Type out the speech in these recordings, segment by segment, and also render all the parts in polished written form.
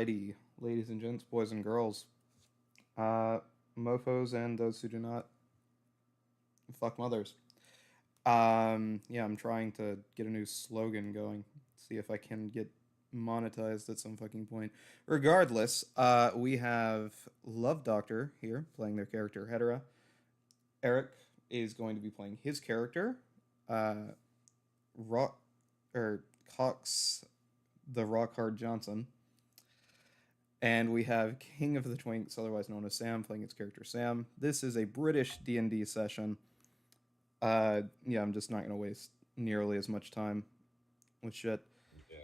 Alrighty, ladies and gents, boys and girls, uh, mofos and those who do not fuck mothers. Yeah, I'm trying to get a new slogan going. See if I can get monetized at some fucking point. Regardless, we have Love Doctor here playing their character Hetera. Eric is going to be playing his character, uh, Rock or Cox, the Rock Hard Johnson. And we have King of the Twinks, otherwise known as Sam, playing its character Sam. This is a British D&D session. Yeah, I'm just not going to waste nearly as much time with shit. Yeah.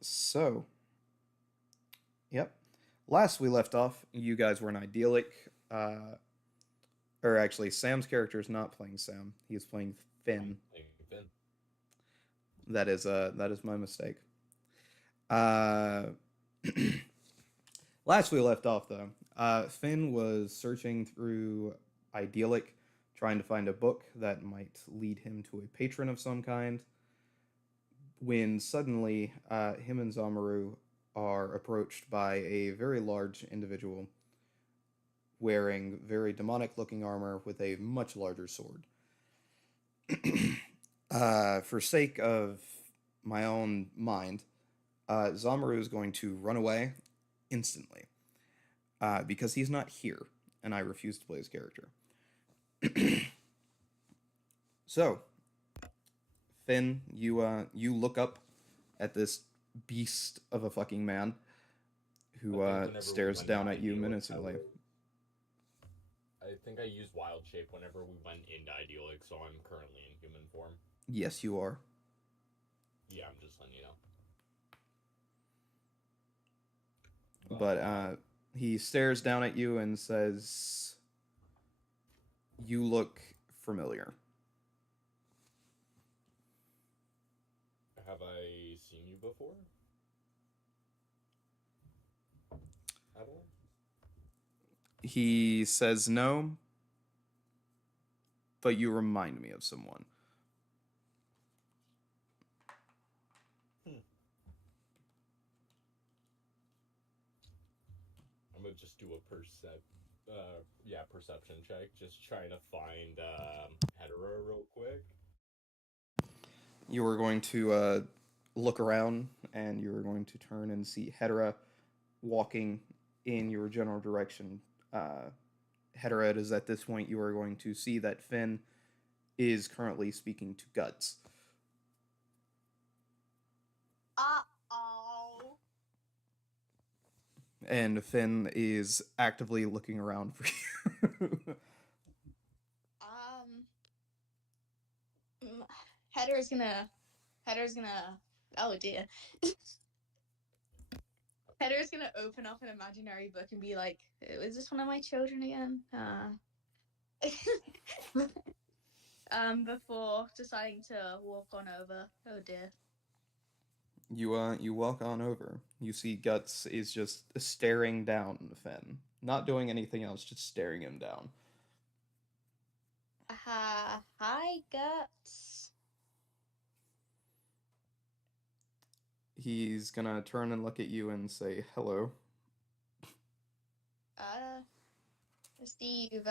So, yep. Last we left off, you guys were an idyllic, or actually, Sam's character is not playing Sam. He is playing Finn. Finn. That is my mistake. Uh, Last we left off, though, Finn was searching through Idyllic, trying to find a book that might lead him to a patron of some kind, when suddenly him and Zamaru are approached by a very large individual wearing very demonic looking armor with a much larger sword. For sake of my own mind, Zamaru is going to run away instantly because he's not here, and I refuse to play his character. So, Finn, you look up at this beast of a fucking man who stares down at you menacingly. I think I used Wild Shape whenever we went into Idyllic, so I'm currently in human form. Yes, you are. Yeah, I'm just letting you know. But he stares down at you and says, "You look familiar." Have I seen you before? At all? He says no, but you remind me of someone. I'm gonna just do a perception check. Just trying to find Hetera real quick. You are going to look around, and you are going to turn and see Hedera walking in your general direction. Hedera, it is at this point you are going to see that Finn is currently speaking to Guts. Uh-oh. And Finn is actively looking around for you. Header's gonna, oh dear. Header's gonna open up an imaginary book and be like, is this one of my children again? Before deciding to walk on over. Oh dear. You walk on over. You see Guts is just staring down Finn, not doing anything else, just staring him down. Hi, Guts. He's gonna turn and look at you and say hello. Steve,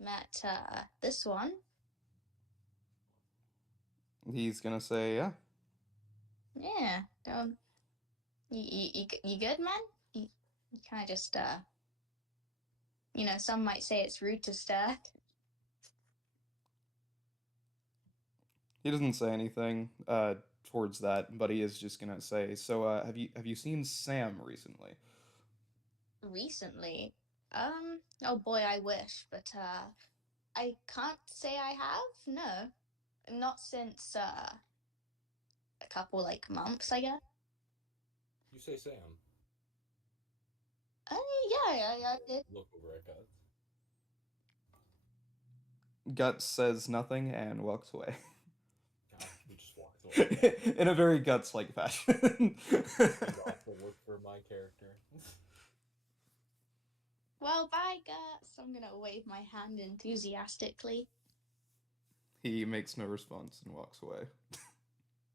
met, this one. He's gonna say, yeah. Yeah, you good, man? You kind of just, some might say it's rude to stare. He doesn't say anything towards that, but he is just gonna say, so have you seen Sam recently? Recently? Oh boy, I wish, but, I can't say I have, no. Not since, a couple, months, I guess. You say Sam. Yeah, I did. Look over at Guts. Guts says nothing and walks away. God, he just walked away. In a very Guts-like fashion. Awful look for my character. Well, bye, Gus. I'm gonna wave my hand enthusiastically. He makes no response and walks away,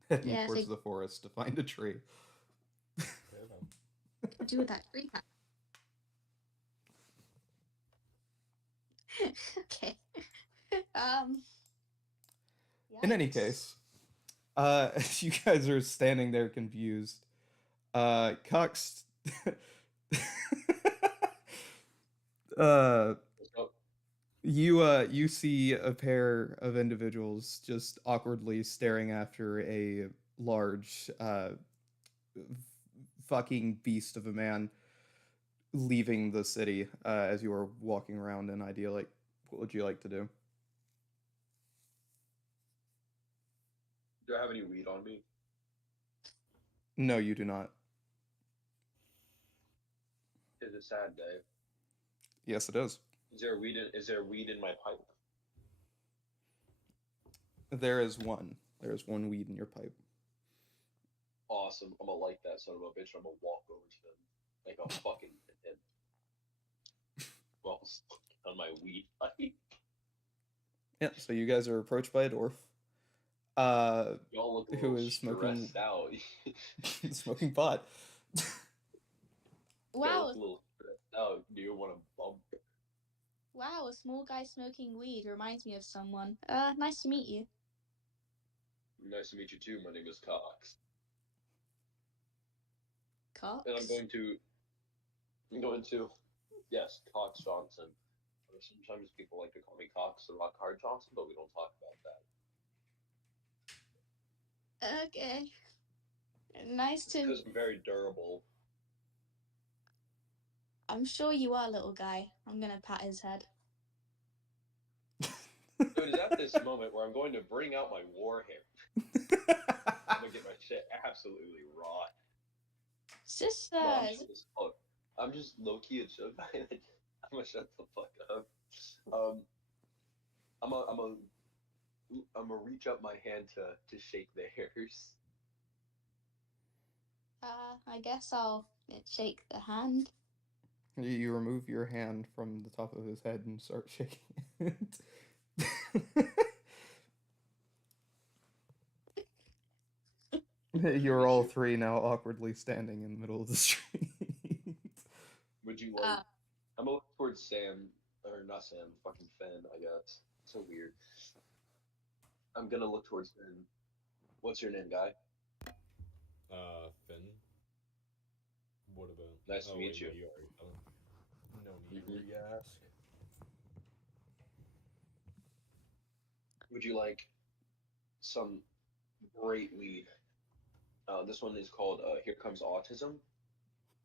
heading Yeah, towards the forest to find a tree. Fair enough. I'll do with that tree hat. Okay. In any Yikes. case, you guys are standing there confused. Cox. uh, Oh, you see a pair of individuals just awkwardly staring after a large fucking beast of a man leaving the city as you are walking around in Idyllic. What would you like to do? do I have any weed on me? No, you do not. It's a sad day. Yes, it is. Is there weed in my pipe? There is one. There is one weed in your pipe. Awesome. I'm gonna light that son of a bitch. I'm gonna walk over to them like a fucking and well on my weed pipe. Yeah, so you guys are approached by a dwarf. Y'all look a Who little is smoking stressed out. smoking pot. Y'all Wow, look a little stressed out. Do you want to bump? wow, a small guy smoking weed reminds me of someone. Nice to meet you. Nice to meet you too. My name is Cox, Cox? and I'm going to, yes, Cox Johnson. Sometimes people like to call me Cox the Rock Hard Johnson, but we don't talk about that Okay. Nice to... because I'm very durable. I'm sure you are, little guy. I'm gonna pat his head. So it is at this moment where I'm going to bring out my war hammer. I'm gonna get my shit absolutely raw. It's just, No, I'm is chill as fuck. I'm just low key a chill guy. I'm gonna shut the fuck up. I'm gonna reach up my hand to shake theirs. I guess I'll shake the hand. You remove your hand from the top of his head and start shaking it. You're all three now awkwardly standing in the middle of the street. Would you like? I'm gonna look towards Sam, or not Sam, fucking Finn, I guess. So weird. I'm gonna look towards Finn. What's your name, guy? Finn. What about? Nice to meet wait, you. No, you already know. No need Mhm. to re-ask. Would you like some great weed? This one is called Here Comes Autism.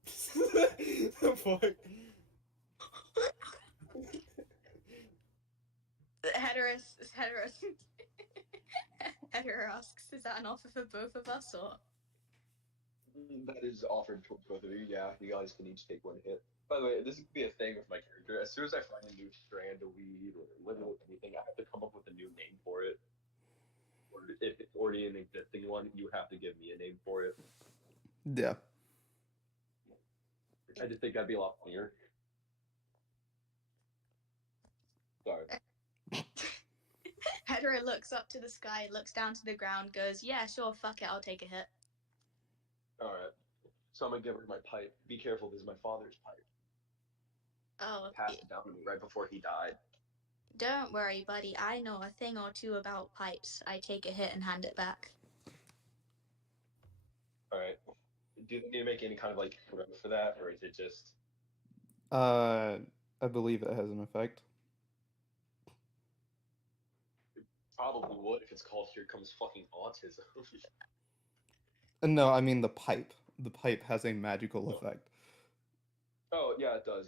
The fuck? Hetero asks, is that an offer for both of us, or? That is offered towards both of you. Yeah, you guys can each take one hit. By the way, this could be a thing with my character. As soon as I find a new strand of weed or literally anything, I have to come up with a new name for it. Or if it's already an existing one, you have to give me a name for it. Yeah. I just think that'd be a lot funnier. Sorry. Hetero looks up to the sky, looks down to the ground, goes, yeah, sure, fuck it, I'll take a hit. All right. So I'm gonna give her my pipe. Be careful, this is my father's pipe. Oh, Passed it down to me right before he died. don't worry, buddy. I know a thing or two about pipes. I take a hit and hand it back. All right. Do you need to make any kind of like room for that, or is it just? I believe it has an effect. Probably would if it's called Here Comes Fucking Autism. No, I mean the pipe. The pipe has a magical effect. Oh yeah, it does.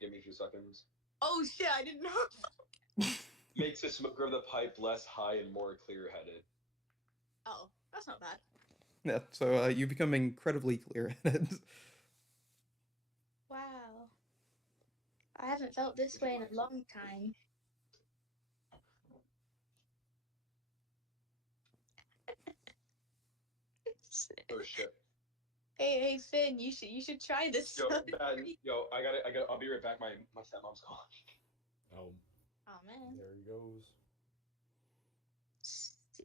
Give me a few seconds. Oh shit, I didn't know. Makes the smoker of the pipe less high and more clear-headed. Oh, that's not bad. Yeah, so you become incredibly clear-headed. Wow. I haven't felt this way in a long time. Oh shit. Hey, Finn, you should try this. Yo, Ben, yo, I'll be right back. My stepmom's calling. Oh, Oh man. there he goes.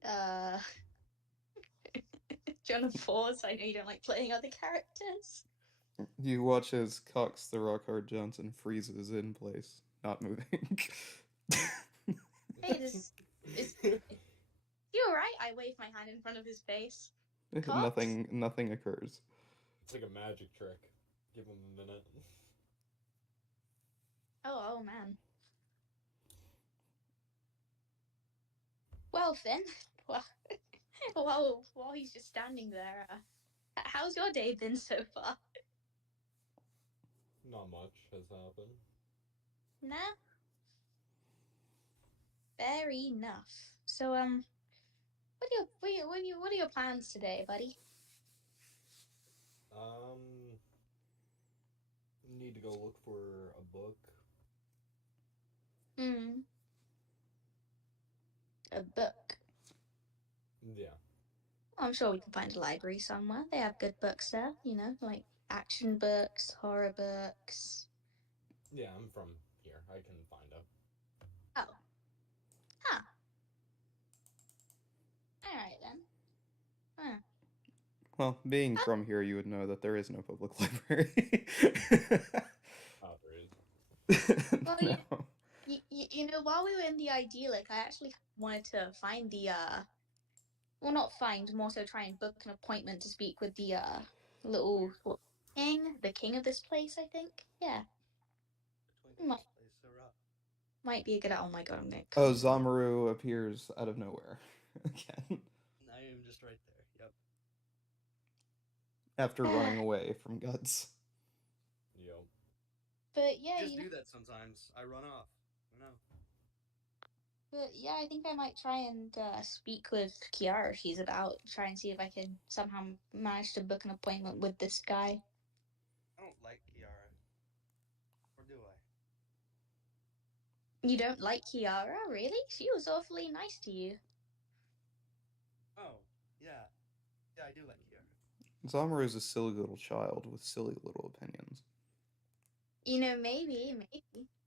Uh, do you want to pause? I know you don't like playing other characters. You watch as Cox the Rock Hard Johnson freezes in place, not moving. Hey, this is you alright? I wave my hand in front of his face. Cox? Nothing occurs. It's like a magic trick. Give him a minute. Oh man. Well, Finn. While he's just standing there, how's your day been so far? Not much has happened. Nah. Fair enough. So, what are your plans today, buddy? Need to go look for a book. A book. Yeah. I'm sure we can find a library somewhere. They have good books there, like action books, horror books. Yeah, I'm from here. I can find a. Oh. Huh. Alright then. Huh. Well, being from here, you would know that there is no public library. Oh, there is. Well, No. while we were in the idyllic, I actually wanted to find well, not find, more so try and book an appointment to speak with the little the king of this place, I think. Yeah. Might be a good. Oh my god, I'm gonna. Oh, Zamaru appears out of nowhere again I am just right there. Yep. after running away from Guts. Yo. But yeah, Just do that sometimes. I run off. I know. But yeah, I think I might try and speak with Kiara if she's about. Try and see if I can somehow manage to book an appointment with this guy. I don't like Kiara. Or do I? You don't like Kiara, really? She was awfully nice to you. Oh, yeah. Yeah, I do like Kiara. Zamaru is a silly little child with silly little opinions.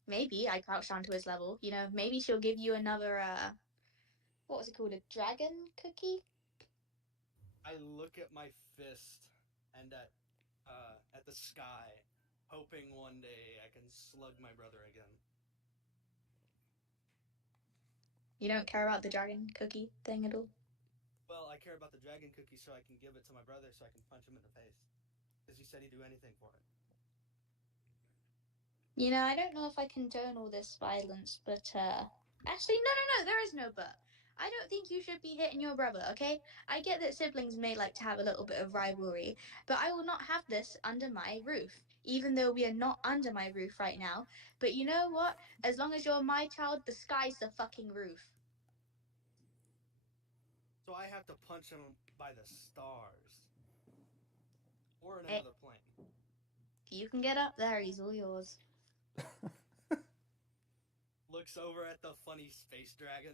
Maybe I crouched down to his level. Maybe she'll give you another what was it called? A dragon cookie? I look at my fist and at the sky, hoping one day I can slug my brother again. You don't care about the dragon cookie thing at all? Well, I care about the dragon cookie so I can give it to my brother so I can punch him in the face. Because he said he'd do anything for it. I don't know if I condone all this violence, but actually, no, there is no but. I don't think you should be hitting your brother, okay? I get that siblings may like to have a little bit of rivalry, but I will not have this under my roof, even though we are not under my roof right now. But you know what? As long as you're my child, the sky's the fucking roof. So I have to punch him by the stars. Or in another plane. If you can get up there, he's all yours. Looks over at the funny space dragon.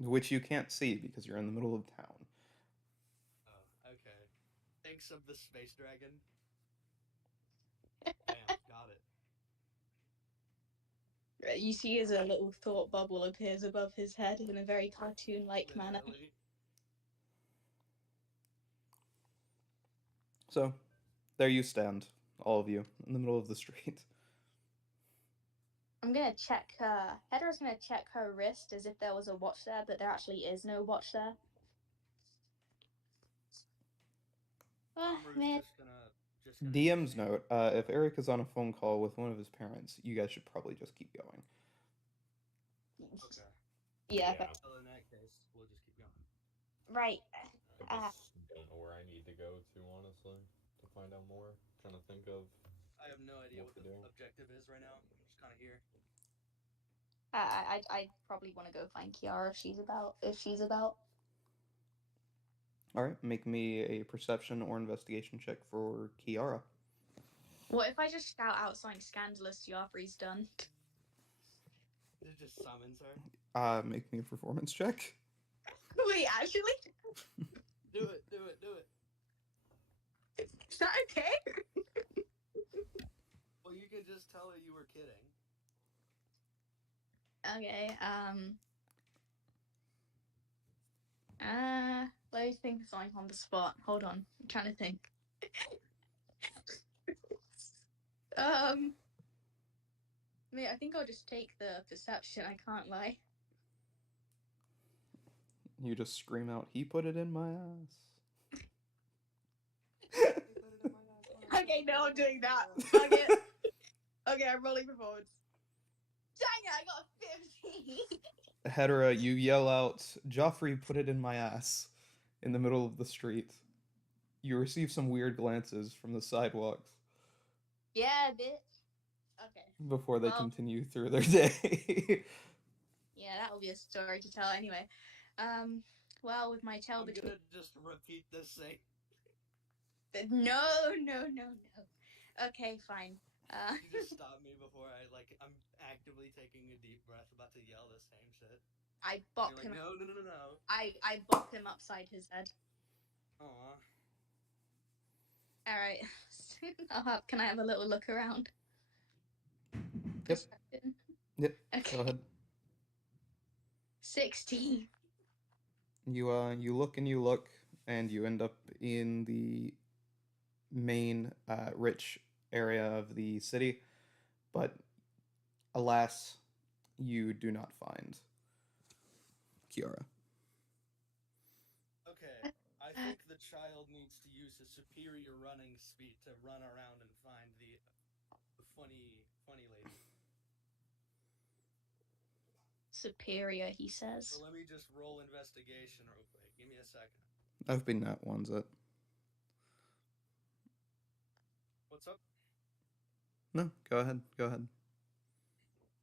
Which you can't see because you're in the middle of town. Oh, okay. Thanks of the space dragon. Bam, got it. You see as a little thought bubble appears above his head in a very cartoon-like manner. So, there you stand, all of you, in the middle of the street. I'm gonna check Heda's gonna check her wrist as if there was a watch there, but there actually is no watch there. Man. Just gonna DM's note, if Eric is on a phone call with one of his parents, you guys should probably just keep going. Okay. Yeah. Well, in that case, we'll just keep going. Right. I just don't know where I need to go to, honestly, to find out more. I'm trying to think of. I have no idea what the objective is right now. I'm just kind of here. I probably want to go find Kiara if she's about. All right, make me a perception or investigation check for Kiara. What if I just shout out something scandalous to you after he's done? It just summons her. Make me a performance check. Wait, actually? Do it. Is that okay? Well, you can just tell her you were kidding. Okay, let me think of something on the spot. Hold on, I'm trying to think. I think I'll just take the perception, I can't lie. You just scream out, "He put it in my ass." Okay, no, I'm doing that. Okay, I'm rolling for forwards. Dang it, I got a 15! Hedera, you yell out, "Joffrey put it in my ass," in the middle of the street. You receive some weird glances from the sidewalks Yeah, bitch. Okay. before they Well- continue through their day. Yeah, that'll be a story to tell anyway. Well, with my tail I'm between... gonna just repeat the same. No. Okay, fine. You just stop me before I'm actively taking a deep breath, about to yell the same shit. I You're bopped like, him. no. I bopped him upside his head. Aw. Alright. Can I have a little look around? Yep. Perception. Yep. Okay. Go ahead. 16. You look and you look, and you end up in the main rich area of the city, but alas, you do not find Kiara. Okay, I think the child needs to use his superior running speed to run around and find the funny lady. Superior, he says. So let me just roll investigation real quick. Give me a second. I've been that one's it. What's up? No, go ahead. Go ahead.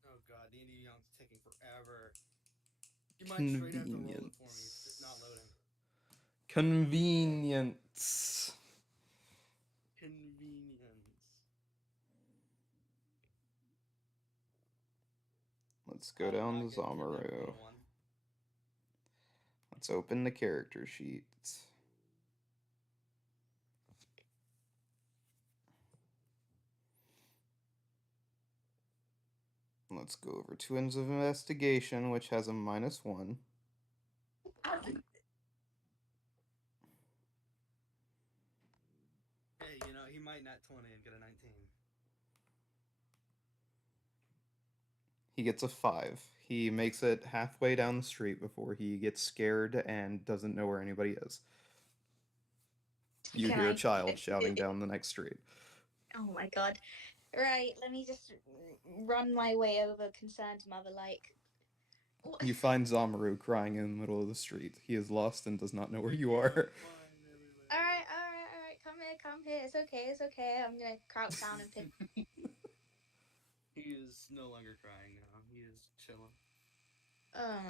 Oh god, D&D Young's taking forever. You might straight have to roll it for me. It's just not loading. Convenience. Let's go down to Zamaru. Let's open the character sheet. Let's go over Twins of Investigation, which has a -1. Hey, he might not 20 and get a 19. He gets a 5. He makes it halfway down the street before he gets scared and doesn't know where anybody is. You hear a child shouting down the next street. Oh my god. Right, let me just run my way over, concerned mother like. You find Zamaru crying in the middle of the street. He is lost and does not know where you are. Alright. Come here. It's okay. I'm gonna crouch down and pick. He is no longer crying now. He is chilling.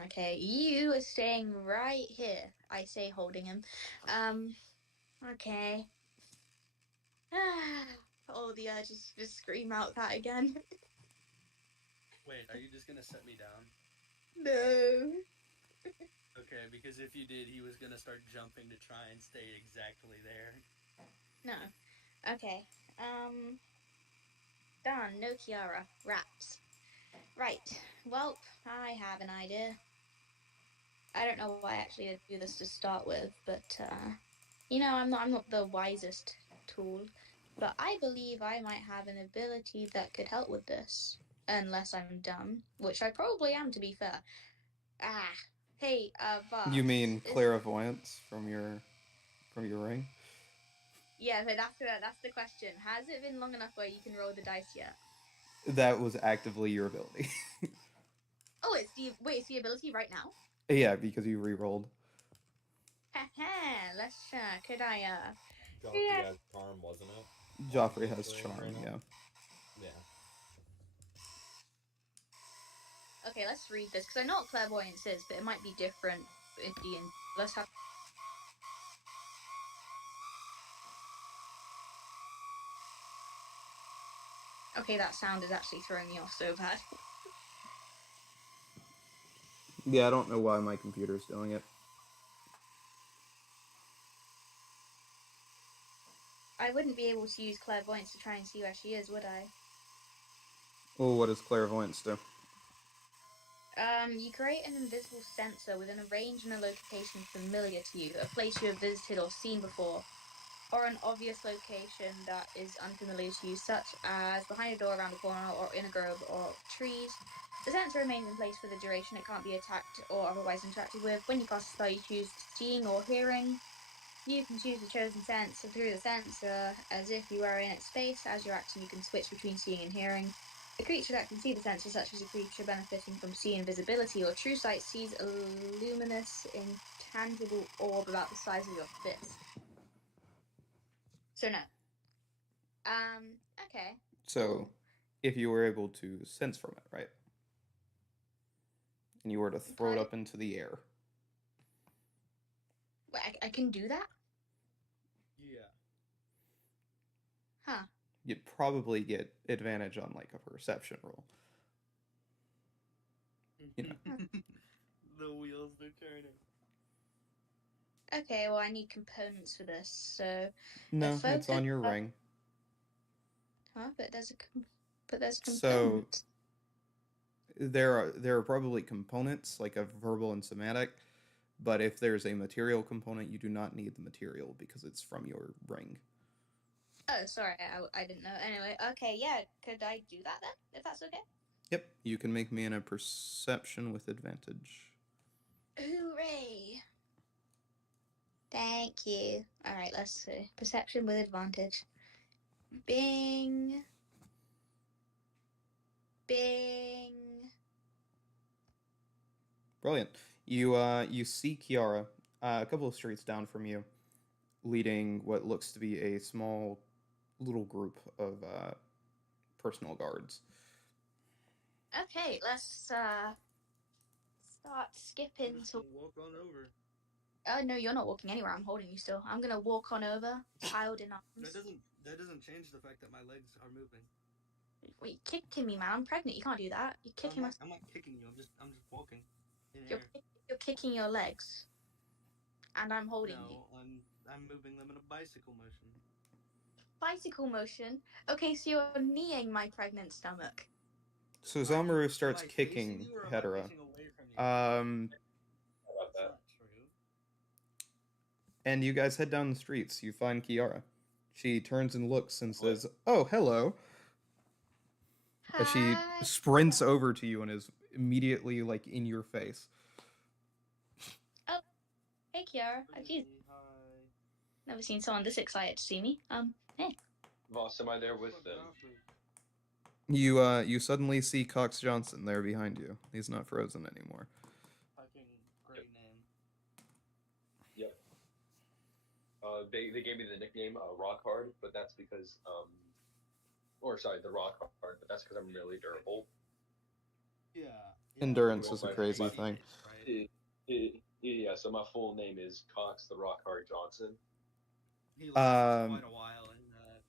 Okay, you are staying right here, I say, holding him. Okay. Oh, the urges to just scream out that again. Wait, are you just gonna set me down? No. Okay, because if you did, he was gonna start jumping to try and stay exactly there. No. Okay. Done. No Kiara. Rats. Right. Well, I have an idea. I don't know why I actually do this to start with, but I'm not the wisest tool, but I believe I might have an ability that could help with this, unless I'm dumb, which I probably am, to be fair. Hey, Voss. You mean clairvoyance from your ring? Yeah, but that's the question. Has it been long enough where you can roll the dice yet? That was actively your ability. Oh, it's the ability right now? Yeah, because you re-rolled. Let's could I Joffrey Yeah. has charm, wasn't it? Joffrey has Ring charm, right now? yeah. Yeah. Okay, let's read this because I know what clairvoyance is, but it might be different in D&D. Let's have. Okay, that sound is actually throwing me off so bad. Yeah, I don't know why my computer's doing it. I've wouldn't be able to use clairvoyance to try and see where she is, would I? Well, what does clairvoyance do? You create an invisible sensor within a range and a location familiar to you, a place you have visited or seen before, or an obvious location that is unfamiliar to you, such as behind a door, around a corner, or in a grove or trees. The sensor remains in place for the duration. It can't be attacked or otherwise interacted with. When you cast a spell, you choose seeing or hearing. You can choose the chosen sensor through the sensor as if you were in its space. As you're acting, you can switch between seeing and hearing. A creature that can see the sensor, such as a creature benefiting from seeing invisibility or true sight, sees a luminous, intangible orb about the size of your fist. So no. Okay. So, Cool. if you were able to sense from it, right? And you were to throw it Pardon? up into the air. Wait, I can do that? Yeah. Huh. You'd probably get advantage on like a perception roll. You know. The wheels are turning. Okay, well I need components for this, so No, if it's on your focus- ring. Huh? But there's So components. there are probably components like a verbal and somatic, but if there's a material component, you do not need the material because it's from your ring. Oh, sorry, I didn't know. Anyway, okay, yeah, could I do that then, if that's okay? Yep, you can make me in a perception with advantage. Hooray! Thank you. All right, let's see. Perception with advantage. Bing. Bing. Brilliant. You see Kiara a couple of streets down from you, leading what looks to be a small little group of personal guards. Okay, let's start skipping I'm just to. gonna walk on over. Oh no, you're not walking anywhere. I'm holding you still. I'm gonna walk on over, tiled in arms. That doesn't change the fact that my legs are moving. Wait, you kicking me, man? I'm pregnant. You can't do that. You're kicking my. I'm not kicking you. I'm just walking in You're, air. you're kicking your legs, and I'm holding you. No, I'm moving them in a bicycle motion. Bicycle motion. Okay, so you're kneeing my pregnant stomach. So Zamaru starts Am I facing kicking you or am I Hedera. facing away from you? How about That's that? not true. And you guys head down the streets. You find Kiara. She turns and looks and What? says, "Oh, hello." As she Hi. sprints over to you and is immediately like in your face. Hey, Kiara. I've Hi. never seen someone this excited to see me. Hey. Voss, am I there with them? You suddenly see Cox Johnson there behind you. He's not frozen anymore. Fucking great name. Yep. They gave me the nickname Rock Hard, but that's because the Rock Hard, but that's because I'm really durable. Yeah. Endurance is a My- crazy my- thing. Right? Yeah, so my full name is Cox the Rock Hard Johnson. He lasts Um, quite a while in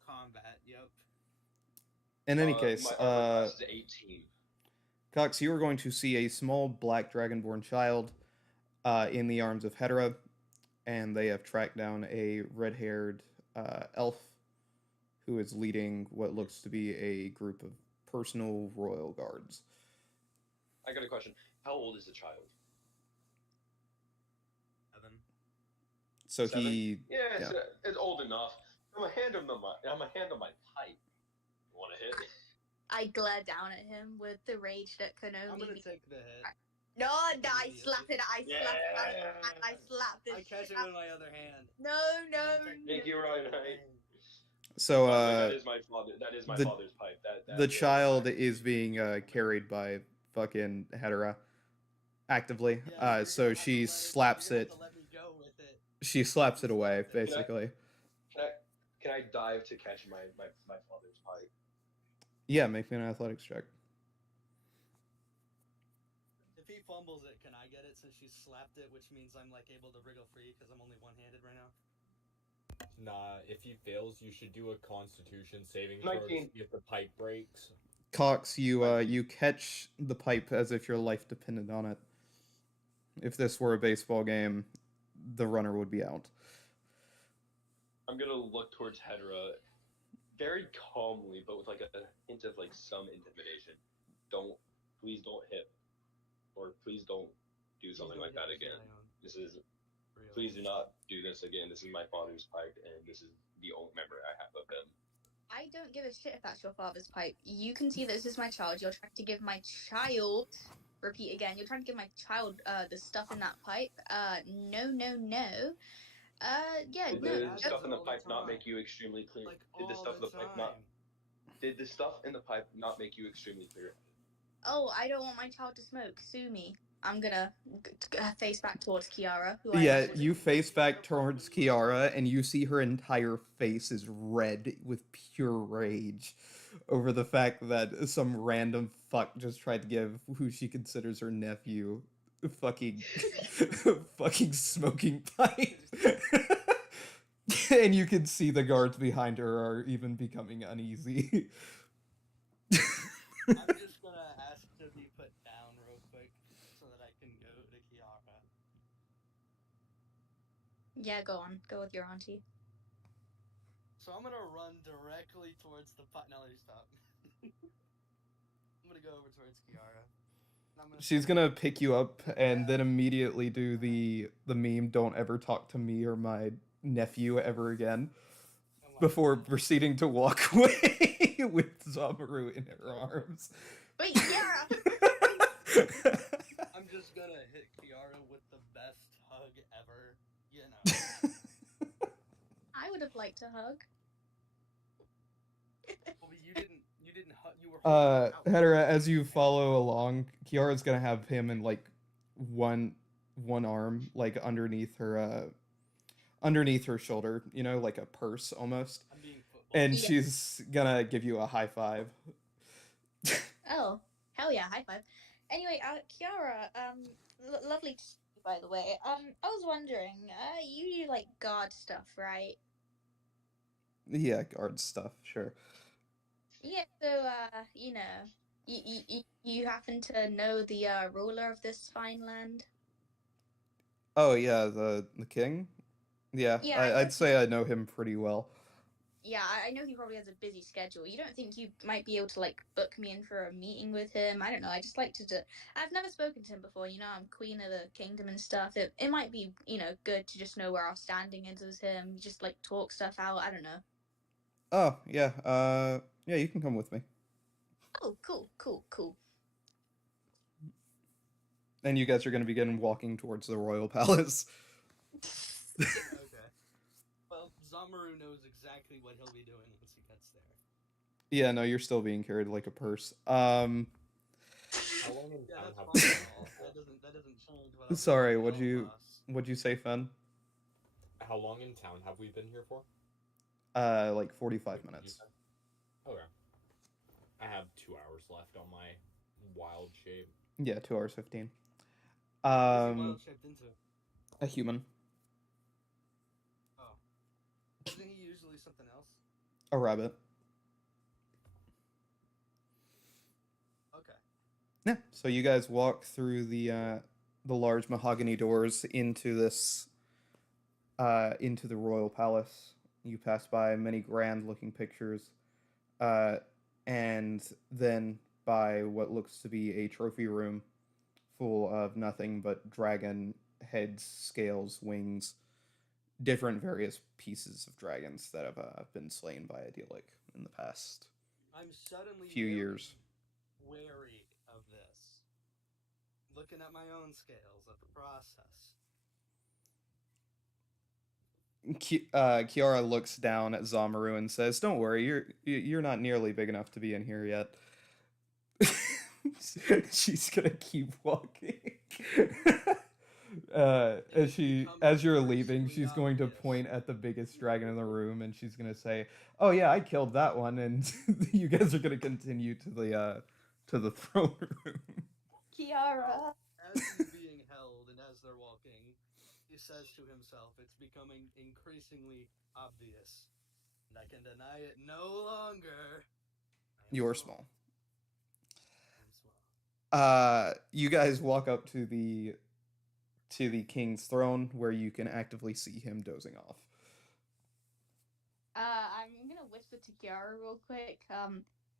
combat. Yep. In any case, my armor class is 18. Cox, you are going to see a small black dragonborn child in the arms of Hedera, and they have tracked down a red-haired elf who is leading what looks to be a group of personal royal guards. I got a question. How old is the child? 7. So 7? he, Yeah, it's old enough. I'm gonna hand him my pipe. You want to hit? I glare down at him with the rage that can I'm only gonna be. take the hit. No, I Immediately. slapped it. I slapped it. I slapped this I catch shit him out. in my other hand. No. Thank you, Ryan. so that is my father. That is my the- father's pipe. That the is child my- is being carried by fucking Hedera actively. Yeah, So she slaps you're it. gonna have to let me go with it. She slaps it away, Slapped it. basically. Can I dive to catch my father's pipe? Yeah, make me an athletics check. If he fumbles it, can I get it since she slapped it, which means I'm like able to wriggle free because I'm only one-handed right now? Nah, if he fails, you should do a Constitution saving throw to 19. see if the pipe breaks. Cox, you catch the pipe as if your life depended on it. If this were a baseball game, the runner would be out. I'm gonna look towards Hedra very calmly, but with like a hint of like some intimidation. Please don't hit, or please don't do something like that again. This is, please do not do this again. This is my father's pipe, and this is the only memory I have of him. I don't give a shit if that's your father's pipe. You can see that this is my child. You're trying to give my child. Repeat again. You're trying to give my child the stuff in that pipe. No, no, no. Yeah, Did no. the That's stuff in the all the pipe not time. make you extremely clear? Like Did the all stuff in the the pipe time. not? Did the stuff in the pipe not make you extremely clear? Oh, I don't want my child to smoke. Sue me. I'm gonna face back towards Kiara, who Yeah, I you face back towards Kiara, and you see her entire face is red with pure rage over the fact that some random fuck just tried to give who she considers her nephew fucking fucking smoking pipe. And you can see the guards behind her are even becoming uneasy. I'm just gonna ask to be put down real quick so that I can go to Kiara. Yeah, go on. Go with your auntie. So I'm gonna run directly towards the pot. Now let me stop. I'm gonna go over towards Kiara. She's gonna pick you up and then immediately do the meme "Don't ever talk to me or my nephew ever again," before proceeding to walk away with Zamaru in her arms. Wait, Kiara! I'm just gonna hit Kiara with the best hug ever. You know. I would have liked a hug. Well, you didn't hug. You were holding her out. Hedera, as you follow along, Kiara's gonna have him in like one arm, like underneath her shoulder, you know, like a purse almost. I'm being football. And Yeah. she's gonna give you a high five. Oh, hell yeah, high five. Anyway, Kiara, lovely to see you, by the way. I was wondering, you do like guard stuff, right? Yeah, guard stuff, sure. Yeah, so, you know, you happen to know the, ruler of this fine land? Oh yeah, the king. Yeah, Yeah, I'd say I know him pretty well. Yeah, I know he probably has a busy schedule. You don't think you might be able to, like, book me in for a meeting with him? I don't know. I just like to I've never spoken to him before. You know, I'm queen of the kingdom and stuff. It might be, you know, good to just know where our standing is with him. Just, like, talk stuff out. I don't know. Oh yeah, yeah, you can come with me. Oh, cool, cool, cool. And you guys are gonna begin walking towards the royal palace. Okay. Well, Zamaru knows exactly what he'll be doing once he gets there. Yeah, no, you're still being carried like a purse. How long in Yeah, town that's have fine. we been here That doesn't change what I'm Sorry, doing, what'd you say, Fen? for? How long in town have we been here for? Like 45 What did you minutes. say? Okay. I have 2 hours left on my wild shape. Yeah, 2 hours 15. What's he wild shaped into? A human. Oh. Isn't he usually something else? A rabbit. Okay. Yeah. So you guys walk through the large mahogany doors into this into the royal palace. You pass by many grand looking pictures, and then by what looks to be a trophy room full of nothing but dragon heads, scales, wings, different various pieces of dragons that have been slain by Idyllic in the past I'm suddenly few very years. wary of this. Looking at my own scales at the process. Kiara looks down at Zamaru and says, "Don't worry, you're not nearly big enough to be in here yet." She's gonna keep walking. As you're leaving, she's going to point at the biggest dragon in the room, and she's gonna say, "Oh yeah, I killed that one," and you guys are gonna continue to the throne room. Kiara. As he's being held and as they're walking, he says to himself, it's becoming increasingly obvious. And I can deny it no longer. You're small. I'm small. You guys walk up to the king's throne where you can actively see him dozing off. whisper to Kiara real quick.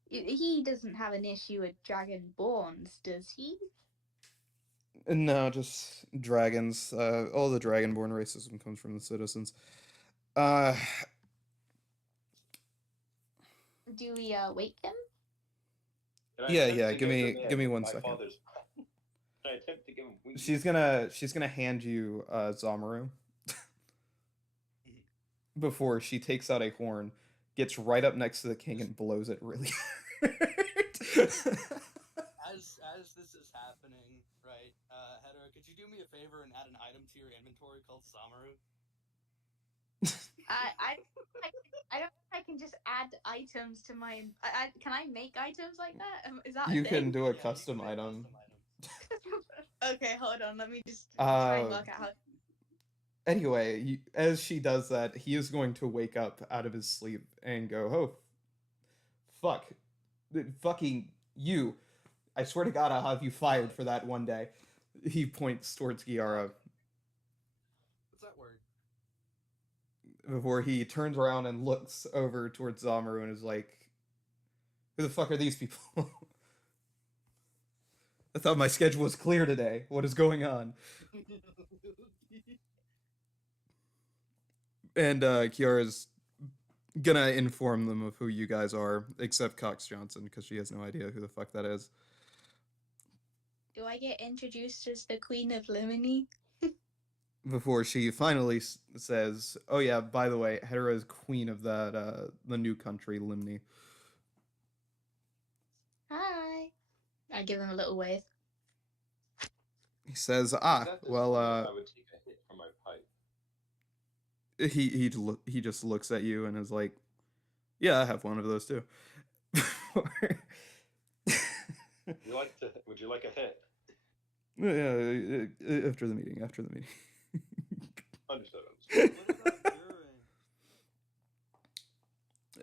He doesn't have an issue with dragonborns, does he? No, just dragons. All the dragonborn racism comes from the citizens. Uh, Do we wake him? Can I Yeah, attempt yeah, to give me- the man give me 1 my second. father's- Can I attempt to give him wings? she's gonna hand you Zamaru before she takes out a horn, gets right up next to the king and blows it really hard. As this is happening, right, Hedera, could you do me a favor and add an item to your inventory called Samaru? I don't think I can just add items to my. Can I make items like that? Is that You a can thing? do Yeah, a you custom can make item. Okay, hold on. Let me just try and work out how. Anyway, as she does that, he is going to wake up out of his sleep and go, "Oh, fuck, fucking you! I swear to God, I'll have you fired for that one day." He points towards Giara What's that word? before he turns around and looks over towards Zamaru and is like, "Who the fuck are these people?" I thought my schedule was clear today. What is going on? And Kiara's gonna inform them of who you guys are, except Cox Johnson, because she has no idea who the fuck that is. Do I get introduced as the Queen of Limini? Before she finally says, "Oh yeah, by the way, Hera is queen of that the new country, Limni." Hi. I give him a little wave. He says, Is "Ah, that the well, time I would take a hit from my pipe. he just looks at you and is like, "Yeah, I have one of those too." Would you like a hit? Yeah, after the meeting. After the meeting. Understood. What about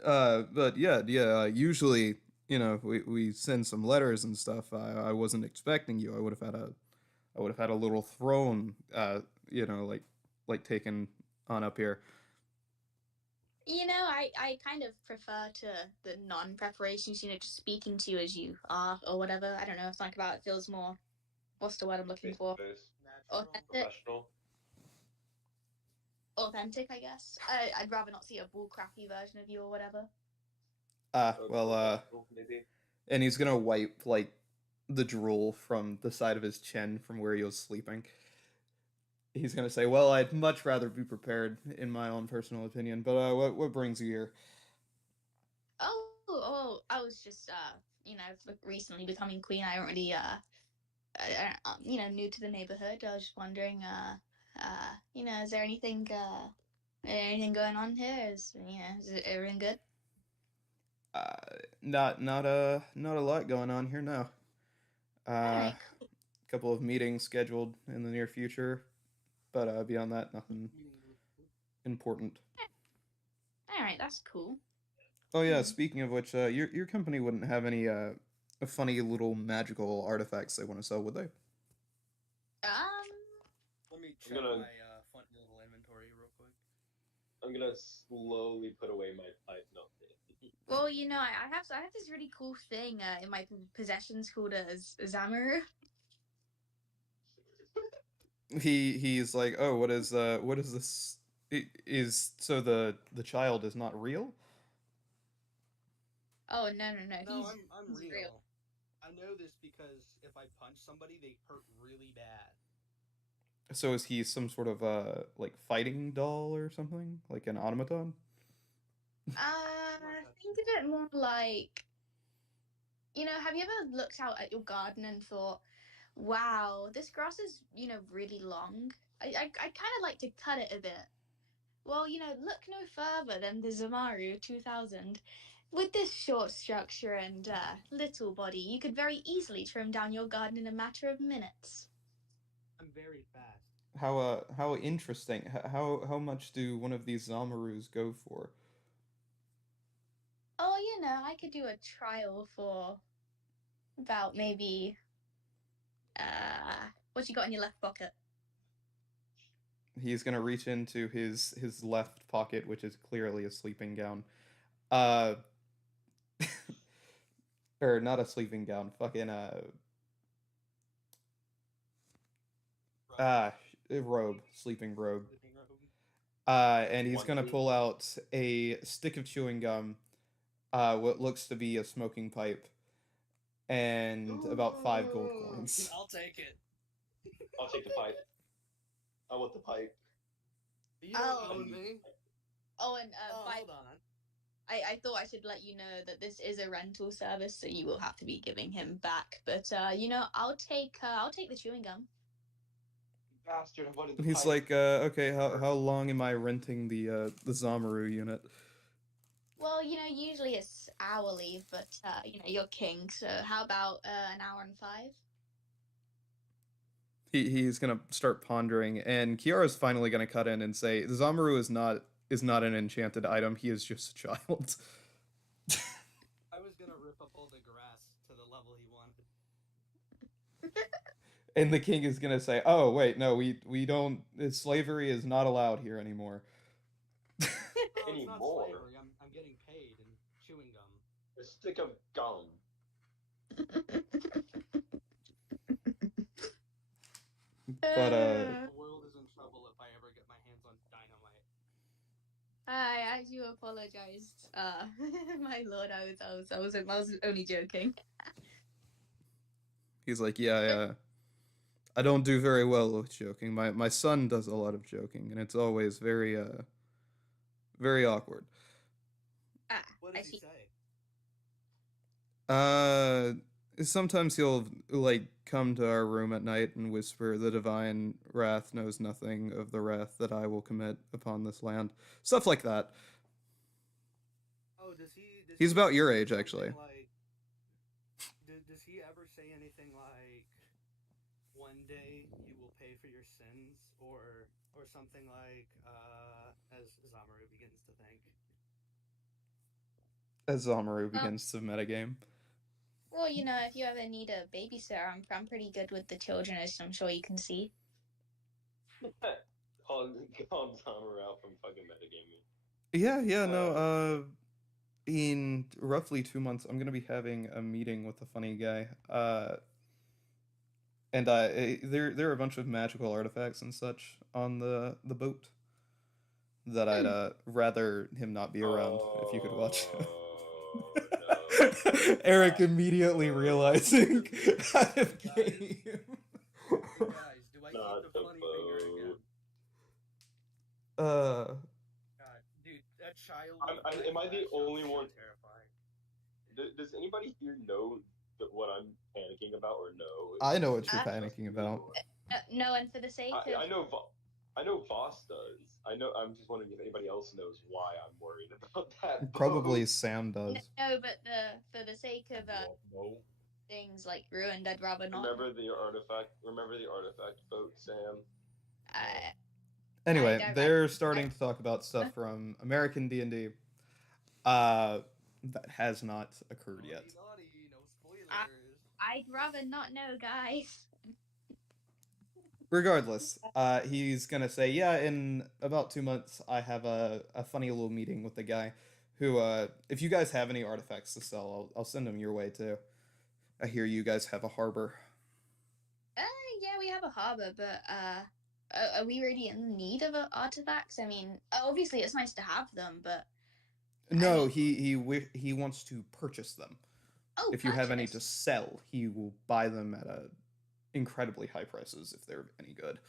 urine? But yeah. Usually, we send some letters and stuff. I wasn't expecting you. I would have had a little throne. Like taken on up here. I kind of prefer to the non-preparations, just speaking to you as you are or whatever. I don't know, something about it feels more, what's the word I'm looking for? Natural. Authentic, Professional. I guess. I'd rather not see a bullcrappy version of you or whatever. Maybe. And he's gonna wipe like the drool from the side of his chin from where he was sleeping. He's gonna say, "Well, I'd much rather be prepared, in my own personal opinion. But what brings you here?" Oh, I was just recently becoming queen. I don't really new to the neighborhood. I was just wondering, is there anything going on here? Is everything good? Not a lot going on here now. Alright, cool. Couple of meetings scheduled in the near future, but beyond that, nothing important. Alright, that's cool. Oh yeah, speaking of which, your company wouldn't have any funny little magical artifacts they want to sell, would they? Let me check gonna- my fun little inventory real quick. I'm gonna slowly put away my pipe. No. Well, I have this really cool thing in my possessions called a Zamaru. He's like, "Oh, what is this? So the child is not real?" Oh no, No, he's I'm he's real. I know this because if I punch somebody, they hurt really bad. So is he some sort of like fighting doll or something, like an automaton? Think of it more like, have you ever looked out at your garden and thought, wow, this grass is, really long. I kind of like to cut it a bit. Well, look no further than the Zamaru 2000. With this short structure and little body, you could very easily trim down your garden in a matter of minutes. I'm very fast. How interesting. How much do one of these Zamarus go for? Oh, I could do a trial for about maybe what you got in your left pocket? He's gonna reach into his left pocket, which is clearly a sleeping gown, Uh, or not a sleeping gown. Fucking Robe. robe, sleeping robe. Sleeping robe. And he's gonna Onesie. pull out a stick of chewing gum, what looks to be a smoking pipe, and about 5 gold coins. I'll take it. I'll take the pipe. I want the pipe. You don't Oh. own me. Oh, and Oh, by hold on. I thought I should let you know that this is a rental service, so you will have to be giving him back. But I'll take the chewing gum. Bastard, I wanted the He's pipe. like, okay, how long am I renting the Zamaru unit? Well, usually it's hourly, but you're king, so how about an hour and 5? He's gonna start pondering, and Kiara's finally gonna cut in and say, the Zamaru is not an enchanted item. He is just a child. I was gonna rip up all the grass to the level he wanted. And the king is gonna say, "Oh wait, no, we don't. Slavery is not allowed here anymore." No, it's not Anymore. slavery. I'm getting paid in chewing gum. A stick of gum. But The world is in trouble if I ever get my hands on dynamite. I do apologize, my lord. I was only joking. he's like, "Yeah, I don't do very well with joking. My son does a lot of joking, and it's always very awkward." What I does he see. say? Sometimes he'll like come to our room at night and whisper, "The divine wrath knows nothing of the wrath that I will commit upon this land." Stuff like that. Oh, does he? He's about ever your say age, something actually. Like, does he ever say anything like, "One day you will pay for your sins," or something like, as Zamaru begins to think. As Zamaru begins to metagame. Well, if you ever need a babysitter, I'm pretty good with the children, as I'm sure you can see. Calling Summer out from fucking metagaming. Yeah, no, in roughly 2 months, I'm gonna be having a meeting with a funny guy. And there are a bunch of magical artifacts and such on the boat that I'd rather him not be around if you could watch. Oh, no. Eric immediately realizing out of game. Hey guys, do I Not keep the the funny finger again? boat. God, dude, that child. Am I the that sounds only so one? Terrifying. Does anybody here know what I'm panicking about, or no? I know what you're Uh, panicking about. No, and for the sake of I know. I know Voss does. I know. I'm just wondering if anybody else knows why I'm worried about that. Probably boat. Sam does. no, but for the sake of No. things like ruined, I'd rather not. Remember the artifact boat, Sam. I Anyway, I- they're starting to talk about stuff from American D&D that has not occurred yet. Naughty, no spoilers. I'd rather not know, guys. Regardless, he's gonna say, "Yeah, in about 2 months, I have a funny little meeting with the guy who, if you guys have any artifacts to sell, I'll send them your way too. I hear you guys have a harbor." Yeah, we have a harbor, but are we really in need of artifacts? I mean, obviously it's nice to have them, but No, he wants to purchase them. oh, If you have any to purchase. sell, he will buy them at incredibly high prices if they're any good.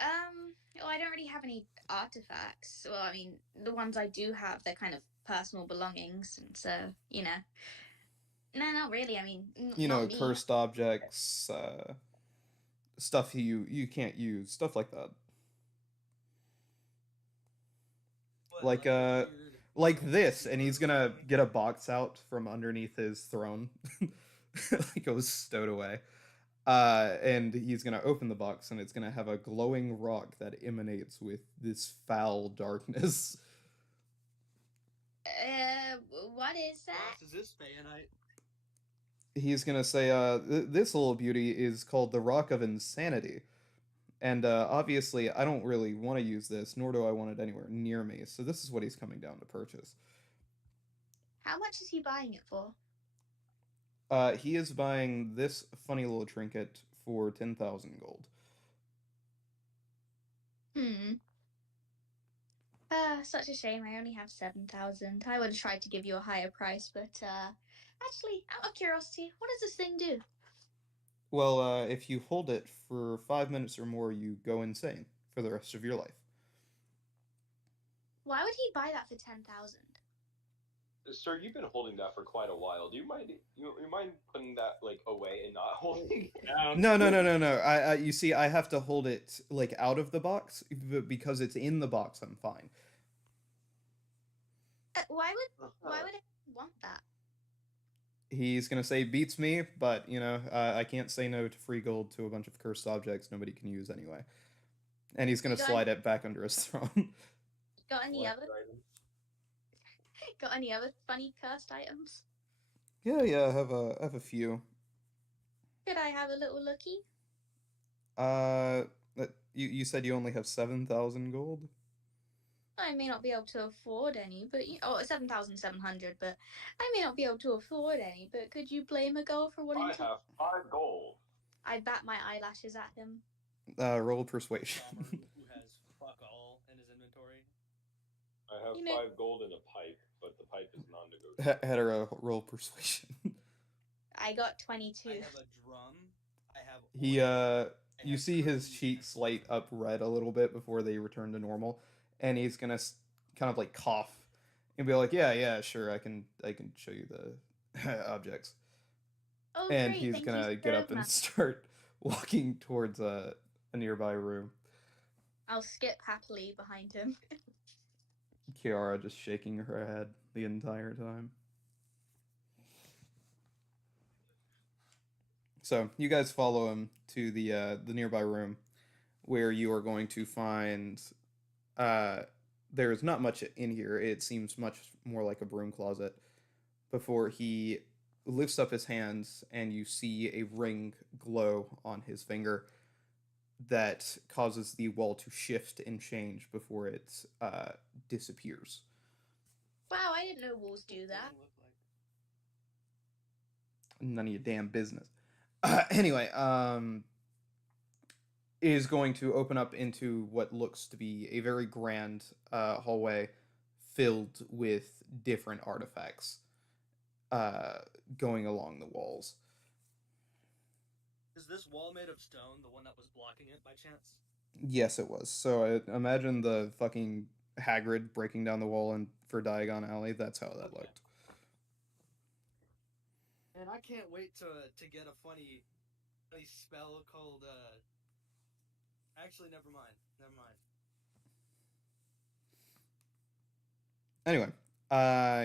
Well, I don't really have any artifacts. Well, I mean, the ones I do have, they're kind of personal belongings, and so no, not really. I mean, You not know, me. cursed objects, stuff you can't use, stuff like that. What, Like weird- like this, and he's gonna get a box out from underneath his throne, like it was stowed away. And he's gonna open the box, and it's gonna have a glowing rock that emanates with this foul darkness. What is that? Is this Bayonite? He's gonna say, this little beauty is called the Rock of Insanity. And obviously, I don't really want to use this, nor do I want it anywhere near me. So this is what he's coming down to purchase. How much is he buying it for? He is buying this funny little trinket for 10,000 gold. Hmm. Such a shame. I only have 7,000. I would have tried to give you a higher price, but actually, out of curiosity, what does this thing do? Well, if you hold it for 5 minutes or more, you go insane for the rest of your life. Why would he buy that for 10,000? Sir, you've been holding that for quite a while. Do you mind putting that like away and not holding it? No. You see, I have to hold it like out of the box, but because it's in the box, I'm fine. Why would I want that? He's gonna say beats me, but I can't say no to free gold to a bunch of cursed objects nobody can use anyway. And he's gonna You got slide it back under his throne. Got any Collect other items. got any other funny cursed items? Yeah, I have a few. Could I have a little looky? Uh, you said you only have 7,000 gold. I may not be able to afford any, but 7,700. But I may not be able to afford any. But could you blame a girl for wanting I to? have 5 gold. I bat my eyelashes at him. Roll persuasion. Farmer who has fuck all in his inventory. I have You know- 5 gold and a pipe, but the pipe is non-negotiable. Hetero, roll persuasion. I got 22. I have a drum. I have. He oil, I You have see his cookies, cheeks and light up red a little bit before they return to normal, and he's gonna kind of like cough and be like, "Yeah, sure, I can show you the objects." Oh, And great! he's Thank gonna you get so up and much. start walking towards a nearby room. I'll skip happily behind him. Kiara just shaking her head the entire time. So you guys follow him to the nearby room, where you are going to find. There's not much in here. It seems much more like a broom closet. Before he lifts up his hands, and you see a ring glow on his finger that causes the wall to shift and change before it disappears. Wow, I didn't know walls do what that. does it look like? None of your damn business. Anyway, is going to open up into what looks to be a very grand hallway filled with different artifacts going along the walls. Is this wall made of stone, the one that was blocking it by chance? Yes, it was. So imagine the fucking Hagrid breaking down the wall for Diagon Alley. That's how that Okay. looked. And I can't wait to get a funny spell called actually never mind. Anyway,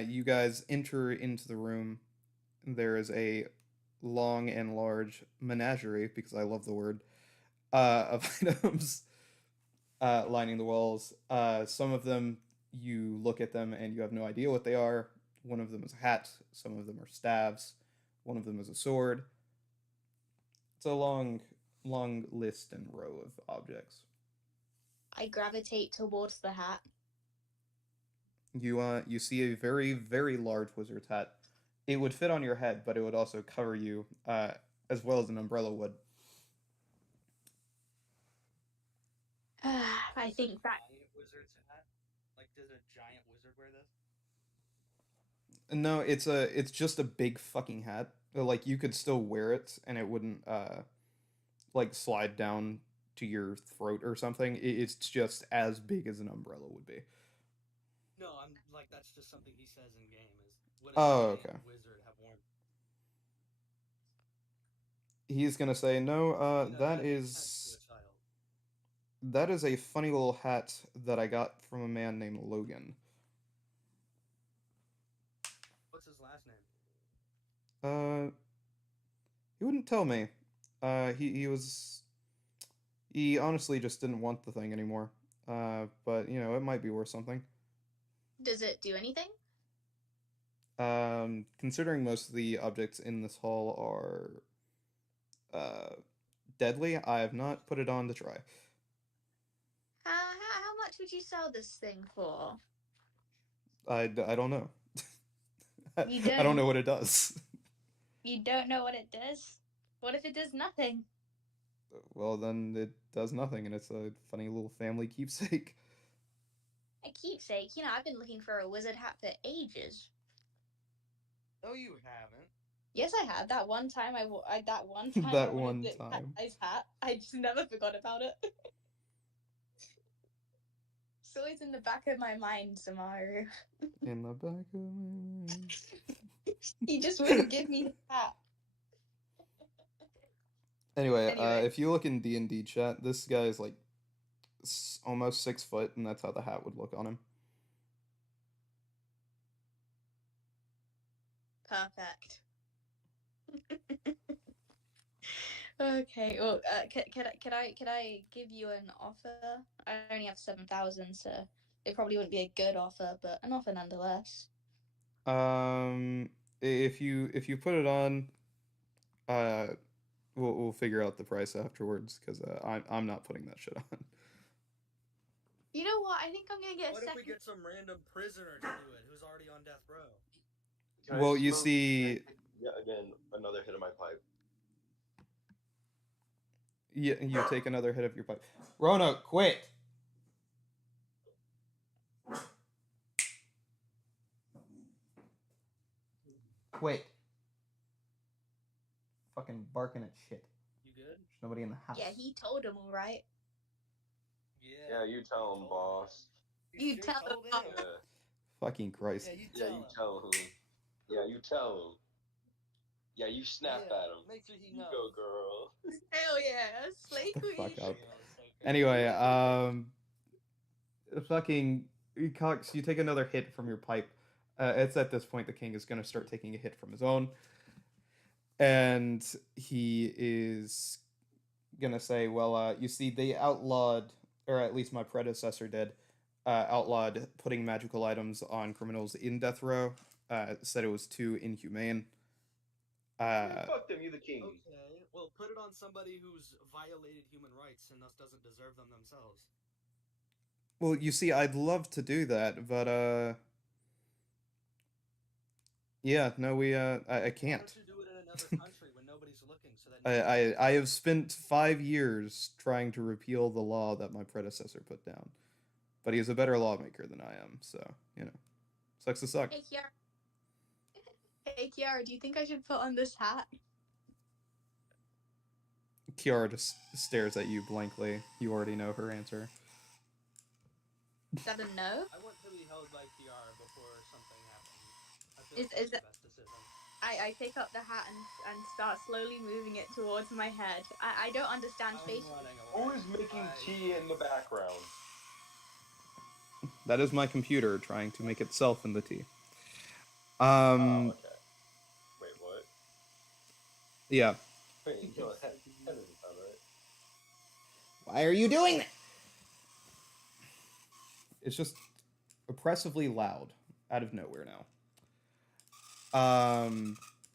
you guys enter into the room. There is a long and large menagerie, because I love the word, of items lining the walls. Some of them, you look at them and you have no idea what they are. One of them is a hat. Some of them are staves. One of them is a sword. It's a long list and row of objects. I gravitate towards the hat. You see a very, very large wizard's hat. It would fit on your head, but it would also cover you as well as an umbrella would. I think that giant wizard's hat. Like, does a giant wizard wear this? No, it's just a big fucking hat. Like, you could still wear it and it wouldn't like slide down to your throat or something. It's just as big as an umbrella would be. No, I'm like that's just something he says in game. Is would a giant Okay. wizard have worn? He's gonna say, no, No, that makes is sense to a child. that is a funny little hat that I got from a man named Logan. What's his last name? He wouldn't tell me. He honestly just didn't want the thing anymore. But it might be worth something. does it do anything? Considering most of the objects in this hall are deadly, I have not put it on to try. How much would you sell this thing for? I don't know. You I don't know don't. what it does. You don't know what it does? What if it does nothing? Well, then it does nothing, and it's a funny little family keepsake. A keepsake. You know, I've been looking for a wizard hat for ages. No, you haven't. Yes, I have. That one time I That wanted one the time. guy's hat. I just never forgot about it. It's always in the back of my mind, Samaru. In the back of my mind. He just wouldn't give me his hat. Anyway, Anyway. if you look in D&D chat, this guy is like almost 6 foot, and that's how the hat would look on him. Perfect. Okay. Well, could I give you an offer? I only have 7,000, so it probably wouldn't be a good offer, but an offer nonetheless. If you put it on, uh, we'll figure out the price afterwards, because I'm not putting that shit on. You know what? I think I'm gonna get a What if second. we get some random prisoner to do it who's already on death row? Can I Well, you smoke- see, Yeah, again, another hit of my pipe. you take another hit of your pipe. Rona, quit. Quit. Fucking barking at shit. You good? There's nobody in the house. Yeah, he told him, all right. Yeah, you tell him, boss. You sure tell told him. him. Yeah, Fucking Christ. Yeah, you yeah, tell you him. tell him. Yeah, you tell him. Yeah, you snap Yeah, at him. Make sure he You knows. go, girl. Hell yeah, slay Shut the queen. fuck up. Yeah, it's so crazy. Anyway, fucking Cox, you take another hit from your pipe. It's at this point the king is gonna start taking a hit from his own, and he is gonna say, "Well, you see, they outlawed, or at least my predecessor did, outlawed putting magical items on criminals in death row. Said it was too inhumane. Fuck them, you the king. Okay, well, put it on somebody who's violated human rights and thus doesn't deserve them themselves. Well, you see, I'd love to do that, but yeah, no, I Why can't. don't you do it in another country when nobody's looking, so that I have spent 5 years trying to repeal the law that my predecessor put down, but he is a better lawmaker than I am. So sucks to suck. Hey Kiara. Hey Kiara, do you think I should put on this hat? Kiara just stares at you blankly. You already know her answer. Is that a no? I want to be held by Kiara before something happens. I feel Is like that's it- the best decision. I take up the hat and start slowly moving it towards my head. I don't understand I'm facial. running Who away. is making I- tea in the background? That is my computer trying to make itself in the tea. Oh, okay. Wait, what? Yeah. Wait, no, that doesn't sound right. Why are you doing that? It's just oppressively loud out of nowhere now.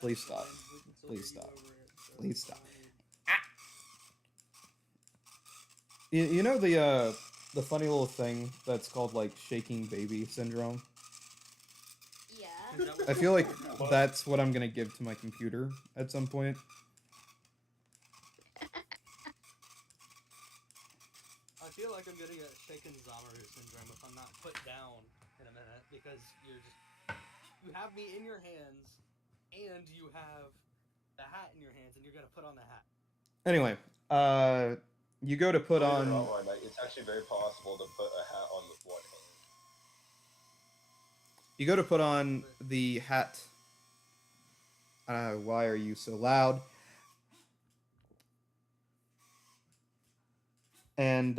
Please stop. We can still Please hear you stop. over it, so Please it's stop. fine. You know the funny little thing that's called like shaking baby syndrome? Is Yeah. that what I feel like What? that's what I'm gonna give to my computer at some point. I feel like I'm gonna get shaken Zamaru syndrome if I'm not put down in a minute because you have me in your hands and you have the hat in your hands and you're gonna put on the hat. Anyway, you go to put Believe it on. or not, it's actually very possible to put a hat on with one hand. You go to put on the hat. Why are you so loud? And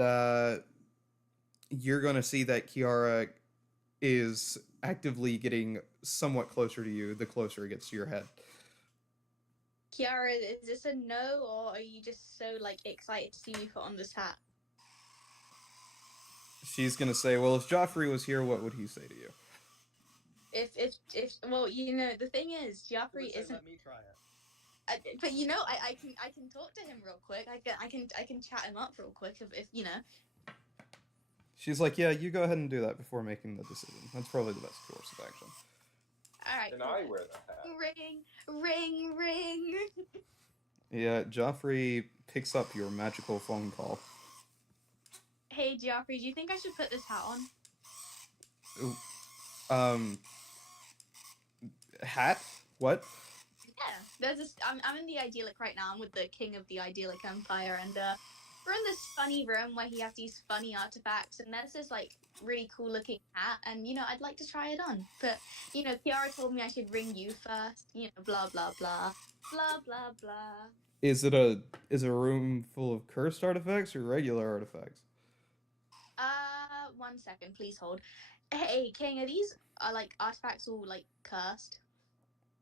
you're going to see that Kiara is actively getting somewhat closer to you the closer it gets to your head. Kiara, is this a no, or are you just so like excited to see me put on this hat? She's going to say, well, if Joffrey was here, what would he say to you? If well, you know, the thing is, He would Joffrey say, isn't. Let me try it. But you know, I can talk to him real quick. I can chat him up real quick if you know. She's like, yeah, you go ahead and do that before making the decision. That's probably the best course of action. All right. And Cool. I wear the hat. Ring. Yeah, Joffrey picks up your magical phone call. Hey, Geoffrey, do you think I should put this hat on? Hat? What? Yeah, there's this. I'm in the idyllic right now. I'm with the king of the idyllic empire, and we're in this funny room where he has these funny artifacts, and there's this like really cool looking hat, and I'd like to try it on, but Kiara told me I should ring you first. Blah blah blah, blah blah blah. Is it a room full of cursed artifacts or regular artifacts? 1 second, please hold. Hey, King, are these like artifacts all like cursed?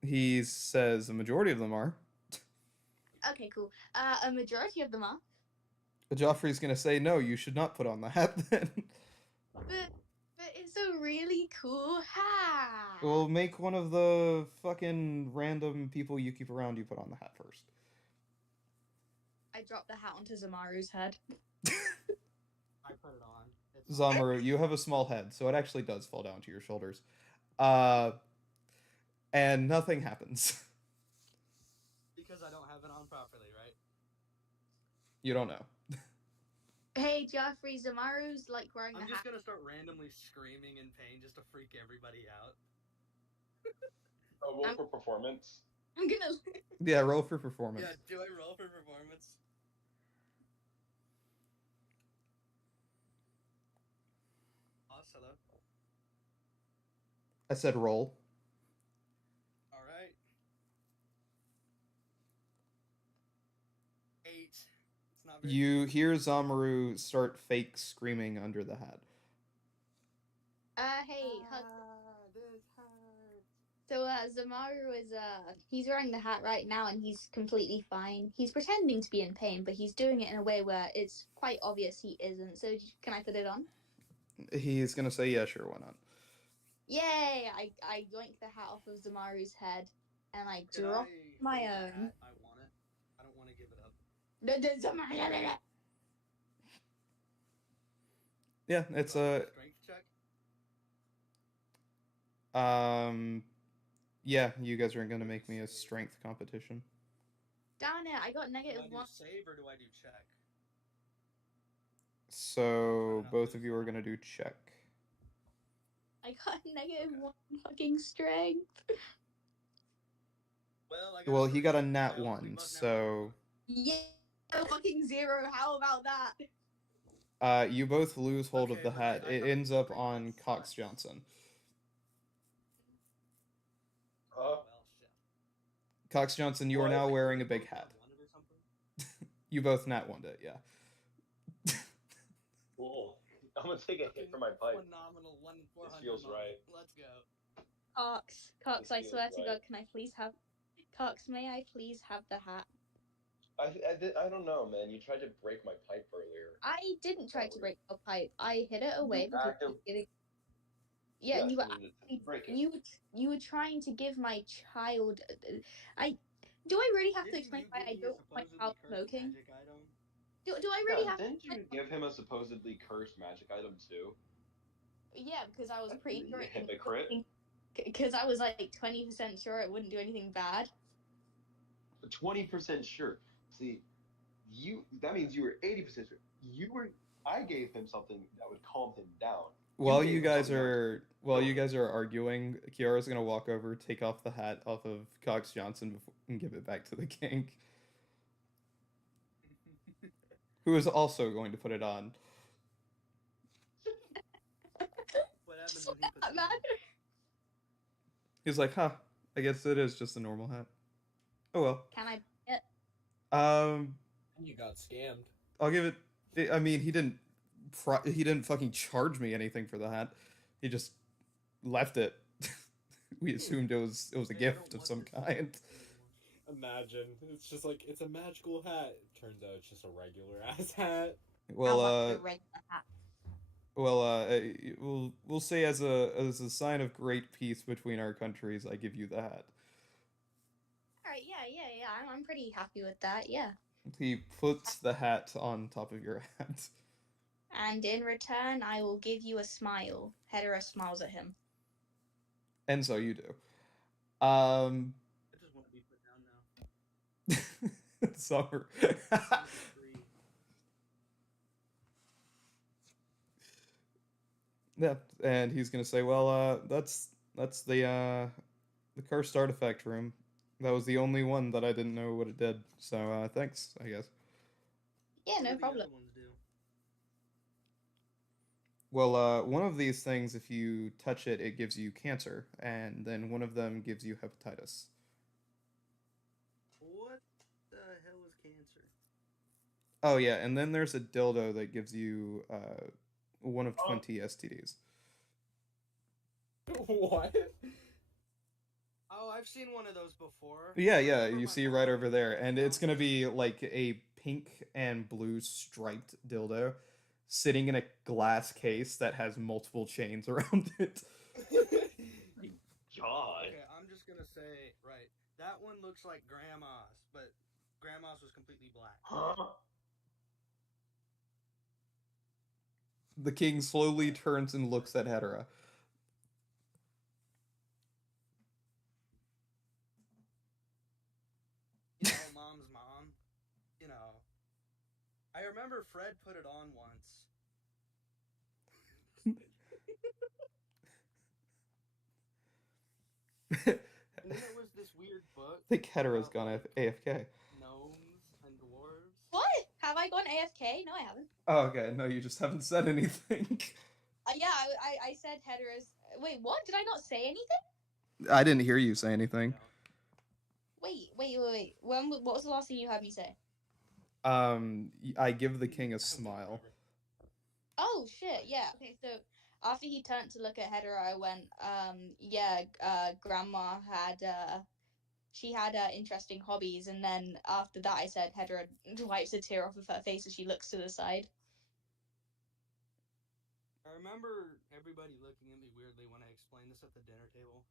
He says a majority of them are. Okay, cool. A majority of them are. Joffrey's gonna say no. You should not put on the hat then. But it's a really cool hat. We'll make one of the fucking random people you keep around you put on the hat first. I dropped the hat onto Zamaru's head. I put it on. It's fine. Zamaru, you have a small head, so it actually does fall down to your shoulders. And nothing happens. Because I don't have it on properly, right? You don't know. Hey, Joffrey, Zamaru's like wearing I'm the just hat. gonna start randomly screaming in pain just to freak everybody out. Oh, roll for performance. I'm gonna. Yeah, roll for performance. Yeah, do I roll for performance? Hello. I said roll. All right. 8. It's not very. You hear Zamaru start fake screaming under the hat. Hey, This hurts. so Zamaru is he's wearing the hat right now, and he's completely fine. He's pretending to be in pain, but he's doing it in a way where it's quite obvious he isn't. So can I put it on? He's gonna say, yeah, sure, why not? Yay! I yoink the hat off of Zamaru's head, and I Can drop I my hold the own. hat? I want it. I don't want to give it up. Zamaru. Yeah, it's Do I have strength check. yeah, you guys are gonna make me a strength competition. Darn it! I got Do negative I do 1. save or do I do check? So both of you are gonna do check. I got negative 1 fucking strength. Well, I got Well, he got a 3. nat We 1, both so Yeah, fucking 0. How about that? you both lose hold of Okay, the but hat. I It got ends up 3 on points Cox left. Johnson. Well, shit. Cox Johnson, you are What? now Like, wearing we a big both hat. nat one or something? You both nat 1'd it, yeah. Cool. I'm gonna take a hit for my pipe. Phenomenal 1-400. This feels right. Let's go. Cox, This I feels swear to right. God, can I please have... Cox, may I please have the hat? I don't know, man. You tried to break my pipe earlier. I didn't try to Probably. break your pipe. I hid it away You because active- you were giving... Yeah, Yes, and you were and then actually... break it. You were trying to give my child... Do I really have to Didn't explain you why I give me a don't want my supposedly child cursed smoking? magic item? Do I really have Didn't to... you give him a supposedly cursed magic item too? Yeah, because I was pretty You sure... hypocrite. Because I was like 20% sure it wouldn't do anything bad. 20% sure. See, that means you were 80% sure. I gave him something that would calm him down. While gave you him guys something that would are arguing, Kiara's gonna walk over, take off the hat off of Cox Johnson and give it back to the king, who is also going to put it on. What happens when he puts it Man. on? He's like, huh, I guess it is just a normal hat. Oh well. Can I buy it? You got scammed. I'll give it. I mean, he didn't fucking charge me anything for the hat. He just left it. We assumed it was a Hey, I gift don't of want some this kind. anymore. Imagine it's just like it's a magical hat. Turns out it's just a regular ass hat. I Well, want the regular hat. we'll say as a sign of great peace between our countries, I give you the hat. All right, yeah. I'm pretty happy with that. Yeah. He puts the hat on top of your hat. And in return, I will give you a smile. Hedera smiles at him. And so you do. Um, I just want to be put down now. Summer. Season 3. Yeah, and he's gonna say, "Well, that's the cursed artifact room. That was the only one that I didn't know what it did. So thanks, I guess." Yeah, What no do the problem. other ones do? Well, one of these things, if you touch it, it gives you cancer, and then one of them gives you hepatitis. What the hell is cancer? Oh yeah, and then there's a dildo that gives you one of Oh. 20 STDs. What? Oh, I've seen one of those before. Yeah, I yeah, remember you my see mom right over there, putting and it it's on gonna me. be like a pink and blue striped dildo sitting in a glass case that has multiple chains around it. God. Okay, I'm just gonna say, right, that one looks like grandma's, but grandma's was completely black. Huh? The king slowly turns and looks at Hera. You know, mom's mom. You know, I remember Fred put it on once. And then there was this weird book I think Hera's about gone like AFK. gnomes and dwarves. What? Have I gone AFK? No, I haven't. Oh, okay. No, you just haven't said anything. Yeah, I said heteros. Wait, what? Did I not say anything? I didn't hear you say anything. Wait. What was the last thing you heard me say? I give the king I a don't smile. remember. Oh shit, yeah. Okay, so after he turned to look at Hedera, I went, grandma had she had interesting hobbies, and then after that I said Hedera wipes a tear off of her face as she looks to the side. I remember everybody looking at me weirdly when I explained this at the dinner table.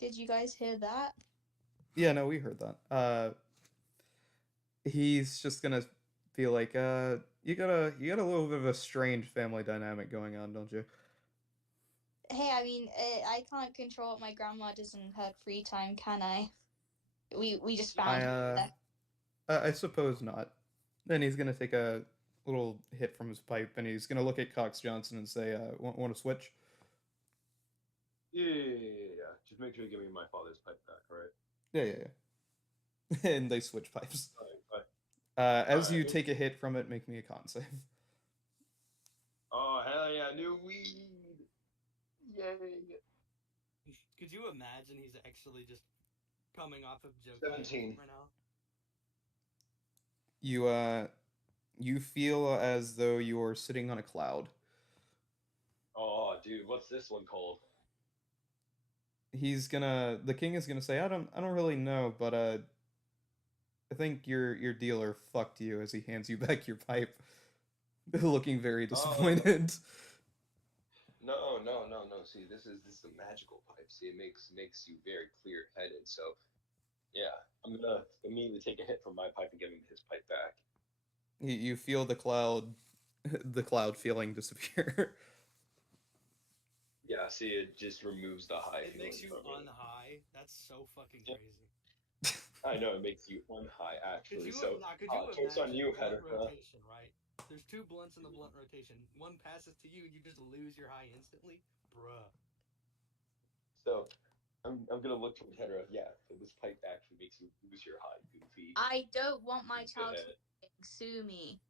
Did you guys hear that? Yeah, no, we heard that. He's just gonna feel like, you got a little bit of a strange family dynamic going on, don't you? Hey, I mean, I can't control what my grandma does in her free time, can I? We just found her. I suppose not. Then he's gonna take a little hit from his pipe, and he's gonna look at Cox Johnson and say, want to switch?" Yeah. Just make sure you give me my father's pipe back, alright? Yeah. And they switch pipes. Alright, As you Alright. take a hit from it, make me a con save. Oh, hell yeah, new weed! Yay! Could you imagine he's actually just coming off of joke 17. right now? You feel as though you're sitting on a cloud. Oh, dude, what's this one called? The king is gonna say, I don't really know, but I think your dealer fucked you, as he hands you back your pipe, looking very disappointed. No. See, this is a magical pipe. See, it makes you very clear headed. So, yeah, I'm gonna immediately take a hit from my pipe and give him his pipe back. You feel the cloud feeling disappear. Yeah, see, it just removes the high. It makes you feeling from it. unhigh. That's so fucking Yeah. crazy. I know it makes you unhigh actually. Could you Jokes on imagine you, blunt Hedera. rotation, right? There's two blunts in the blunt rotation. One passes to you and you just lose your high instantly? Bruh. So, I'm gonna look toward Hedera. Yeah, so this pipe actually makes you lose your high, goofy. I don't want my Go child ahead. to sue me.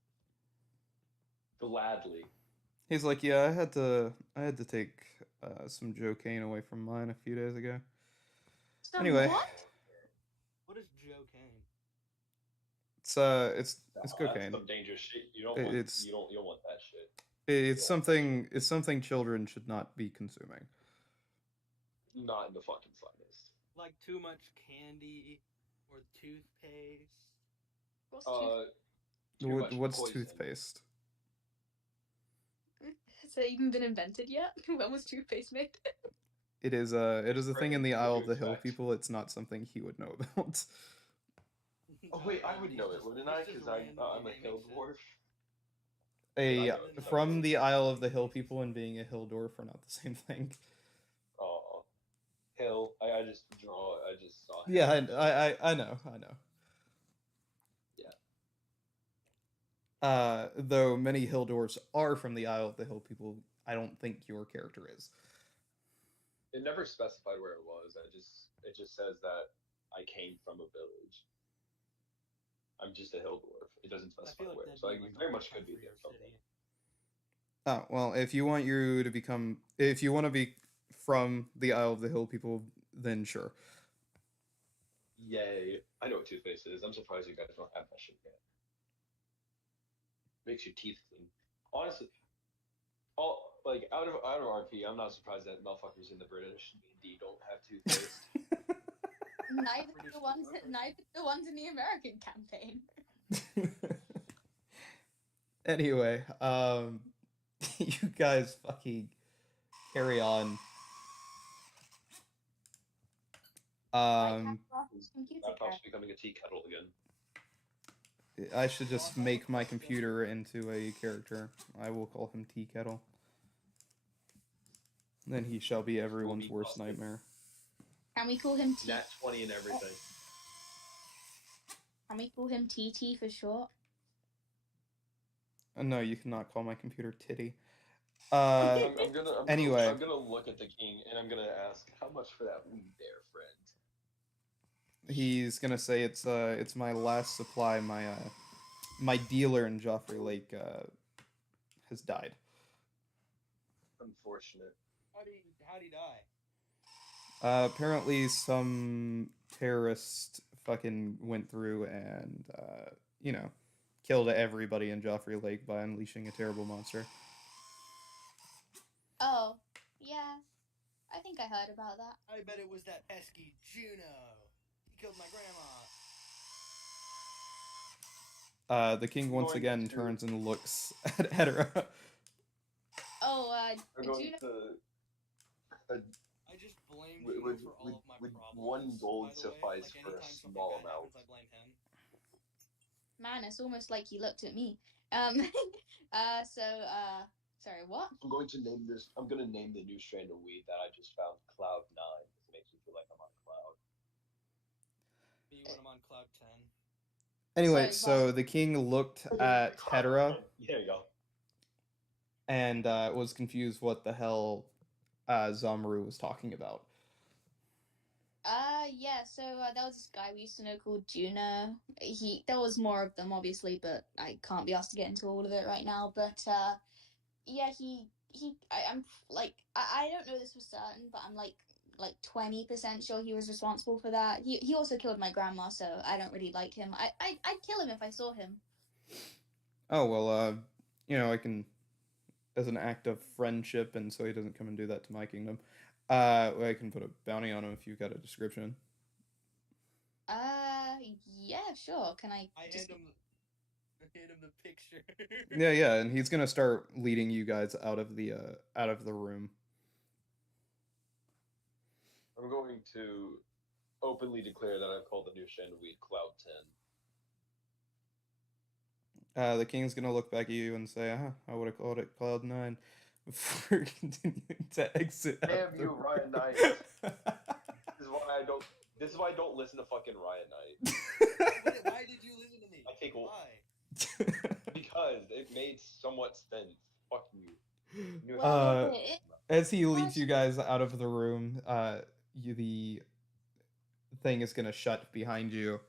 Gladly. He's like, yeah, I had to take some cocaine away from mine a few days ago. Anyway, What? What is Joe Kane? it's That's cocaine. some dangerous shit. You don't It's- want you don't want that shit. It's something children should not be consuming. Not in the fucking slightest. Like too much candy or toothpaste? What's Too much What's poison. toothpaste? Has it even been invented yet? When was toothpaste made? It is a thing in the What Isle do of you the Hill expect? people. It's not something he would know about. Oh wait, I would he's know it, just- wouldn't he's I? just Because I'm randomly a hill naming shit. dwarf. A I know from it's the like Isle of the something Hill he people and knows. being a hill dwarf are not the same thing. Oh, Hill. I just draw. I just saw. Hill. Yeah, I know. Though many hill dwarfs are from the Isle of the Hill people, I don't think your character is. It never specified where it was. It just says that I came from a village. I'm just a hill dwarf. It doesn't I specify feel like where, that'd so be I like very a much could country be or there somewhere. city. Oh, well, if you want if you want to be from the Isle of the Hill people, then sure. Yay! I know what Toothpaste is. I'm surprised you guys don't have that shit yet. Makes your teeth clean. Honestly, all like out of RP, I'm not surprised that motherfuckers in the British D&D don't have toothpaste. Neither British the ones people are neither the ones in the American campaign. Anyway, you guys fucking carry on. Um, Computer Laptop's becoming a tea kettle again. I should just Well, I have a make my question. computer into a character. I will call him Tea Kettle. Then he shall be everyone's be worst busted. nightmare. Can we call him T? Nat 20 and everything. Can we call him TT for short? No, you cannot call my computer Titty. I'm Anyway. gonna look at the king and I'm gonna ask how much for that weed there, friend. He's gonna say it's my last supply. My dealer in Joffrey Lake has died. Unfortunate. How'd he die? Apparently some terrorist fucking went through and killed everybody in Joffrey Lake by unleashing a terrible monster. Oh, yeah. I think I heard about that. I bet it was that pesky Juno. He killed my grandma. The king once Going again to- turns and looks at Hedera. Oh, I'm going Juno. to. I just blame Juno Would, for all would, of my would problems. one gold by the way. suffice Like, for a anytime something small bad amount? happens, I blame him. Man, it's almost like he looked at me. Sorry, what? I'm going to name this. I'm going to name the new strand of weed that I just found Cloud 9. This makes me feel like I'm on cloud. Me when I'm on cloud 10. Anyway, Sorry, so the king looked at Hedera There you go. and was confused what the hell Zamaru was talking about. Yeah, so there was this guy we used to know called Juno. There was more of them, obviously, but I can't be asked to get into all of it right now. But, yeah, I'm like, I don't know this for certain, but I'm like 20% sure he was responsible for that. He also killed my grandma, so I don't really like him. I'd kill him if I saw him. Oh, well, I can, as an act of friendship, and so he doesn't come and do that to my kingdom, I can put a bounty on him if you've got a description. Yeah, sure. Can I hand him the picture. Yeah, and he's gonna start leading you guys out of the room. I'm going to openly declare that I've called the new strand of weed Cloud 10. The king's gonna look back at you and say, I would have called it Cloud 9 before continuing to exit. Damn you, Ryan Knight. This is why I don't listen to fucking Ryan Knight. Why did you listen to me? I take Why? Because it made somewhat sense. Fuck you. As he leads you guys out of the room, the thing is gonna shut behind you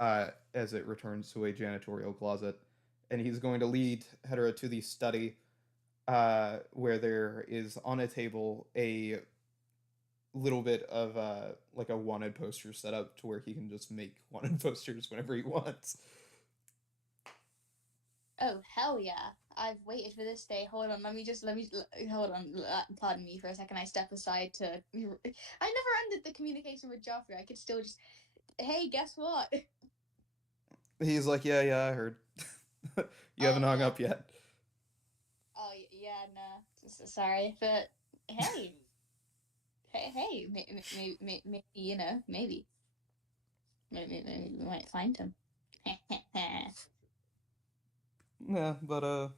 as it returns to a janitorial closet, and he's going to lead Hedera to the study, where there is on a table a little bit of like a wanted poster set up to where he can just make wanted posters whenever he wants. Oh, hell yeah. I've waited for this day. Hold on, hold on. Pardon me for a second. I step aside to. I never ended the communication with Joffrey. I could still just. Hey, guess what? He's like, yeah, I heard. You haven't hung up yet. Oh, yeah, no. Sorry, but hey. Maybe, maybe. Maybe we might find him. Yeah, but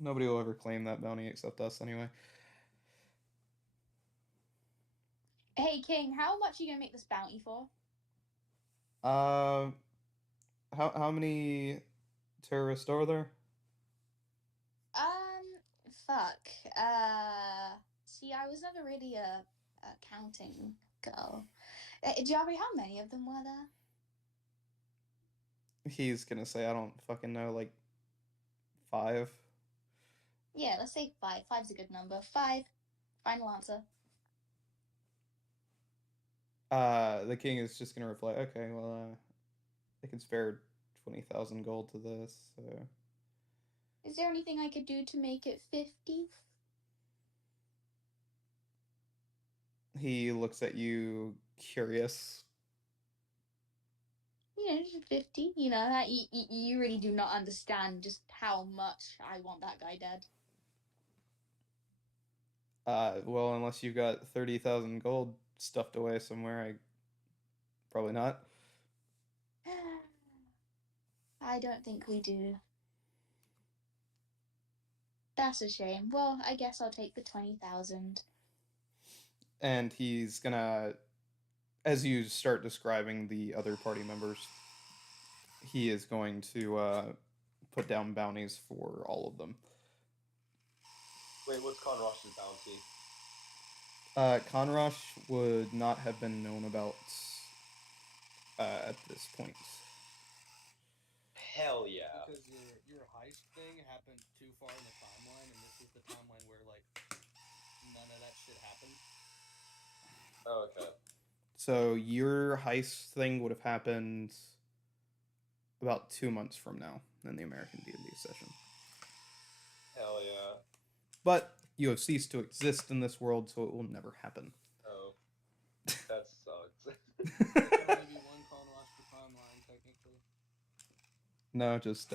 nobody will ever claim that bounty except us anyway. Hey, King, how much are you gonna make this bounty for? Uh, how many terrorists are there? Fuck. See, I was never really a counting girl. Jabri, how many of them were there? He's gonna say, I don't fucking know, like 5. Yeah, let's say 5. Five's a good number. 5. Final answer. The king is just gonna reply, okay, well, I can spare 20,000 gold to this, so. Is there anything I could do to make it 50? He looks at you curious. Just 50. You really do not understand just how much I want that guy dead. Well, unless you've got 30,000 gold stuffed away somewhere, probably not. I don't think we do. That's a shame. Well, I guess I'll take the 20,000. And he's gonna, as you start describing the other party members, he is going to put down bounties for all of them. Wait, what's Conrosh's bounty? Conrosh would not have been known about at this point. Hell yeah. Because your heist thing happened too far in the timeline, and this is the timeline where like none of that shit happened. Oh, okay. So your heist thing would have happened about 2 months from now in the American D&D session. Hell yeah. But you have ceased to exist in this world, so it will never happen. Oh. That sucks. Maybe one Conrosh per timeline, technically. No, just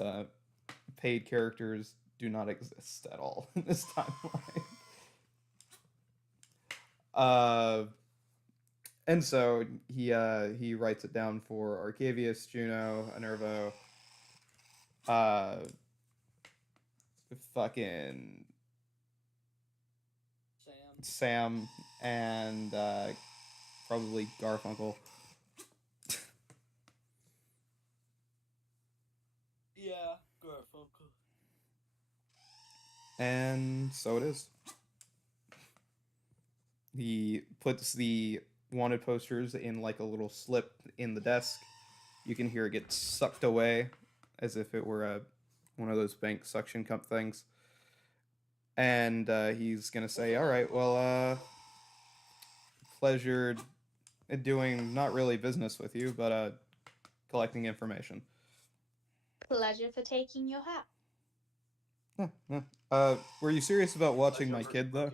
paid characters do not exist at all in this timeline. And so he writes it down for Arcavius, Juno, Enervo, fucking Sam, and probably Garfunkel. Yeah, Garfunkel. And so it is. He puts the wanted posters in like a little slip in the desk. You can hear it get sucked away as if it were one of those bank suction cup things. And he's gonna say, all right, well, pleasure doing not really business with you, but collecting information. Pleasure for taking your hat. Were you serious about watching my kid, though?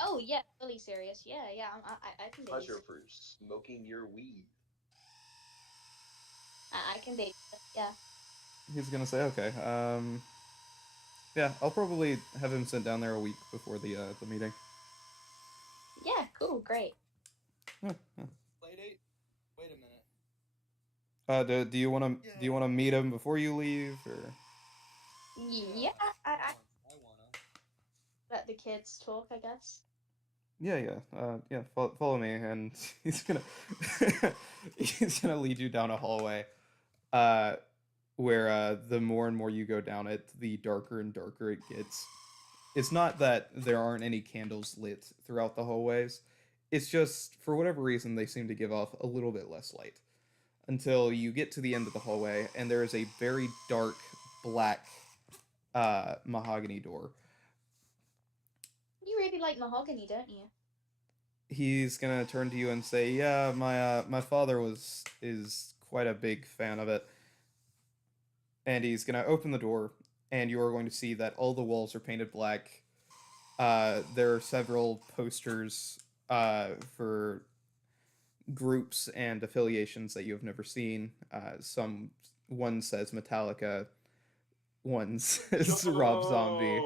Oh, yeah, really serious. Yeah, I can base. Pleasure for smoking your weed. I can base it, yeah. He's gonna say, okay, yeah, I'll probably have him sent down there a week before the meeting. Yeah, cool, great. Yeah. Play date? Wait a minute. Do you want to meet him before you leave, or? Yeah, I wanna. let the kids talk, I guess. Yeah. Follow me, and he's gonna he's gonna lead you down a hallway, where the more and more you go down it, the darker and darker it gets. It's not that there aren't any candles lit throughout the hallways. It's just, for whatever reason, they seem to give off a little bit less light. Until you get to the end of the hallway, and there is a very dark, black mahogany door. You really like mahogany, don't you? He's gonna turn to you and say, yeah, my father is quite a big fan of it. And he's gonna open the door, and you are going to see that all the walls are painted black. There are several posters for groups and affiliations that you have never seen. One says Metallica, one says Rob Zombie.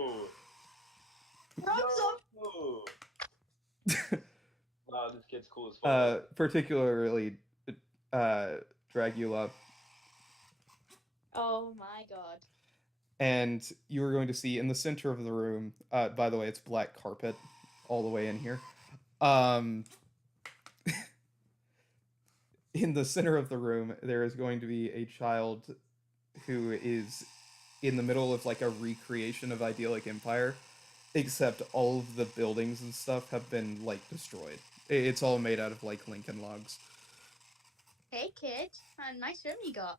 Rob Zombie. Wow, this kid's cool as fuck. Particularly Dragula. Oh my god. And you are going to see in the center of the room, by the way, it's black carpet all the way in here. in the center of the room, there is going to be a child who is in the middle of like a recreation of idyllic empire, except all of the buildings and stuff have been like destroyed. It's all made out of like Lincoln logs. Hey, kid. Nice room you got.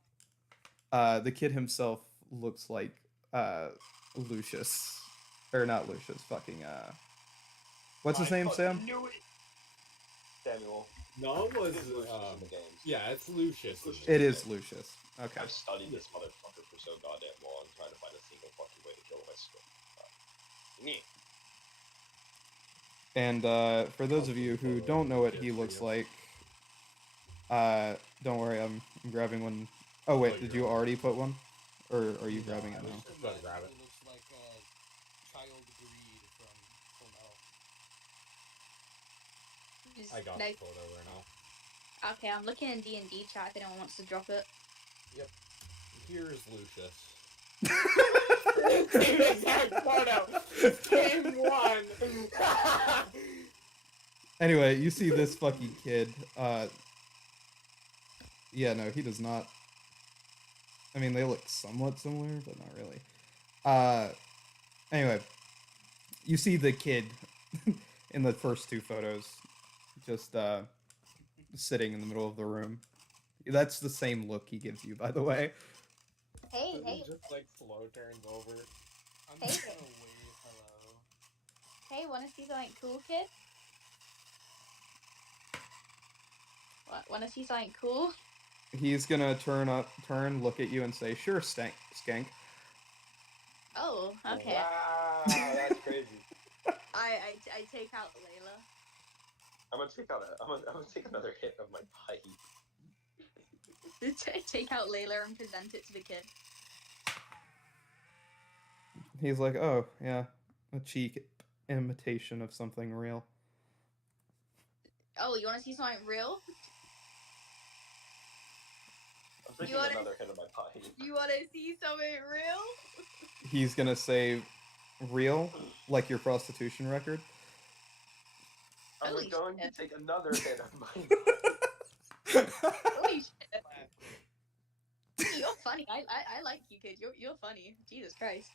The kid himself looks like Lucius, or not Lucius, fucking what's his I name, fucking Sam? knew it! Samuel. No, it was It is Lucius in the games. yeah, it's Lucius. in Lucius. the It game. is Lucius. Okay. I've studied this motherfucker for so goddamn long, trying to find a single fucking way to kill my skull. Me. And for those of you who don't know what he looks like, don't worry, I'm grabbing one. Oh wait, did you already put one, or are you grabbing it now? Just gotta grab it. Looks like a child greed from Full Metal. Just I got like- the photo right now. Okay, I'm looking in D&D chat if anyone wants to drop it. Here's Lucius. Same exact photo. Same one. Anyway, you see this fucking kid. Yeah, no, he does not. I mean, they look somewhat similar, but not really. Anyway, you see the kid in the first two photos, just sitting in the middle of the room. That's the same look he gives you, by the way. Hey, hey, Just like slow turns over. I'm Hey. just gonna wave hello. hey, wanna see something cool, kid? What, wanna see something cool? He's gonna turn, look at you, and say, "Sure, skank." Oh, okay. Wow, that's crazy. I take out Layla. I'm gonna take another hit of my pipe. Take out Layla and present it to the kid. He's like, "Oh, yeah, a cheek imitation of something real." Oh, you wanna see something real? I'm taking You wanna- another hit of my pipe. You wanna see something real? He's gonna say, "Real, like your prostitution record." I'm Holy going to shit. take another hit of my pipe. Holy shit. You're funny. I like you, kid. You're funny. Jesus Christ.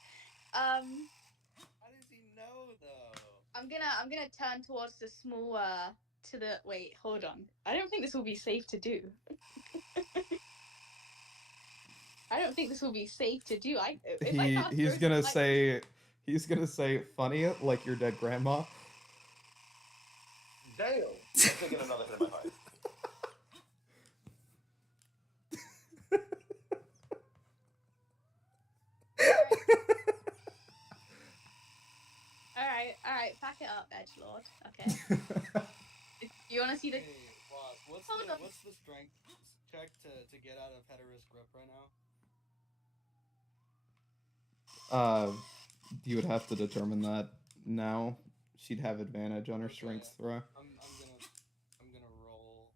How does he know though? I'm gonna turn towards the small to the wait, hold on. I don't think this will be safe to do. I don't think this will be safe to do. He's gonna say funny like your dead grandma. Damn! I'm taking another hit of my pipe. Alright, pack it up, edgelord. Okay. You wanna see the Hey, boss, Hold on. what's the strength check to get out of Hedera's grip right now? You would have to determine that now. She'd have advantage on her Okay. strength throw. I'm gonna roll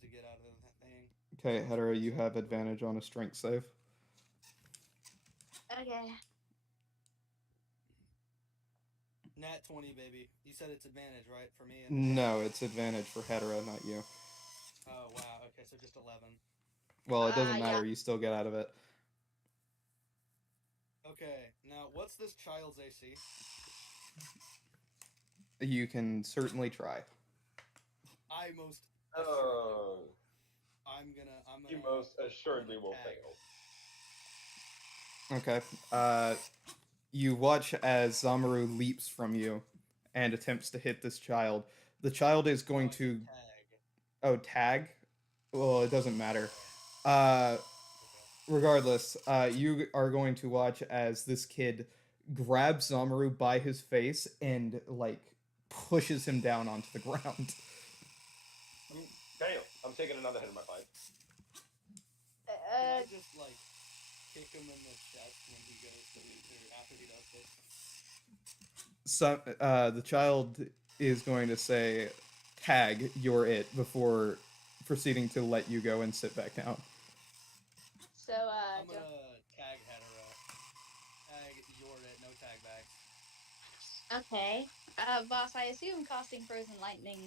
to get out of that thing. Okay, Hetera, you have advantage on a strength save. Okay. Nat 20, baby. You said it's advantage, right, for me? And No, it's advantage for Hetera, not you. Oh wow. Okay, so just 11. Well, it doesn't Yeah. matter. You still get out of it. Okay, now what's this child's AC? You can certainly try. I most Oh, I'm gonna you most assuredly will tag. fail. Okay. You watch as Zamaru leaps from you and attempts to hit this child. The child is going to tag. Oh, tag? Well, it doesn't matter. Regardless, you are going to watch as this kid grabs Zamaru by his face and, like, pushes him down onto the ground. Damn! I'm taking another hit of my pipe. Can I just like kick him in the chest when he goes to or after he does this? The child is going to say, "Tag, you're it," before proceeding to let you go and sit back down. So I'm gonna tag Hetera. Tag you're it, no tag backs. okay. Voss, I assume casting Frozen Lightning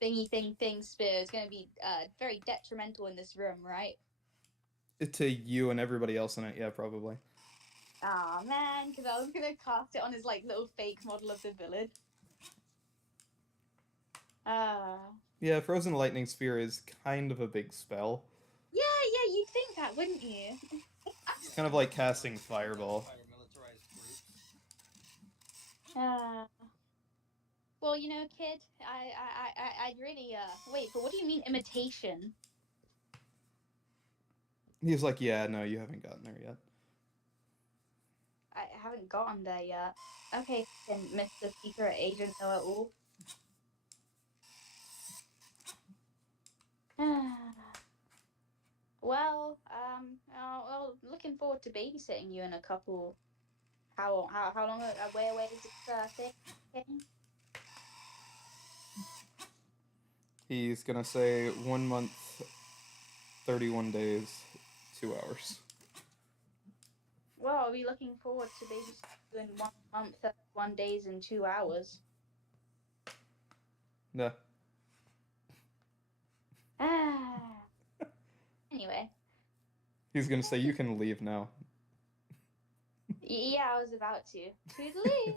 thing spear is going to be very detrimental in this room, right? To you and everybody else in it, yeah, probably. Aw, man, because I was going to cast it on his, like, little fake model of the village. Yeah, Frozen Lightning Spear is kind of a big spell. Yeah, you'd think that, wouldn't you? It's kind of like casting Fireball. Paramilitarized groups. Well, you know, kid, I'd really, wait, but what do you mean imitation? He's like, yeah, no, you haven't gotten there yet. I haven't gotten there yet. Okay, then Mr. Secret Agent know it all. Well, looking forward to babysitting you in a couple. How long? Where is this thing? Okay. He's gonna say 1 month, 31 days, 2 hours. Well, I'll be looking forward to babysitting you in 1 month, 31 days, and 2 hours. Nah. Anyway. He's gonna say, you can leave now. Yeah, I was about to. Toodaloo.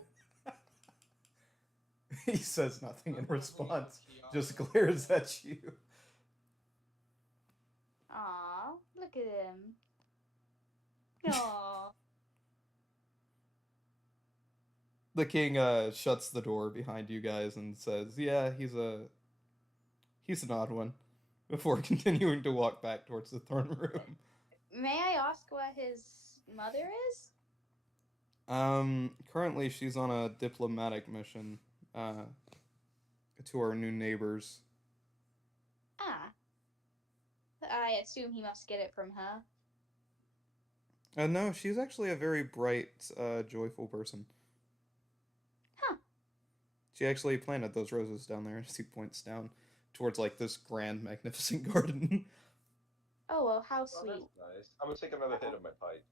He says nothing in response, just glares at you. Aw, look at him. Aw. The king shuts the door behind you guys and says, yeah, he's an odd one, before continuing to walk back towards the throne room. May I ask where his mother is? Currently she's on a diplomatic mission, to our new neighbors. Ah. I assume he must get it from her. No, she's actually a very bright, joyful person. Huh. She actually planted those roses down there, as he points down towards, like, this grand, magnificent garden. Oh, well, how Oh, sweet. that's nice. I'm gonna take another hit of my pipe.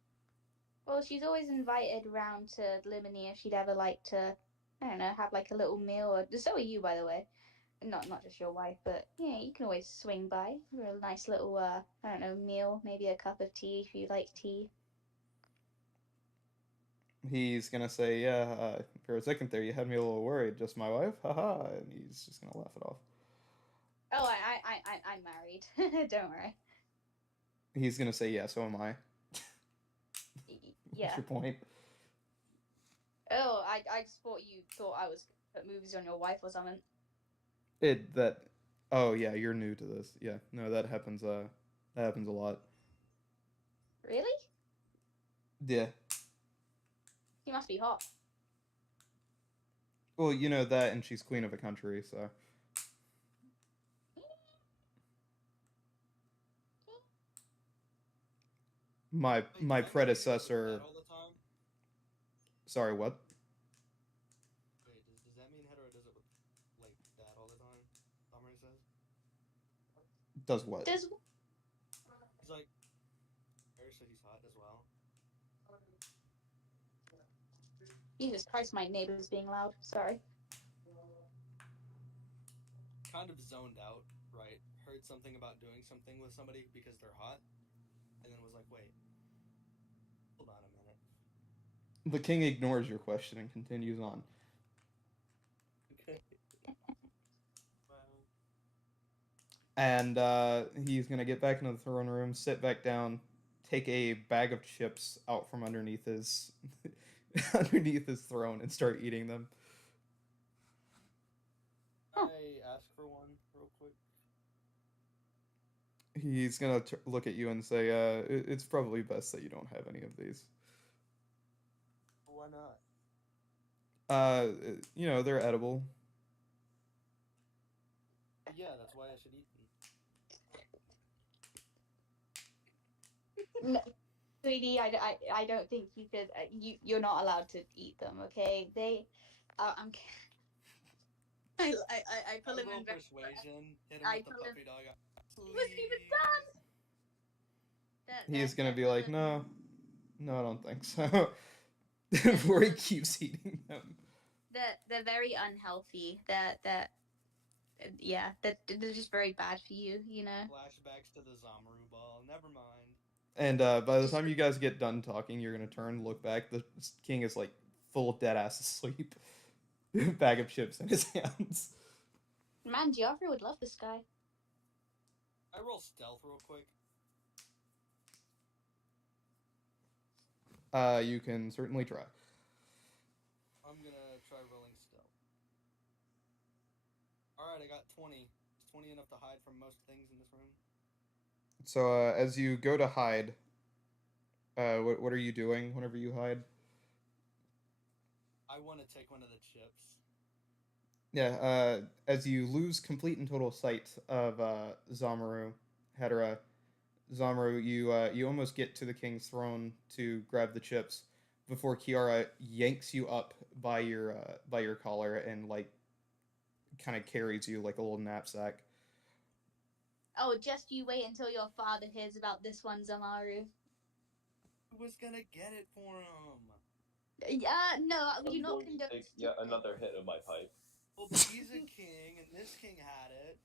Well, she's always invited round to Limini if she'd ever like to, I don't know, have like a little meal. Or so are you, by the way. Not just your wife, but yeah, you can always swing by for a nice little, I don't know, meal. Maybe a cup of tea if you like tea. He's gonna say, yeah, for a second there, you had me a little worried. Just my wife? Haha. And he's just gonna laugh it off. Oh, I'm married. Don't worry. He's gonna say, yeah, so am I. Yeah. What's your point? Oh, I just thought you thought I was put movies on your wife or something. Oh yeah, you're new to this. Yeah, no, that happens a lot. Really? Yeah. He must be hot. Well, you know that, and she's queen of a country, so. My predecessor. All the time? Sorry, what? Wait, does that mean hetero does it with like that all the time? Amora says. Does what? Does He's like, Harry said he's hot as well. Jesus Christ, my neighbor's being loud. Sorry. Kind of zoned out, right? Heard something about doing something with somebody because they're hot, and then was like, wait, hold on a minute. The king ignores your question and continues on. Okay. And he's gonna get back into the throne room, sit back down, take a bag of chips out from underneath his underneath his throne, and start eating them. Can I ask for one real quick? He's gonna look at you and say, "It's probably best that you don't have any of these." Why not? You know, they're edible. Yeah, that's why I should eat them. No, sweetie, I don't think you could. You're not allowed to eat them. Okay, I'm. I pull him in. Persuasion. Hit him I with the pull him- puppy dog. Wasn't even done. He's gonna be like, no, I don't think so. Before he keeps eating them. They're very unhealthy. Yeah, they're just very bad for you, you know. Flashbacks to the Zamaru ball. Never mind. And by the time you guys get done talking, you're gonna turn, look back. The king is like full dead ass asleep, bag of chips in his hands. Man, Geoffrey would love this guy. I roll stealth real quick. You can certainly try. I'm gonna try rolling stealth. Alright, I got 20. Is 20 enough to hide from most things in this room? So as you go to hide, what are you doing whenever you hide? I want to take one of the chips. Yeah, as you lose complete and total sight of Zamaru, Hedera, Zamaru, you almost get to the king's throne to grab the chips before Kiara yanks you up by your collar and like kind of carries you like a little knapsack. Oh, just you wait until your father hears about this one, Zamaru. Who was gonna get it for him? Yeah, no, I'm you not going to condone. take yet another hit of my pipe. Well, but he's a king, and this king had it.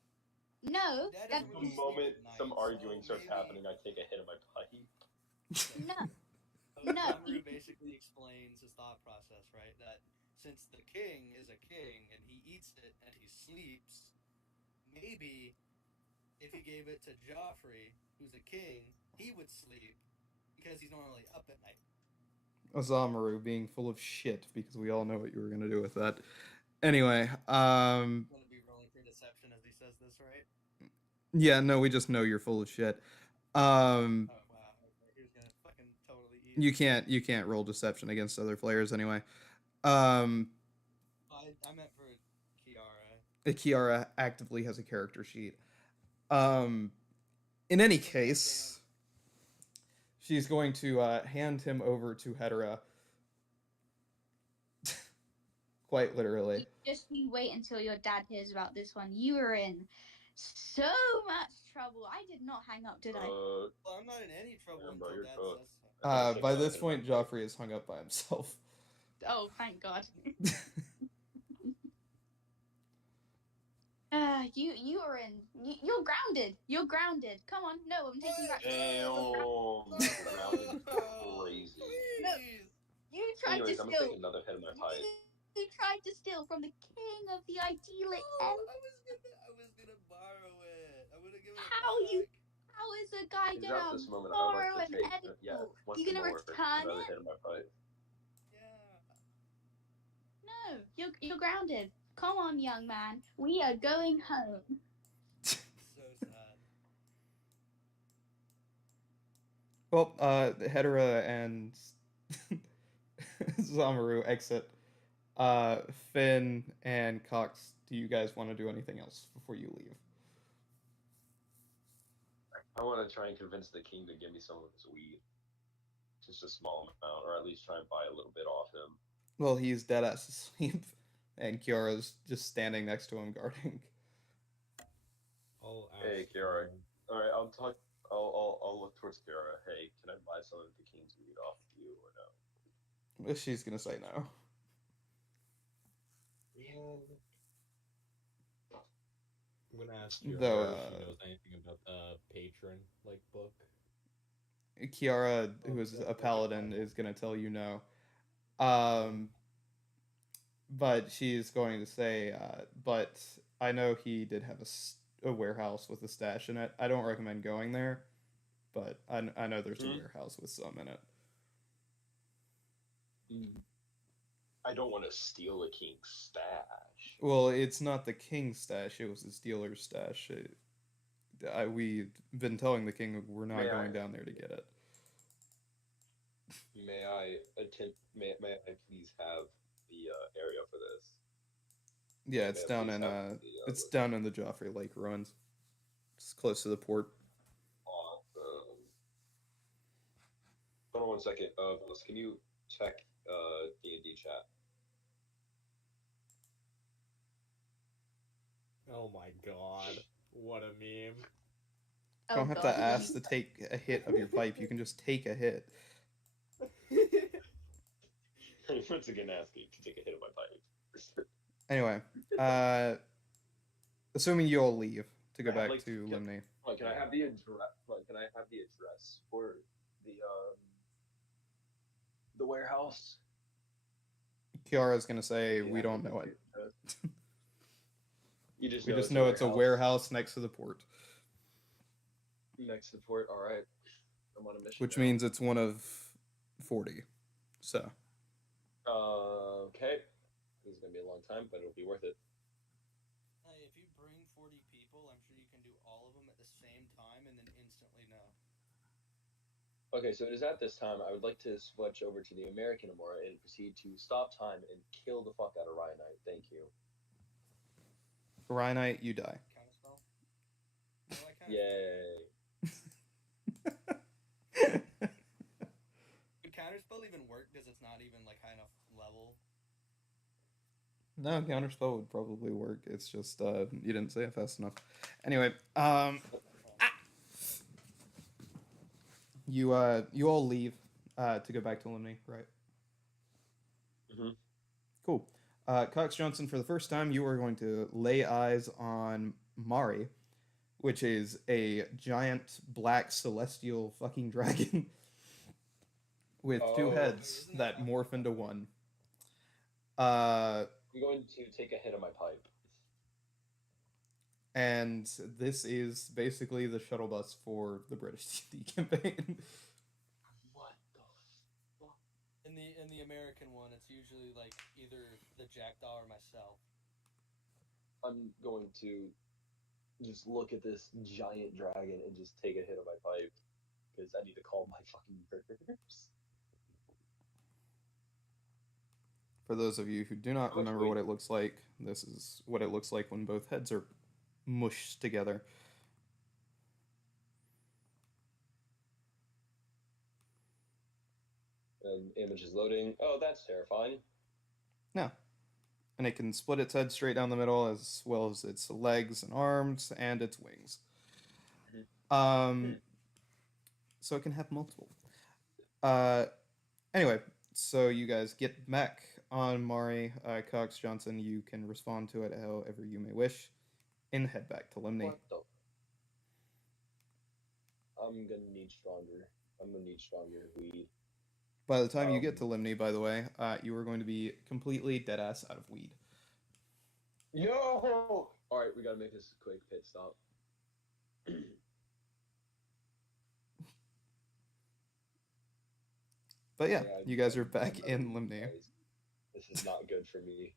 No, Dad that, doesn't The really sleep moment at night, some arguing so starts maybe- happening, I take a hit of my pipe. no. So No, Zamaru basically explains his thought process, right? That since the king is a king and he eats it and he sleeps, maybe if he gave it to Joffrey, who's a king, he would sleep because he's normally up at night. Zamaru being full of shit because we all know what you were gonna do with that. Anyway, I'm gonna be rolling for deception as he says this, right? yeah, no, we just know you're full of shit. Oh wow, okay, he was gonna fucking totally eat. You can't roll deception against other players anyway. Um, I meant for Kiara. Kiara actively has a character sheet. In any case, she's going to hand him over to Hedera. Quite literally. you wait until your dad hears about this one. You are in so much trouble. I did not hang up, did I? Well, I'm not in any trouble Yeah, bro, until you're Dad cooked. says so. By this point, Joffrey is hung up by himself. Oh, thank God. You are in. You're grounded. You're grounded. Come on, no, I'm taking you back. Damn, grounded is crazy. No, Please. you tried Anyways, to I'm gonna steal. take another hit of my pipe. You tried to steal from the king of the idyllic No, end. I was gonna borrow it. I would have given How it back. How is a guy Is gonna at this moment I'd borrow like an to take edible? once You gonna more return another it? hit of my pipe. Yeah. No, you're grounded. Come on, young man. We are going home. So sad. Well, Hedera and Zamaru exit. Finn and Cox, do you guys want to do anything else before you leave? I want to try and convince the king to give me some of his weed. Just a small amount, or at least try and buy a little bit off him. Well, he's dead ass asleep, and Kiara's just standing next to him guarding. I'll ask Hey, Kiara. Alright, I'll talk. I'll look towards Kiara. Hey, can I buy some of the king's weed off of you or no? She's gonna say no. I'm gonna ask you Though, if she knows anything about the patron like book. Kiara, who is a paladin, is gonna tell you no. But she's going to say, but I know he did have a warehouse with a stash in it. I don't recommend going there, but I know there's a warehouse with some in it. I don't want to steal a king's stash. Well, it's not the king's stash; it was his dealer's stash. We've been telling the king we're not going down there to get it. May I attend? May I please have the area for this? Yeah, it's down in it's down in the Joffrey Lake ruins. It's close to the port. Awesome. Hold on one second. Phyllis, can you check D&D chat? Oh my god, what a meme. You don't have to ask to take a hit of your pipe. You can just take a hit. Once again, asking to take a hit of my pipe. Anyway, Assuming you all leave to go I have, back like, to Limney. Can I have the address? Can I have the address for the warehouse? Kiara's gonna say Do you we have don't the know it. You just We know just it's know it's a warehouse next to the port, next to the port. All right, I'm on a mission. which now. means it's one of 40. So Okay, this is gonna be a long time, but it'll be worth it. Hey, if you bring 40 people, I'm sure you can do all of them at the same time and then instantly know. Okay, so it is at this time I would like to switch over to the American Amora and proceed to stop time and kill the fuck out of Ryanite. Thank you. Ryanite, you die. Counterspell? I like counterspell. Yay. Would counterspell even work because it's not even like high enough level? No, counterspell would probably work. It's just you didn't say it fast enough. Anyway, you all leave to go back to Limney, right? Mhm. Cool. Cox Johnson, for the first time, you are going to lay eyes on Mari, which is a giant black celestial fucking dragon with two Oh. heads that morph into one. I'm going to take a hit of my pipe. And this is basically the shuttle bus for the British D&D campaign. What the fuck? In the American one, it's usually like either the Jackdaw or myself. I'm going to just look at this giant dragon and just take a hit of my pipe because I need to calm my fucking nerves. For those of you who do not How much remember weight? what it looks like, this is what it looks like when both heads are mushed together. And image is loading. Oh, that's terrifying. No. And it can split its head straight down the middle, as well as its legs and arms and its wings. So it can have multiple. Anyway, so you guys get back on Mari. Cox Johnson, you can respond to it however you may wish, and head back to Limney. What the? I'm gonna need stronger. I'm gonna need stronger weed. By the time you get to Limney, by the way, you are going to be completely dead ass out of weed. Yo! Alright, we gotta make this a quick pit stop. But yeah, you guys are back in Limney. This is not good for me.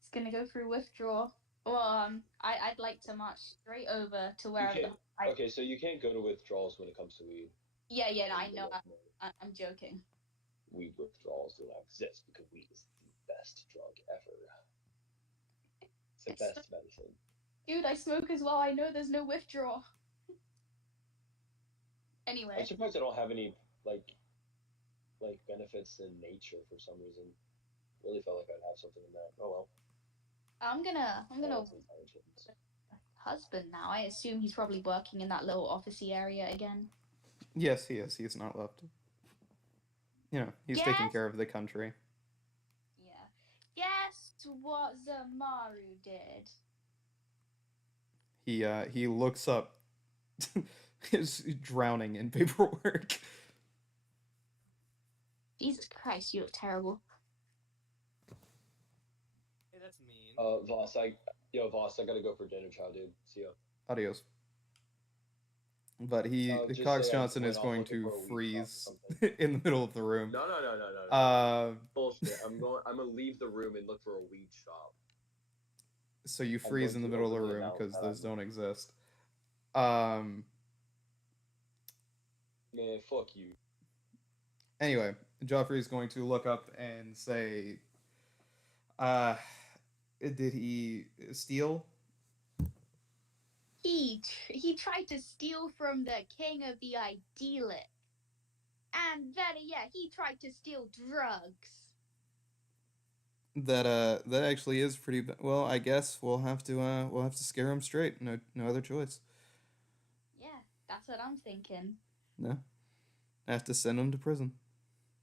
It's gonna go through withdrawal. Well, I'd like to march straight over to wherever. Okay, so you can't go to withdrawals when it comes to weed. Yeah, no, I know. I'm joking. Weed withdrawals do not exist because weed is the best drug ever. It's the best medicine. Dude, I smoke as well. I know there's no withdrawal. Anyway. I'm surprised I don't have any like benefits in nature for some reason. Really felt like I'd have something in that. Oh well. I'm gonna husband now. I assume he's probably working in that little officey area again. Yes, he is. He's not left. You know, he's taking care of the country. Yeah. Guess what Zamaru did? He looks up. Is drowning in paperwork. Jesus Christ, you look terrible. Hey, that's mean. Voss, I gotta go for dinner, child, dude. See ya. Adios. But Cox Johnson is going to freeze in the middle of the room. No. Bullshit. I'm gonna leave the room and look for a weed shop. So you freeze in the middle of the room because those don't exist. Man, fuck you. Anyway, Joffrey is going to look up and say, did he steal? He tried to steal from the king of the Idyllic. And better yet, he tried to steal drugs. That actually is pretty well, I guess we'll have to scare him straight. No other choice. Yeah, that's what I'm thinking. No. I have to send him to prison.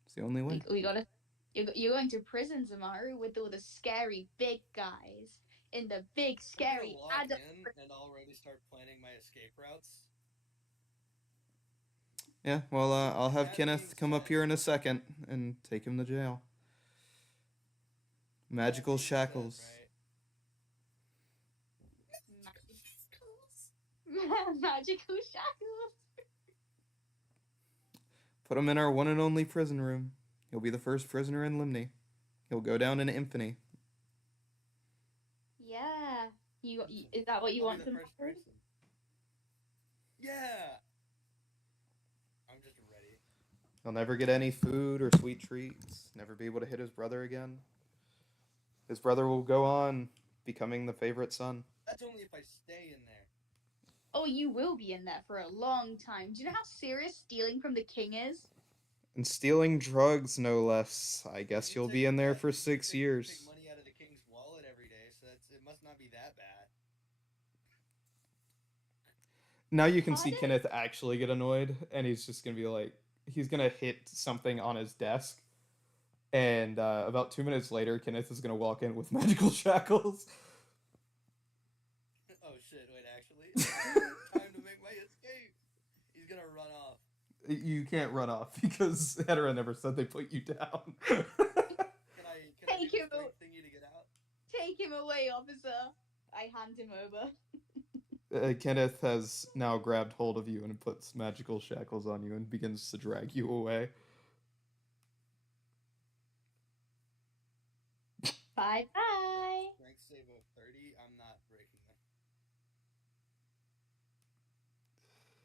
It's the only way. We gotta. You're going to prison, Zamaru, with all the scary big guys. in the big, I'm scary gonna walk adult. in and already start planning my escape routes. Yeah, well, I'll have That Kenneth being come up said- here in a second and take him to jail. Magical That being said, shackles. Magical shackles. Put him in our one and only prison room. He'll be the first prisoner in Limney. He'll go down in infamy. Yeah. Is that what you I'll want be the to first know? person. Yeah. I'm just ready. He'll never get any food or sweet treats. Never be able to hit his brother again. His brother will go on becoming the favorite son. That's only if I stay in there. Oh, you will be in there for a long time. Do you know how serious stealing from the king is? And stealing drugs, no less. I guess you'll be in there for 6 You years. take money out of the king's wallet every day, so it must not be that bad. Now you can see Pardon? Kenneth actually get annoyed, and he's just gonna be like, he's gonna hit something on his desk, and about 2 minutes later, Kenneth is gonna walk in with magical shackles. Oh shit! Wait, actually, time to make my escape. He's gonna run off. You can't run off because Hedera never said they put you down. Can I Take do him the out. strength thingy to get out? Take him away, officer. I hand him over. Kenneth has now grabbed hold of you and puts magical shackles on you and begins to drag you away. Bye bye. Strength save of 30. I'm not breaking that.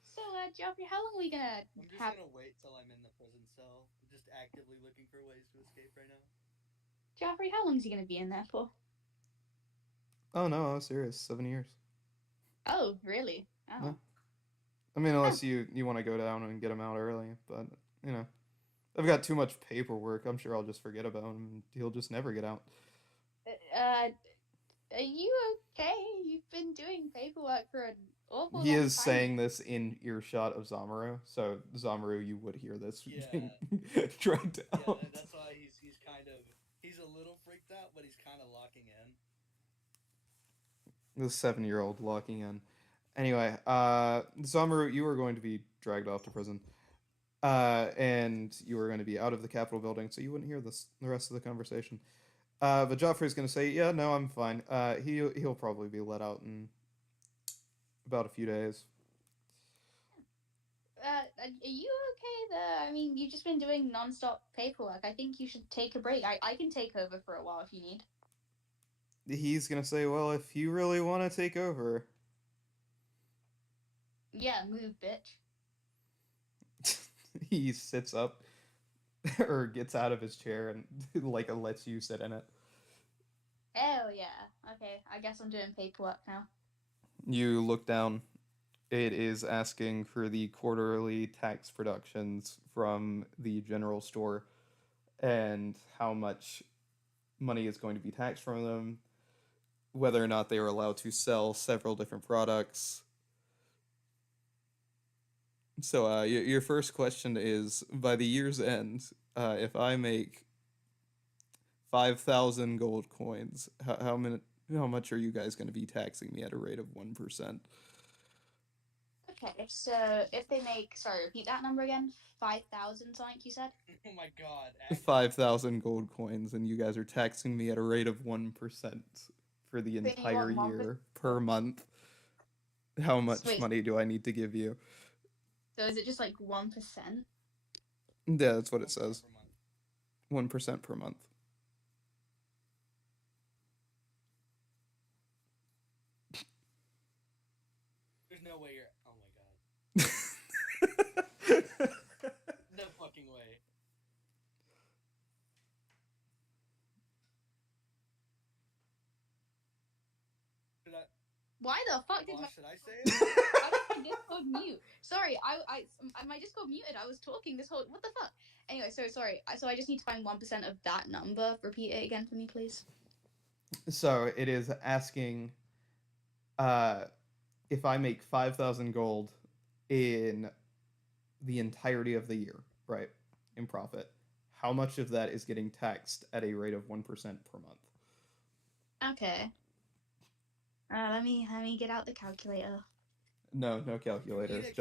So, Joffrey, how long are we gonna I'm just have? gonna wait till I'm in the prison cell. I'm just actively looking for ways to escape right now. Joffrey, how long is he gonna be in there for? Oh no, I was serious. 7 years. Oh, really? Oh. No. I mean, unless you want to go down and get him out early, but you know, I've got too much paperwork. I'm sure I'll just forget about him. And he'll just never get out. Are you okay? You've been doing paperwork for an awful He long is time. saying this in earshot of Zamaru, so Zamaru, you would hear this Yeah. being dragged out. Yeah, that's why he's a little freaked out, but he's kind of locking in. The 7-year-old locking in. Anyway, Zamaru, you are going to be dragged off to prison. And you are going to be out of the Capitol building, so you wouldn't hear the rest of the conversation. But Joffrey's going to say, yeah, no, I'm fine. He'll probably be let out in about a few days. Are you okay there? I mean, you've just been doing non-stop paperwork. I think you should take a break. I can take over for a while if you need. He's going to say, well, if you really want to take over... Yeah, move, bitch. He sits up or gets out of his chair and like lets you sit in it. Oh, yeah. Okay, I guess I'm doing paperwork now. You look down. It is asking for the quarterly tax productions from the general store and how much money is going to be taxed from them, whether or not they are allowed to sell several different products. So your first question is, by the year's end, if I make 5,000 gold coins, how much are you guys going to be taxing me at a rate of 1%? Okay, so if they make, sorry, repeat that number again. 5,000 something you said? Oh my god. Actually, 5,000 gold coins, and you guys are taxing me at a rate of 1% for the you entire want 1%? year per month. How much Wait. money do I need to give you? So is it just like 1%? Yeah, that's what it 1% says. per month. 1% per month. There's no way you're. Oh my god. No fucking way. Should I? Why the fuck did Boss, my should I say it? why did my Discord mute? Sorry, my Discord muted. I was talking this whole. What the fuck? Anyway, so sorry. So I just need to find 1% of that number. Repeat it again for me, please. So it is asking if I make 5,000 gold in the entirety of the year, right, in profit, how much of that is getting taxed at a rate of 1% per month? Okay. Let me get out the calculator. No calculator. need a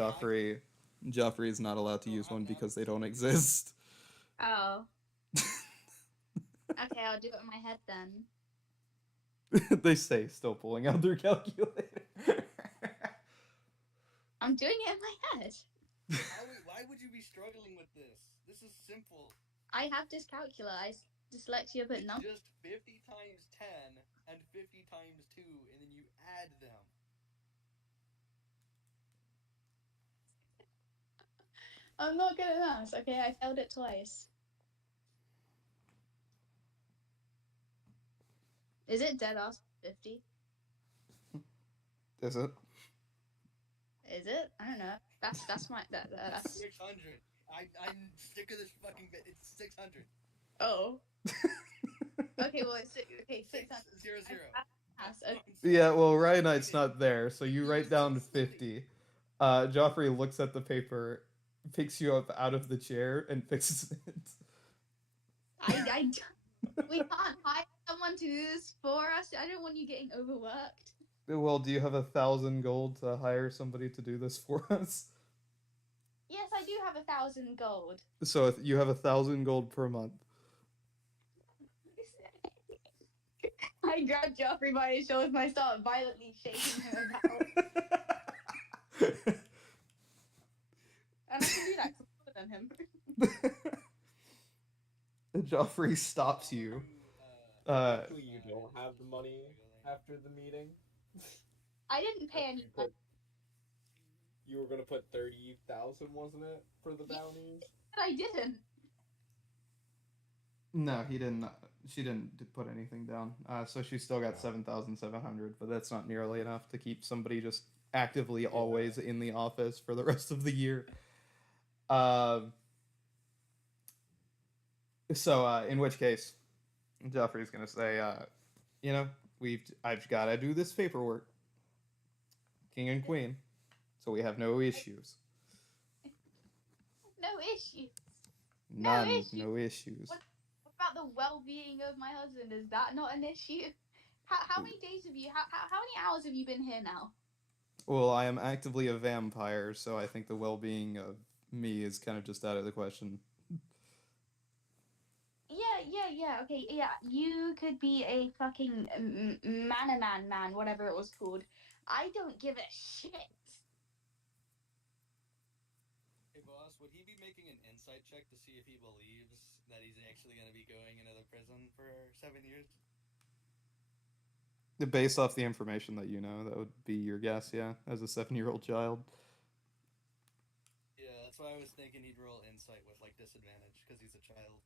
Joffrey is not allowed to Oh, use I'm one not. because they don't exist. Oh. Okay, I'll do it in my head then. They say still pulling out their calculator. I'm doing it in my head. Why would you be struggling with this? This is simple. I have dyscalculia. Dyslexia, but It's no. just 50 times 10 and 50 times 2, and then you add them. I'm not good at maths. Okay, I failed it twice. Is it dead ass 50? Is it? Is it? I don't know. That's my that's 600. I'm sick of this fucking bit. It's 600. oh. Okay, well it's 600. 600. Okay. Yeah, well, Ryan Knight's not there, so you write down 50. Joffrey looks at the paper, picks you up out of the chair, and fixes it. We can't hire someone to do this for us. I don't want you getting overworked. Well, do you have 1,000 gold to hire somebody to do this for us? Yes, I do have 1,000 gold. So you have 1,000 gold per month. I grab Joffrey by his shoulders and I start violently shaking him about. And I can do that because I'm taller than him. Joffrey stops you. Actually, you don't have the money after the meeting. I didn't pay any money. You were gonna put 30,000, wasn't it, for the bounties? But I didn't. No, he didn't. She didn't put anything down. So she still got 7,700, but that's not nearly enough to keep somebody just actively always in the office for the rest of the year. So in which case, Joffrey's gonna say, I've got to do this paperwork, king and queen, so we have no issues. No issues. None, No issues. no issues. What about the well-being of my husband? Is that not an issue? How many days have you? How many hours have you been here now? Well, I am actively a vampire, so I think the well-being of me is kind of just out of the question. Yeah. Okay, yeah. You could be a fucking man, whatever it was called. I don't give a shit. Hey, boss, would he be making an insight check to see if he believes that he's actually going to be going into the prison for 7 years? Based off the information that you know, that would be your guess, yeah, as a 7-year-old child. Yeah, that's why I was thinking he'd roll insight with, like, disadvantage, because he's a child.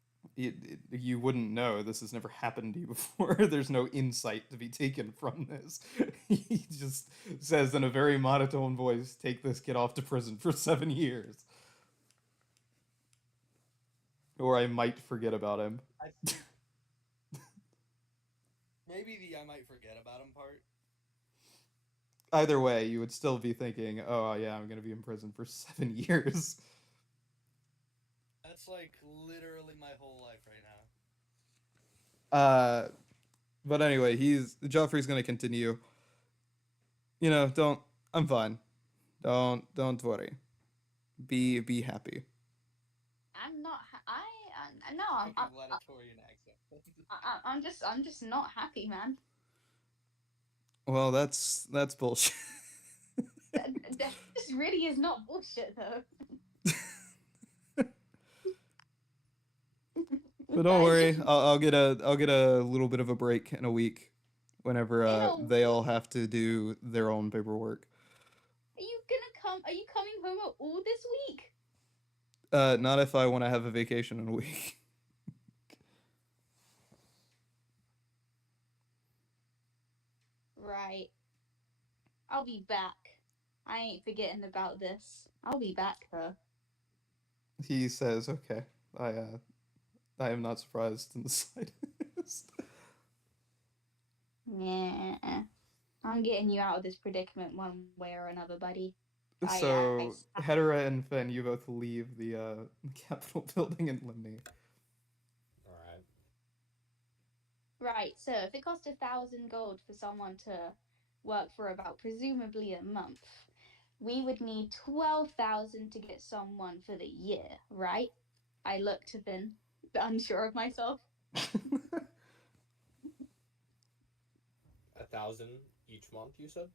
You wouldn't know. This has never happened to you before. There's no insight to be taken from this. He just says in a very monotone voice, take this kid off to prison for 7 years. Or I might forget about him. Maybe the I might forget about him part. Either way, you would still be thinking, oh yeah, I'm going to be in prison for 7 years. That's like literally my whole life right now. But anyway, Joffrey's going to continue. I'm fine. Don't worry. Be happy. I'm not. I'm Latitorian accent. I'm just not happy, man. Well, that's bullshit. This really is not bullshit, though. But don't worry, I'll get a little bit of a break in a week, whenever they all have to do their own paperwork. Are you coming home all this week? Not if I want to have a vacation in a week. Right. I'll be back. I ain't forgetting about this. I'll be back, though. He says, "Okay, I am not surprised in the slightest." Yeah. I'm getting you out of this predicament one way or another, buddy. So, Hedera and Fen, you both leave the Capitol building in Limney. Alright. Right, so if it costs 1,000 gold for someone to work for about presumably a month. We would need 12,000 to get someone for the year, right? I look to Finn, unsure of myself. 1,000 each month, you said?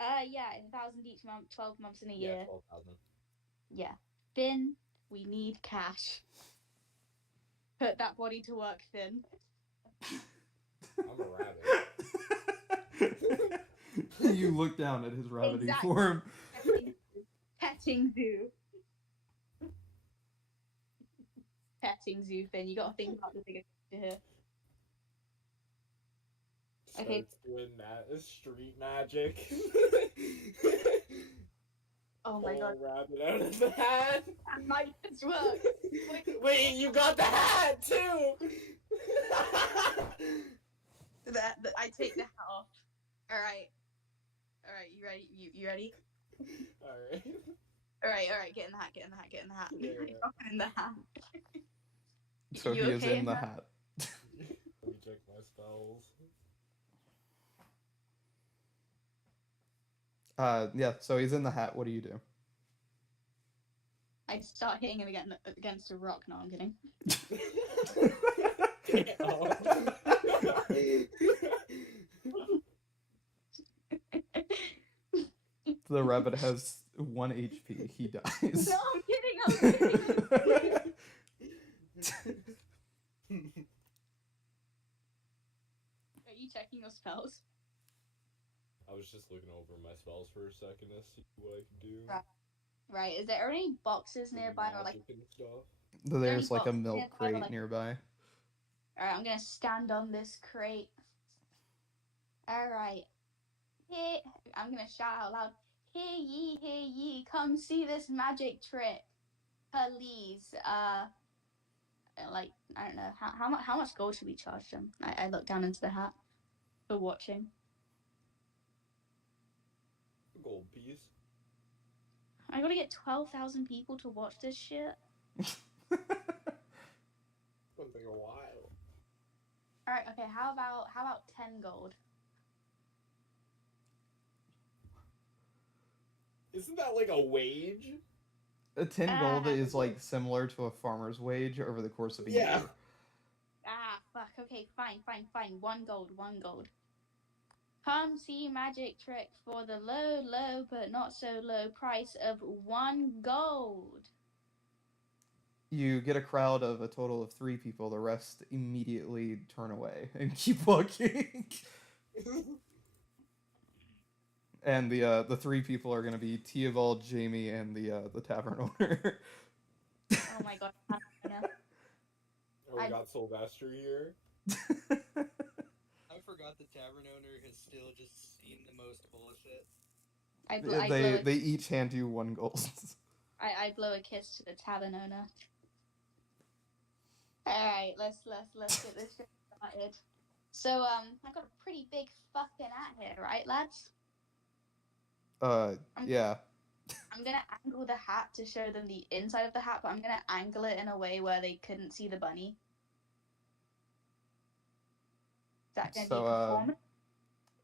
Yeah, 1,000 each month, 12 months in a Yeah, year. 12,000. Yeah. Finn, we need cash. Put that body to work, Finn. I'm a rabbit. You look down at his rabbity Exactly. form. Petting zoo. Petting zoo, Finn. You gotta think about the bigger picture here. Okay. Starts doing street magic. Oh my god. Pull a rabbit out of the hat. That might just work. Wait, you got the hat too. I take the hat off. Alright. Alright, you ready? You ready? Alright. Alright, get in the hat, get in the hat, get in the hat. Yeah. Get in the hat. So You he is okay in the that? hat. Let me check my spells. Yeah, so he's in the hat. What do you do? I start hitting him against a rock. No, I'm kidding. The rabbit has 1 HP. He dies. No, I'm kidding. I'm kidding. Are you checking your spells? I was just looking over my spells for a second to see what I could do. Right. Is there any boxes nearby or like? Magic and stuff. There's like a boxes milk nearby, crate like- nearby. Alright, I'm gonna stand on this crate. Alright. Hey, I'm gonna shout out loud. Hey ye, come see this magic trick. Please. Like, I don't know, how much gold should we charge them? I look down into the hat for watching. A gold piece. I gotta get 12,000 people to watch this shit. Gonna take a while. Alright, okay, how about 10 gold? Isn't that like a wage? A 10 gold is like similar to a farmer's wage over the course of a Yeah. year. Ah, fuck. Okay, fine. 1 gold. Come see magic trick for the low, but not so low price of 1 gold. You get a crowd of a total of 3 people. The rest immediately turn away and keep walking. And the 3 people are going to be Theobald, Jamie, and the tavern owner. Oh my god. I know. Oh, we got Sylvester here. I forgot the tavern owner has still just seen the most bullshit. They each hand you 1 gold. I blow a kiss to the tavern owner. Alright, let's get this shit started. So, I got a pretty big fucking hat here, right, lads? Yeah. I'm gonna angle the hat to show them the inside of the hat, but I'm gonna angle it in a way where they couldn't see the bunny. Is that gonna be a performance?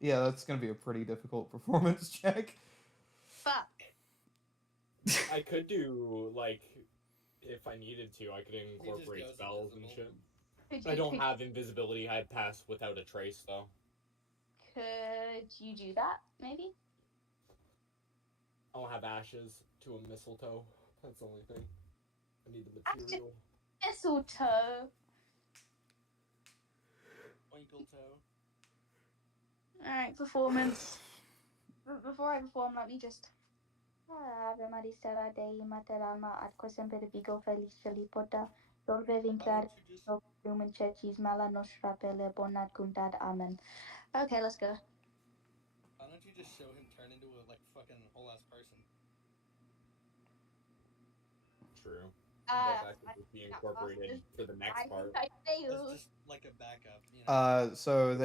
Yeah, that's gonna be a pretty difficult performance check. Fuck. I could do, like, if I needed to, I could incorporate goes spells and invisible. shit. I don't have invisibility. I pass without a trace, though. Could you do that, maybe? I don't have ashes to a mistletoe. That's the only thing. I need the material. Mistletoe. Twinkle toe. Alright, performance. Before I perform, let me just... Ave Maria Stella Dei Mater Alma ad quo semper vigo felice Filipota Dolve Why vinclar don't you just lumen cercis mala nostra pelle bonat cuntad amen. Okay, let's go. Why don't you just show him turn into a like fucking whole ass person? True. Uh, But that could just be incorporated for the next part. I It's failed. just like a backup, you know. So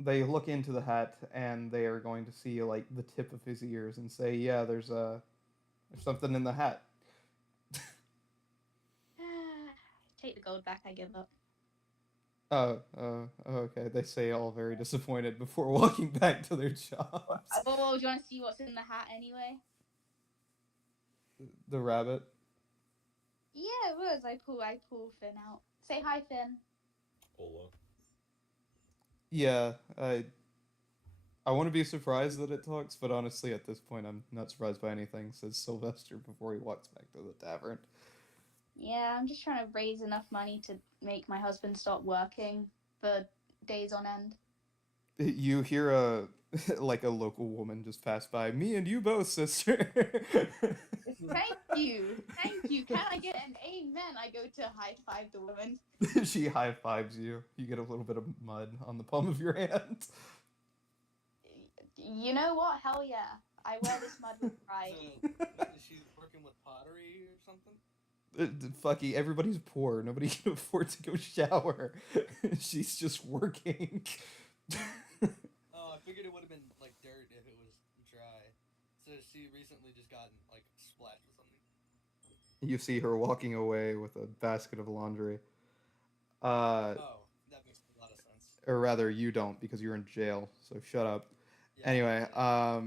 they look into the hat and they are going to see like the tip of his ears and say, "Yeah, there's something in the hat." Take the gold back, I give up. Okay. They say all very disappointed before walking back to their jobs. Oh, do you want to see what's in the hat anyway? The rabbit. Yeah, it was. I pull Finn out. Say hi, Finn. Ola. Yeah, I want to be surprised that it talks, but honestly, at this point, I'm not surprised by anything, says Sylvester before he walks back to the tavern. Yeah, I'm just trying to raise enough money to make my husband stop working for days on end. You hear a like a local woman just pass by. Me and you both, sister. Thank you. Thank you. Can I get an amen? I go to high five the woman. She high fives you. You get a little bit of mud on the palm of your hand. You know what? Hell yeah. I wear this mud with pride. So, is she working with pottery or something? Fucky, everybody's poor. Nobody can afford to go shower. She's just working. Oh, I figured it would have been like dirt if it was dry. So she recently just gotten like splat or something. You see her walking away with a basket of laundry. Oh, that makes a lot of sense. Or rather, you don't because you're in jail. So shut up. Yeah, Anyway, yeah.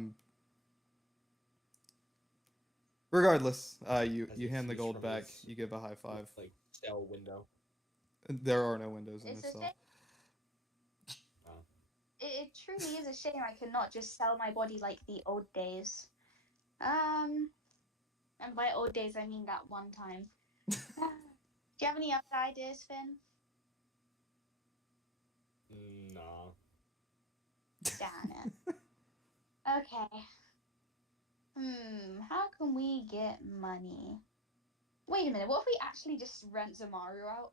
regardless, As you he hand the sees gold from back. his, You give a high five. like, cell window. There are no windows in It's this a cell. shame. Oh. It truly is a shame I could not just sell my body like the old days. And by old days I mean that one time. Do you have any other ideas, Finn? Nah. Darn it. Okay. How can we get money? Wait a minute, what if we actually just rent Zamaru out?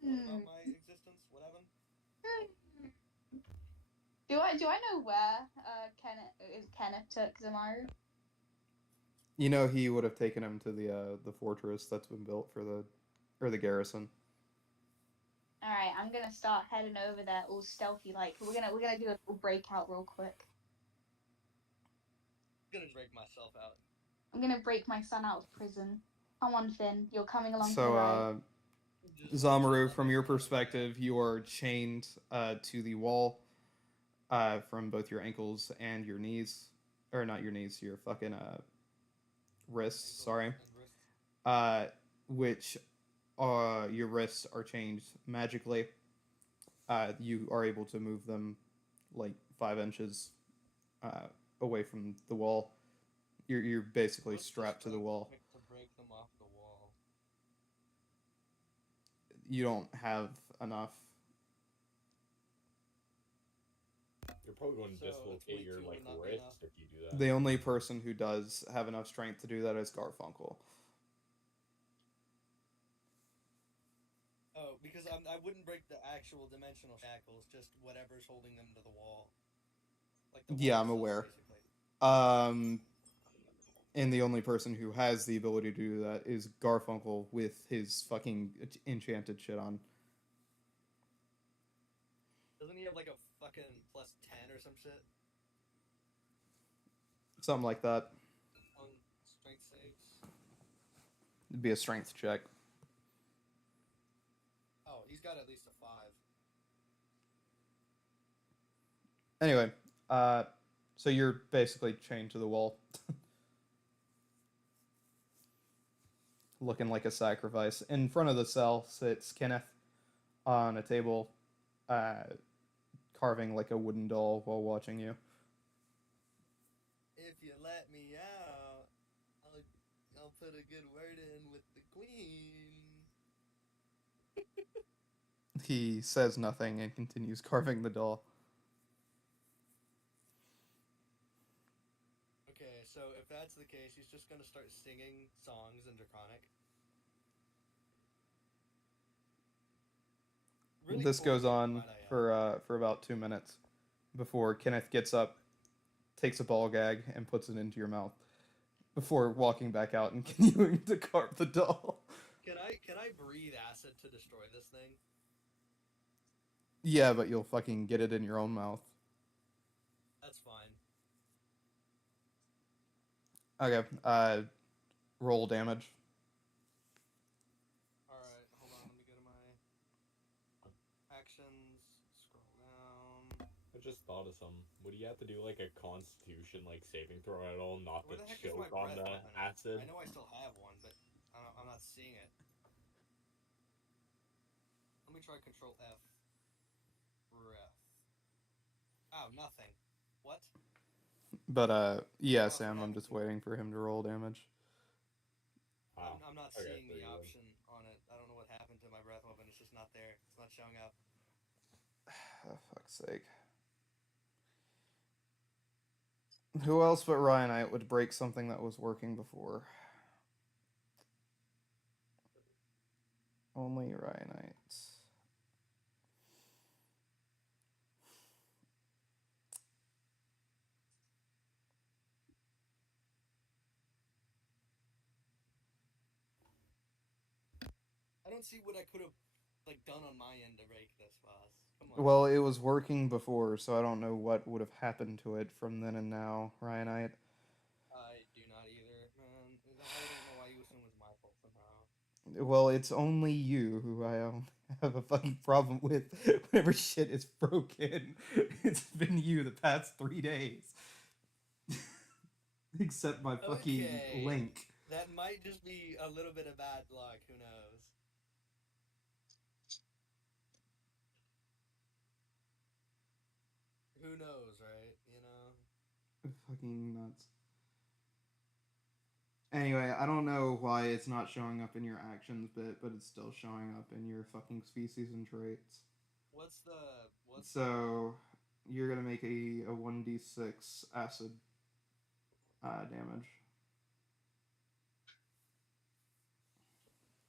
What about my existence? What happened? Do I know where Kenneth took Zamaru? You know he would have taken him to the fortress that's been built for the garrison. Alright, I'm gonna start heading over there all stealthy like. We're gonna do a little breakout real quick. I'm gonna break myself out. I'm gonna break my son out of prison. Come on, Finn, you're coming along for the So, ride. Zamaru, from your perspective, you are chained to the wall from both your ankles and your knees, or not your knees, your fucking wrists. Sorry, which your wrists are changed magically. You are able to move them like 5 inches away from the wall. You're basically What's strapped to the wall. To break them off the wall. You don't have enough. You're probably going to So it's dislocate way your too like not wrist enough. if you do that. The only person who does have enough strength to do that is Garfunkel. Oh, because I wouldn't break the actual dimensional shackles, just whatever's holding them to the wall. Like the Yeah, wall I'm itself, aware. basically. And the only person who has the ability to do that is Garfunkel with his fucking enchanted shit on. Doesn't he have like a fucking plus 10 or some shit Something like that. on strength saves? It'd be a strength check. Oh, he's got at least a 5. Anyway, so you're basically chained to the wall. Looking like a sacrifice. In front of the cell sits Kenneth on a table, carving like a wooden doll while watching you. If you let me out, I'll put a good word in with the queen. He says nothing and continues carving the doll. Okay, so if that's the case, he's just gonna start singing songs in Draconic. Really This cool goes game, on might I add. for about 2 minutes before Kenneth gets up, takes a ball gag, and puts it into your mouth before walking back out and continuing to carve the doll. Can I breathe acid to destroy this thing? Yeah, but you'll fucking get it in your own mouth. That's fine. Okay. roll damage. Alright, hold on, let me go to my actions, scroll down. I just thought of some. Would you have to do like a Constitution like saving throw at all, not Where the the heck is my choke on breath the weapon? acid? I know I still have one, but I'm not seeing it. Let me try Control F. Breath. Oh, nothing. What? But yeah, What Sam, I'm happened just to it? waiting for him to roll damage. I'm not okay, seeing there the you go. option on it. I don't know what happened to my breath weapon. It's just not there. It's not showing up. Oh, fuck's sake. Who else but Ryanite would break something that was working before? Only Ryanite. I don't see what I could have like done on my end to break this, boss. Come on. Well, it was working before, so I don't know what would have happened to it from then and now, Ryanite. I do not either, man. I don't know why you assume it's my fault somehow. Well, it's only you who I have a fucking problem with whenever shit is broken. It's been you the past 3 days. Except my fucking Okay. link. That might just be a little bit of bad luck. Who knows? Who knows, right? You know? Fucking nuts. Anyway, I don't know why it's not showing up in your actions bit, but it's still showing up in your fucking species and traits. What's So you're gonna make a 1d6 acid damage.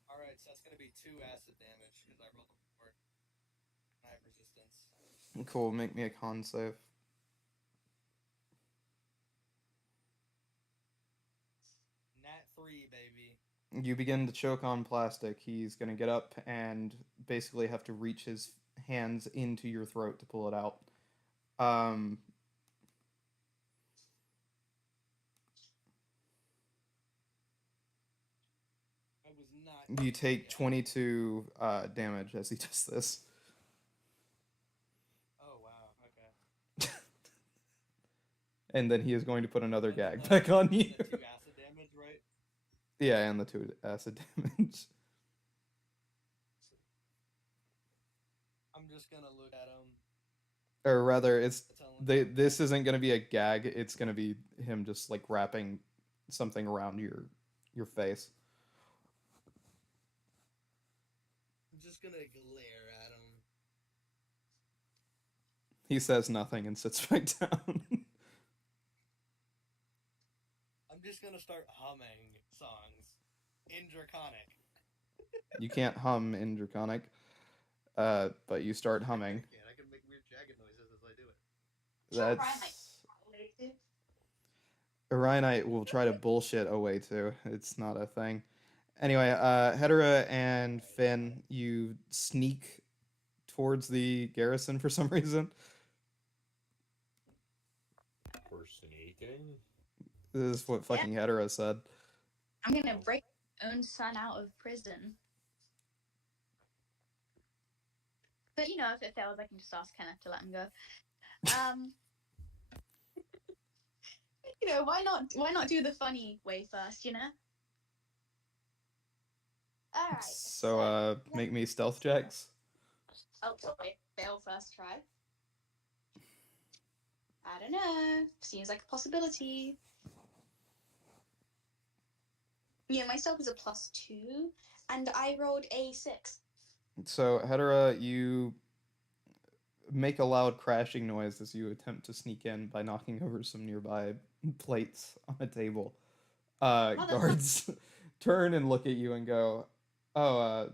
Alright, so that's gonna be 2 acid damage because I rolled a 4. I have resistance. Cool, make me a con save. Nat 3, baby. You begin to choke on plastic. He's gonna get up and basically have to reach his hands into your throat to pull it out. I was not. You take 22 damage as he does this. Oh wow. Okay. And then he is going to put another And then gag the- back on you. The 2 acid damage, right? Yeah, and the 2 acid damage. I'm just gonna look at him. Or rather, it's Tell him. this isn't going to be a gag. It's going to be him just like wrapping something around your face. I'm just gonna glare at him. He says nothing and sits back down. I'm just gonna start humming songs in Draconic. You can't hum in Draconic, but you start humming. I can make weird jagged noises as I do it. That's Orionite will try to bullshit away too. It's not a thing. Anyway, Hedera and Finn, you sneak towards the garrison for some reason. We're sneaking. This is what fucking Hedera said. I'm gonna break my own son out of prison. But you know, if it fails, I can just ask Kenneth to let him go. You know, why not do the funny way first, you know? Alright. So make me stealth checks. Oh, wait, fail first try. I don't know. Seems like a possibility. Yeah, my stealth is a +2, and I rolled a 6. So Hedera, you make a loud crashing noise as you attempt to sneak in by knocking over some nearby plates on a table. Guards turn and look at you and go, "Oh,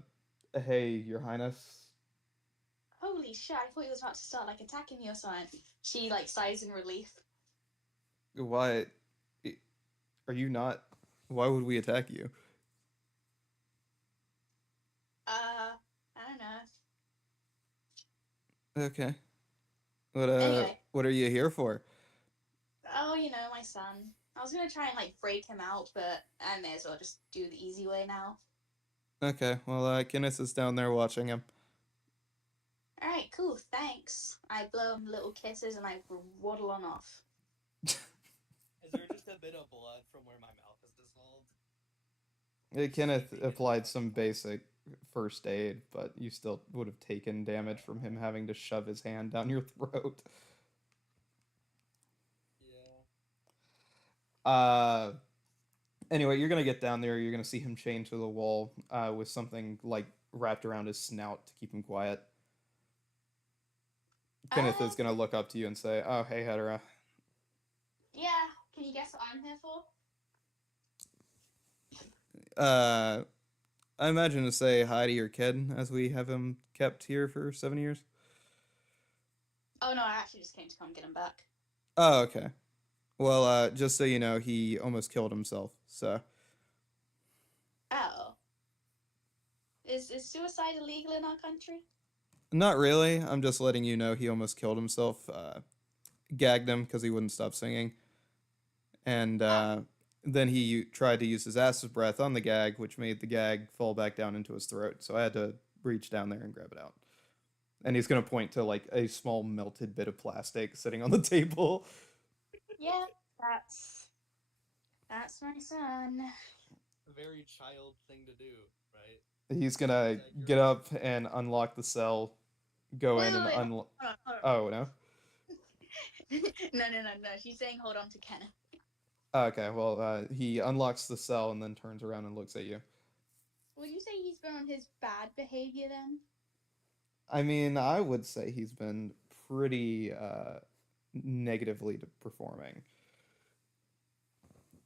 hey, Your Highness." Holy shit, I thought he was about to start, like, attacking me or something. She, like, sighs in relief. Why are you not? Why would we attack you? I don't know. Okay. What Anyway. what are you here for? Oh, you know, my son. I was gonna try and like break him out, but I may as well just do the easy way now. Okay, well, Kenneth is down there watching him. All right, cool, thanks. I blow him little kisses and I waddle on off. Is there just a bit of blood from where my mouth is dissolved? Kenneth applied some basic first aid, but you still would have taken damage from him having to shove his hand down your throat. Yeah. Anyway, you're gonna get down there. You're gonna see him chained to the wall with something like wrapped around his snout to keep him quiet. Kenneth is gonna look up to you and say, "Oh, hey, Hedera." Yeah, can you guess what I'm here for? I imagine to say hi to your kid, as we have him kept here for 7 years. Oh no, I actually just came to come get him back. Oh, okay. Well, just so you know, he almost killed himself, so... Oh. Is suicide illegal in our country? Not really. I'm just letting you know he almost killed himself. Gagged him because he wouldn't stop singing. And then he tried to use his acid breath on the gag, which made the gag fall back down into his throat. So I had to reach down there and grab it out. And he's going to point to like a small melted bit of plastic sitting on the table. Yeah, that's my son. A very child thing to do, right? He's going to get up and unlock the cell, go in and unlock... Oh, no? No. She's saying hold on to Kenneth. Okay, well, he unlocks the cell and then turns around and looks at you. Would you say he's been on his bad behavior then? I mean, I would say he's been pretty negatively performing.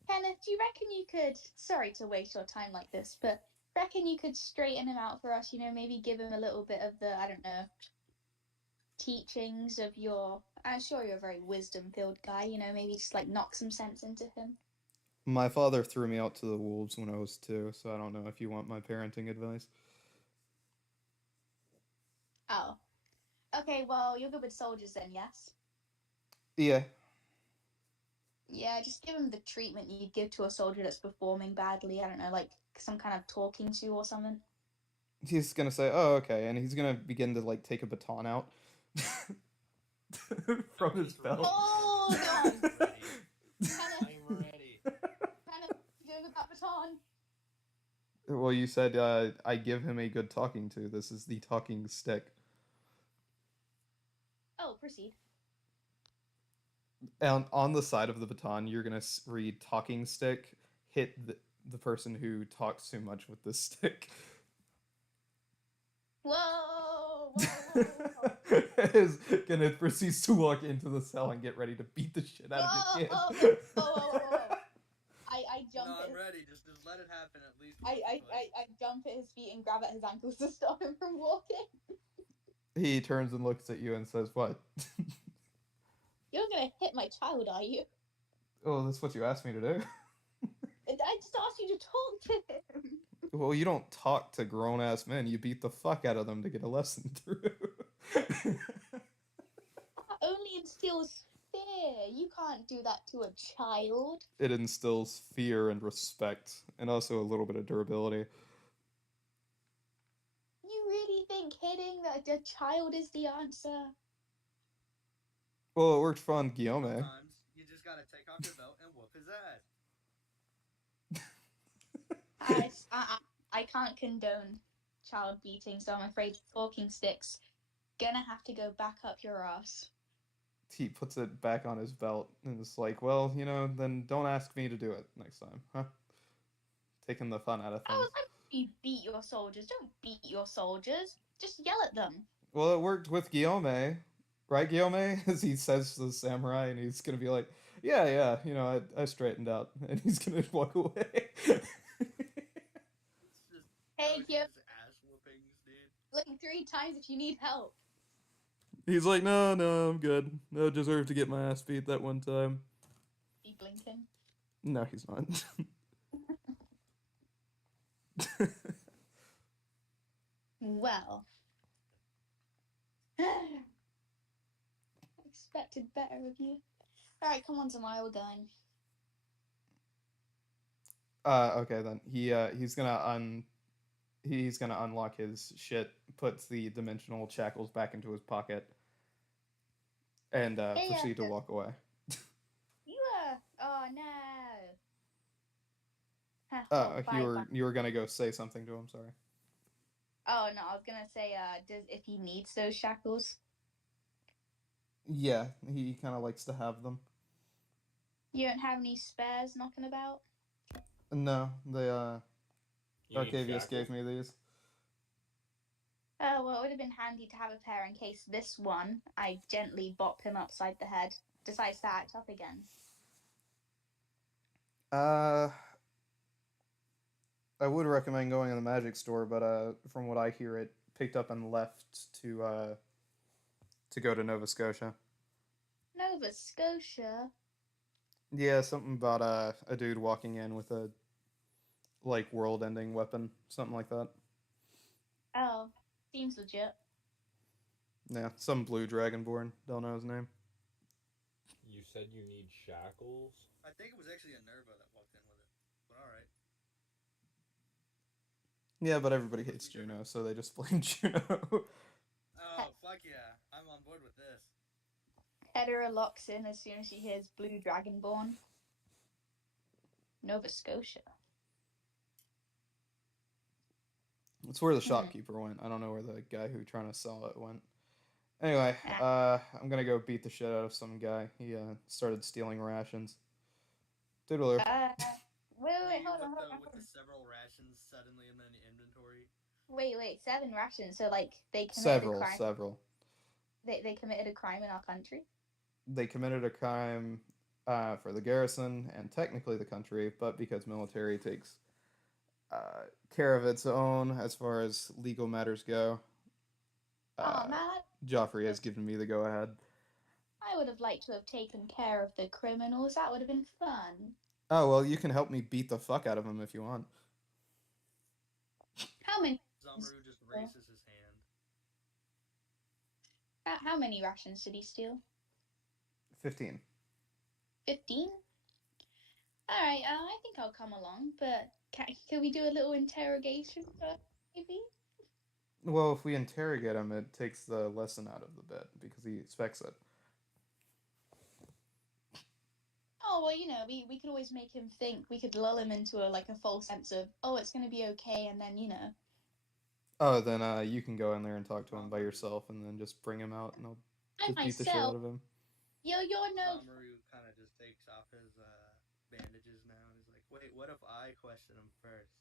Kenneth, do you reckon you could, sorry to waste your time like this, but reckon you could straighten him out for us, maybe give him a little bit of the, I don't know, teachings of your, I'm sure you're a very wisdom-filled guy, maybe just like knock some sense into him. My father threw me out to the wolves when I was 2, so I don't know if you want my parenting advice. Oh. Okay, well, you're good with soldiers then, yes? Yeah. Yeah, just give him the treatment you'd give to a soldier that's performing badly. I don't know, like some kind of talking to or something. He's gonna say, "Oh, okay," and he's gonna begin to like take a baton out from his belt. Hold on. I'm ready. Kind of doing with that baton. Well, you said I give him a good talking to. This is the talking stick. Oh, proceed. And on the side of the baton, you're gonna read "talking stick." Hit the person who talks too much with this stick. Whoa! As Kenneth proceeds to walk into the cell and get ready to beat the shit out of the kid. I jump. No, I'm ready. Just let it happen at least. I jump at his feet and grab at his ankles to stop him from walking. He turns and looks at you and says, "What?" You're gonna hit my child, are you? Oh, that's what you asked me to do. I just asked you to talk to him. Well, you don't talk to grown-ass men. You beat the fuck out of them to get a lesson through. That only instills fear. You can't do that to a child. It instills fear and respect, and also a little bit of durability. You really think hitting a child is the answer? Well, it worked for Guillaume. Sometimes you just gotta take off your belt and whoop his ass. I can't condone child beating, so I'm afraid talking sticks gonna have to go back up your ass. He puts it back on his belt and is like, "Well, then don't ask me to do it next time, huh?" Taking the fun out of things. You beat your soldiers. Don't beat your soldiers. Just yell at them. Well, it worked with Guillaume. Right, Guillaume? As he says to the samurai, and he's gonna be like, yeah, I straightened out. And he's gonna walk away. Hey, Guillaume. Ass whoopings, dude. Blink 3 times if you need help. He's like, no, I'm good. I deserve to get my ass beat that one time. Be blinking. No, he's not. Well. I expected better of you. Alright, come on, Zamai, we're going. Okay then. He's gonna unlock his shit, puts the dimensional shackles back into his pocket, and Hey, proceed to walk away. oh no. Oh, bye bye. You were gonna go say something to him. Sorry. Oh no, I was gonna say, does if he needs those shackles, Yeah, he kind of likes to have them. you don't have any spares knocking about? No, they You need Arcavius shackles? gave me these. Oh well, it would have been handy to have a pair in case this one I gently bop him upside the head, decides to act up again. Uh, I would recommend going to the magic store, but from what I hear, it picked up and left to go to Nova Scotia. Nova Scotia. Yeah, something about a dude walking in with a like world-ending weapon, something like that. Oh, seems legit. Yeah, some blue dragonborn. Don't know his name. You said you need shackles? I think it was actually a Nerva that walked in with it. But alright. Yeah, but everybody hates Juno, so they just blame Juno. Oh, fuck yeah. I'm on board with this. Hedera locks in as soon as she hears Blue Dragonborn. Nova Scotia. It's where the shopkeeper went. I don't know where the guy who trying to sell it went. Anyway, I'm gonna go beat the shit out of some guy. He started stealing rations. Toodaloo. Wait, hold on. With the several rations suddenly in the inventory. Wait, 7 rations. So like they committed a crime. Several. They committed a crime in our country. They committed a crime for the garrison and technically the country, but because military takes care of its own as far as legal matters go, Oh man, Joffrey has given me the go ahead. I would have liked to have taken care of the criminals. That would have been fun. Oh well, you can help me beat the fuck out of him if you want. How many? Zamaru just raises his hand. How many rations did he steal? 15. 15? Alright, I think I'll come along, but can we do a little interrogation first, maybe? Well, if we interrogate him, it takes the lesson out of the bit because he expects it. Oh, well, we could always make him think. We could lull him into a false sense of, oh, it's going to be okay, and then, Oh, then you can go in there and talk to him by yourself and then just bring him out and I'll just beat the shit out of him. You're no... Zamaru kind of just takes off his bandages now and he's like, wait, what if I question him first?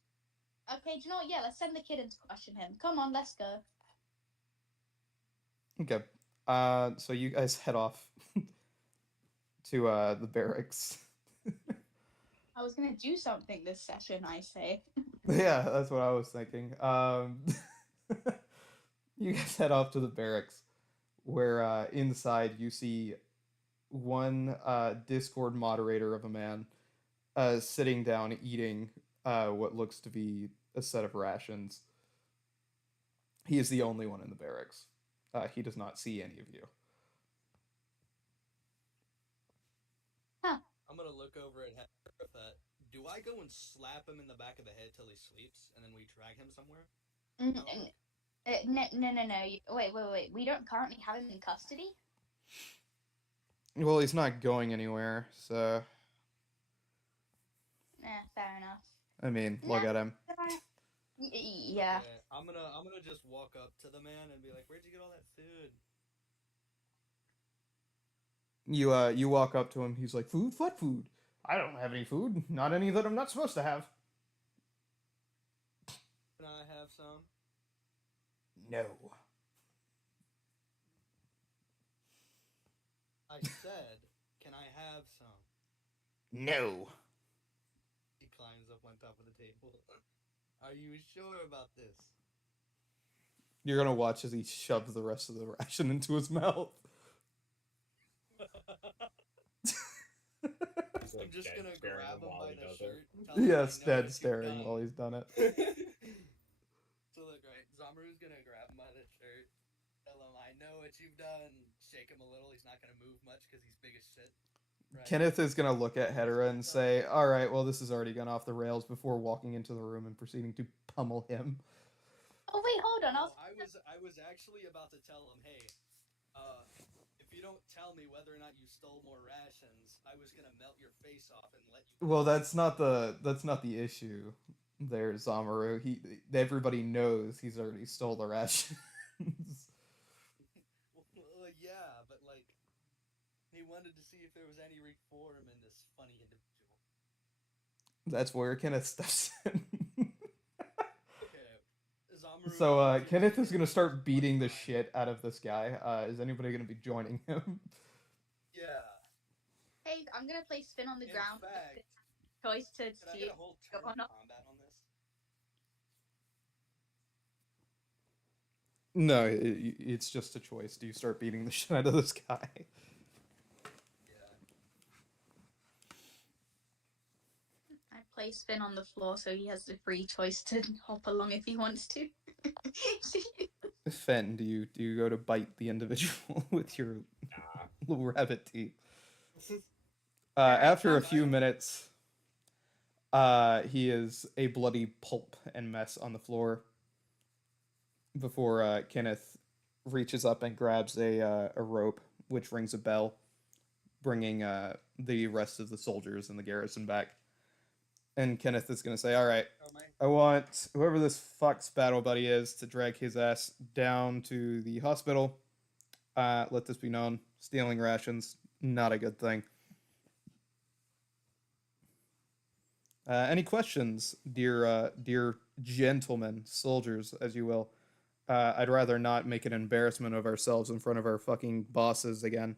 Okay, do you know what? Yeah, let's send the kid in to question him. Come on, let's go. Okay. So you guys head off to the barracks. I was gonna do something this session, I say. Yeah, that's what I was thinking. You guys head off to the barracks, where inside you see one Discord moderator of a man sitting down eating what looks to be a set of rations. He is the only one in the barracks. He does not see any of you. Huh. I'm gonna look over at Heather with that. Do I go and slap him in the back of the head till he sleeps, and then we drag him somewhere? No. Wait. We don't currently have him in custody? Well, he's not going anywhere, so... Fair enough. I mean, look at him. Yeah. I'm gonna just walk up to the man and be like, "Where'd you get all that food?" You walk up to him. He's like, "Food? What food? I don't have any food. Not any that I'm not supposed to have." Can I have some? No. I said, "Can I have some?" No. He climbs up on top of the table. Are you sure about this? You're gonna watch as he shoves the rest of the ration into his mouth. I'm just gonna grab him by the shirt. Yes, dead staring while he's done it. So look, right, Zamaru's gonna grab him by the shirt. Tell him, "I know what you've done." Shake him a little. He's not gonna move much because he's big as shit. Right. Kenneth is gonna look at Hedera and say, "All right, well, this has already gone off the rails," before walking into the room and proceeding to pummel him. Oh wait, hold on. No, I was actually about to tell him, hey, if you don't tell me whether or not you stole more rations, I was gonna melt your face off and let you. Well, that's not the issue. There, Zamaru. Everybody knows he's already stole the rations. Well, yeah, but like, he wanted to see if there was any reform in this funny individual. That's where Kenneth steps in. Okay, Zamaru. So Kenneth is gonna start beating the shit out of this guy. Is anybody gonna be joining him? Yeah. Hey, I'm gonna play spin on the In ground. fact, Choice to can I see get if a whole go turn or of not. combat on this? No, it's just a choice. Do you start beating the shit out of this guy? Yeah. I play spin on the floor, so he has the free choice to hop along if he wants to. Fen, do you go to bite the individual with your Nah. little rabbit teeth? Alright, After a fine. few minutes, he is a bloody pulp and mess on the floor before Kenneth reaches up and grabs a rope, which rings a bell, bringing the rest of the soldiers in the garrison back. And Kenneth is going to say, "All right, Oh my. I want whoever this fuck's battle buddy is to drag his ass down to the hospital. Let this be known: stealing rations, not a good thing." Any questions, dear gentlemen, soldiers, as you will? I'd rather not make an embarrassment of ourselves in front of our fucking bosses again.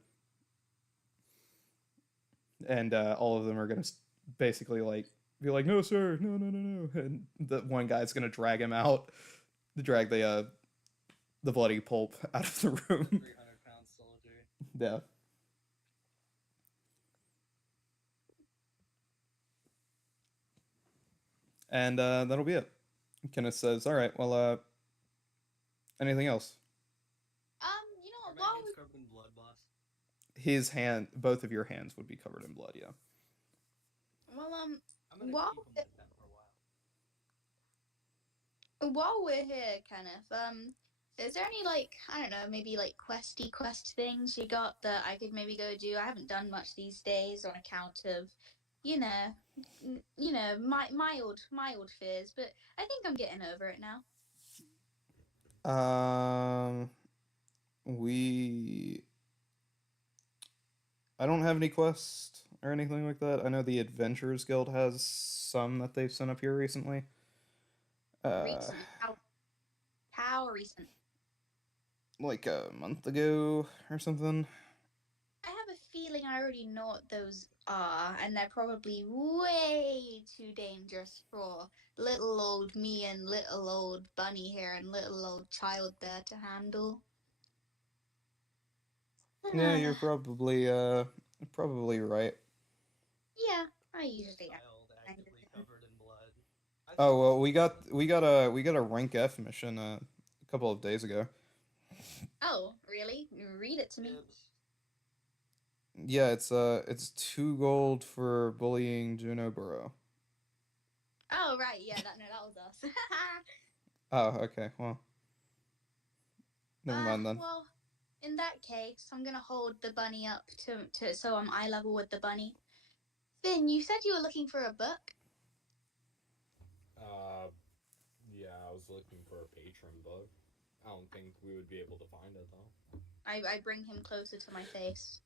And all of them are gonna basically like be like, "No, sir, no, no, no, no," and the one guy's gonna drag him out, to drag the bloody pulp out of the room. 300-pound soldier. Yeah. And that'll be it. Kenneth says, "All right, well, anything else?" You know, Are my while hands we covered in blood, boss? His hand, both of your hands would be covered in blood. Yeah. well I'm gonna while keep them like that for a while. while we're here, Kenneth, is there any like I don't know, maybe like quest things you got that I could maybe go do? I haven't done much these days on account of, you know, mild fears, but I think I'm getting over it now. We. I don't have any quests or anything like that. I know the Adventurers Guild has some that they've sent up here recently. Recent, how recent? Like a month ago or something. I have a feeling I already know what those are, and they're probably way too dangerous for little old me and little old bunny here and little old child there to handle. Yeah, you're probably right. Yeah, I usually am. Child actively covered in blood. I Oh think well, we got that's- a rank F mission a couple of days ago. Oh, really? Read it to me. Dibs. Yeah, it's 2 gold for bullying Juno Burrow. Oh, right. Yeah, that was us. Oh, okay. Well, never mind then. Well, in that case, I'm gonna hold the bunny up to so I'm eye level with the bunny. Finn, you said you were looking for a book. Yeah, I was looking for a patron book. I don't think we would be able to find it though. I bring him closer to my face.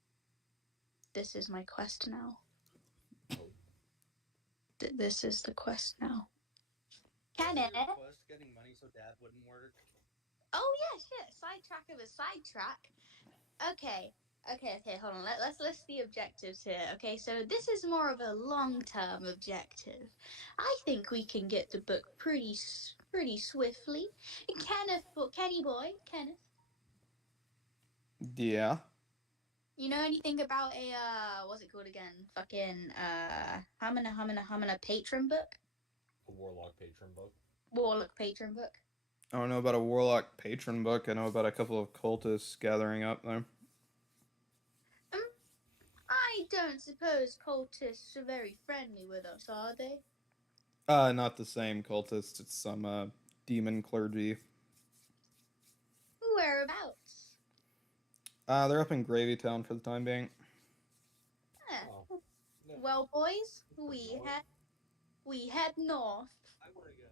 This is my quest now. Oh. This is the quest now. Was Kenneth? your request getting money so dad wouldn't work? Oh yeah, shit. Sidetrack of a sidetrack. Okay, hold on. Let's list the objectives here. Okay, so this is more of a long-term objective. I think we can get the book pretty swiftly. Kenneth. Yeah. You know anything about a what's it called again? Fucking Humana patron book? A warlock patron book. Warlock patron book. I don't know about a warlock patron book. I know about a couple of cultists gathering up there. I don't suppose cultists are very friendly with us, are they? Not the same cultists. It's some demon clergy. Whereabouts? They're up in Gravy Town for the time being. Eh, Oh. No. well, boys, No. we head north. I want to go.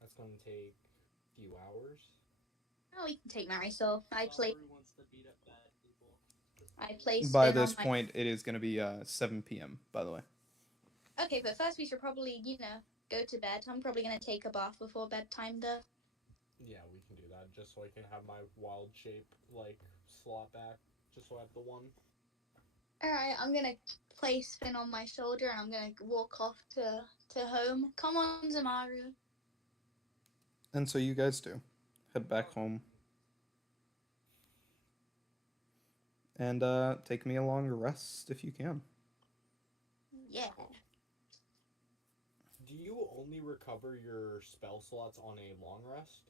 That's going to take a few hours. Oh, we can take Marisol. Subaru wants to beat up bad people. I play By spin on this my. point, it is going to be 7 p.m. By the way. Okay, but first we should probably, go to bed. I'm probably gonna take a bath before bedtime, though. Yeah, we can do that just so I can have my wild shape slot back. Just so I have the one. All right, I'm gonna place Finn on my shoulder and I'm gonna walk off to home. Come on, Zamaru. And so you guys do head back home and take me a longer rest if you can. Yeah. Do you only recover your spell slots on a long rest?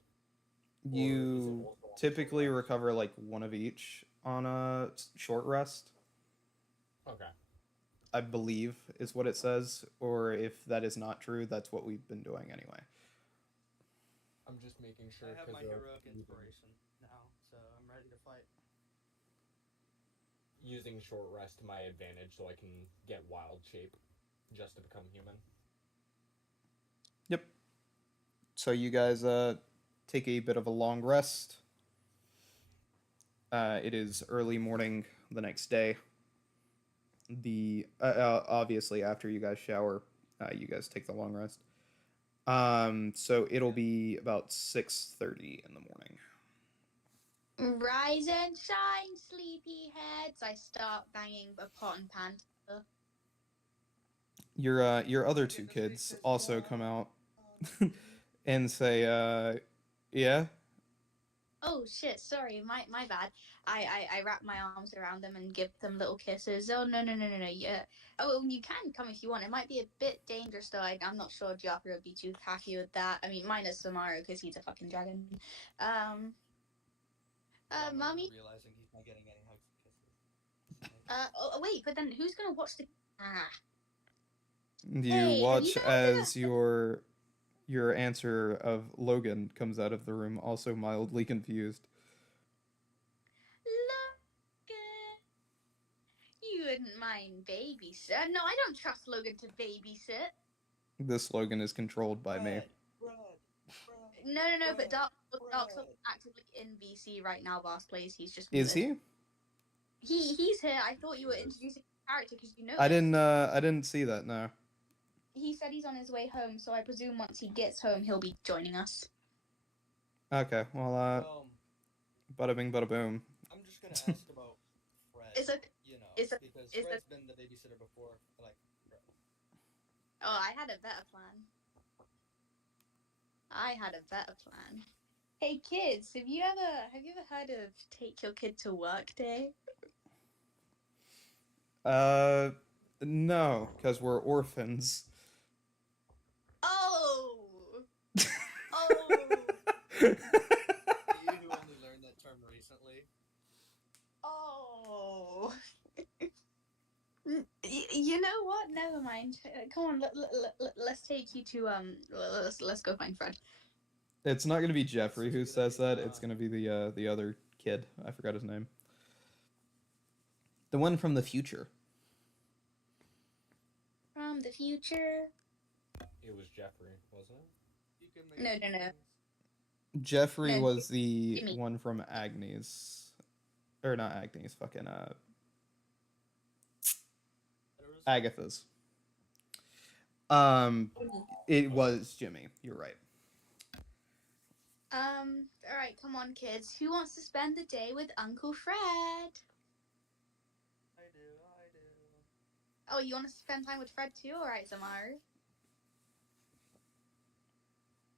Or is it You also on a typically short rest? recover like one of each on a short rest. Okay. I believe is what it says, or if that is not true, that's what we've been doing anyway. I'm just making sure. I have 'cause my of heroic using- inspiration now, so I'm ready to fight. Using short rest to my advantage so I can get wild shape just to become human. Yep. So you guys take a bit of a long rest. It is early morning the next day. The obviously after you guys shower, you guys take the long rest. So it'll be about 6:30 in the morning. Rise and shine, sleepyheads. I start banging a pot and pan. Your other two kids also come out and say, yeah. Oh shit! Sorry, my bad. I wrap my arms around them and give them little kisses. Oh no. Yeah. Oh, you can come if you want. It might be a bit dangerous though. I'm not sure Joffrey would be too happy with that. I mean, minus Samaru because he's a fucking dragon. Zamaru Mommy. realizing he's not getting any hugs and kisses. Wait, but then who's gonna watch the? Ah. You Hey, have you watch guys as your answer of Logan comes out of the room, also mildly confused. Logan, you wouldn't mind babysit? No, I don't trust Logan to babysit. This Logan is controlled by me. No, but Dark Souls Fred. actively in VC right now, Vast plays. He's just Is muted. he? He's here. I thought you were introducing a character because you know. I didn't see that. No. He said he's on his way home, so I presume once he gets home, he'll be joining us. Okay. Well, bada bing, bada boom. I'm just gonna ask about Fred. It's a. Because it's Fred's been the babysitter before. Fred. Oh, I had a better plan. Hey kids, have you ever heard of take your kid to work day? No, because we're orphans. Oh. You who only learned that term recently. Oh. You know what? Never mind. Come on, let's take you to let's go find Fred. It's not gonna be Jeffrey who says that. It's gonna be the other kid. I forgot his name. The one from the future. From the future. It was Jeffrey, wasn't it? You can make No. Jeffrey No, was the Jimmy. one from Agnes, or not Agnes, fucking Agatha's. It was Jimmy. You're right. All right, come on, kids. Who wants to spend the day with Uncle Fred? I do. Oh, you want to spend time with Fred too? All right, Zamaru.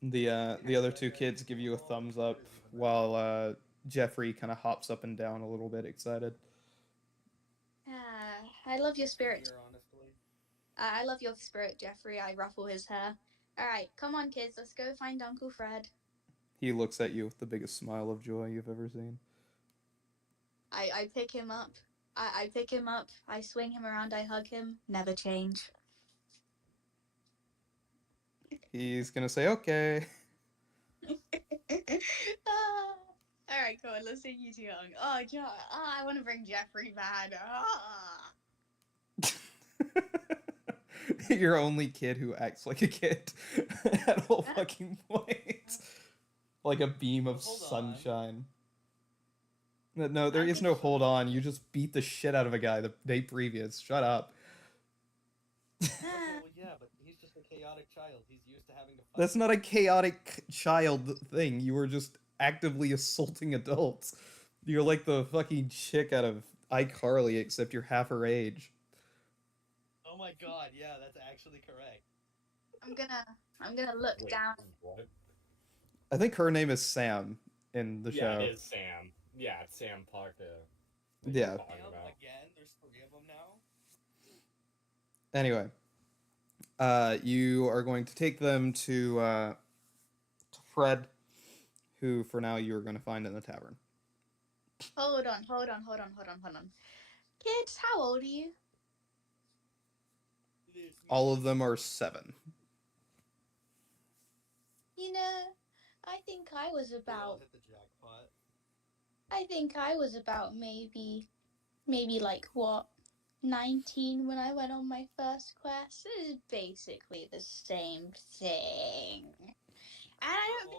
The other two kids give you a thumbs up while Jeffrey kind of hops up and down a little bit excited. I love your spirit. Here, honestly. I love your spirit, Jeffrey. I ruffle his hair. All right, come on, kids. Let's go find Uncle Fred. He looks at you with the biggest smile of joy you've ever seen. I pick him up. I pick him up, I swing him around, I hug him. Never change. He's gonna say, okay. All right, cool. Let's take you two young. Oh, I want to bring Jeffrey back. Your only kid who acts like a kid at all fucking points. Like a beam of Hold on. sunshine. No, there I is think- no hold on. You just beat the shit out of a guy the day previous. Shut up. Well, yeah, but he's just a chaotic child. He's used to having to fight. That's not a chaotic child thing. You were just actively assaulting adults. You're like the fucking chick out of iCarly, except you're half her age. Oh my god, yeah, that's actually correct. I'm gonna look Wait, down. what? I think her name is Sam in the Yeah, show. it is Sam. Yeah, it's Sam Parker. that Yeah. you're talking Damn, about. again, there's 3 of them now? Anyway, you are going to take them to Fred, who for now you are going to find in the tavern. Hold on. Kids, how old are you? There's All me. of them are 7. You know, I think I was They all about. hit the jackpot. I think I was about maybe like what, 19 when I went on my first quest. It is basically the same thing. And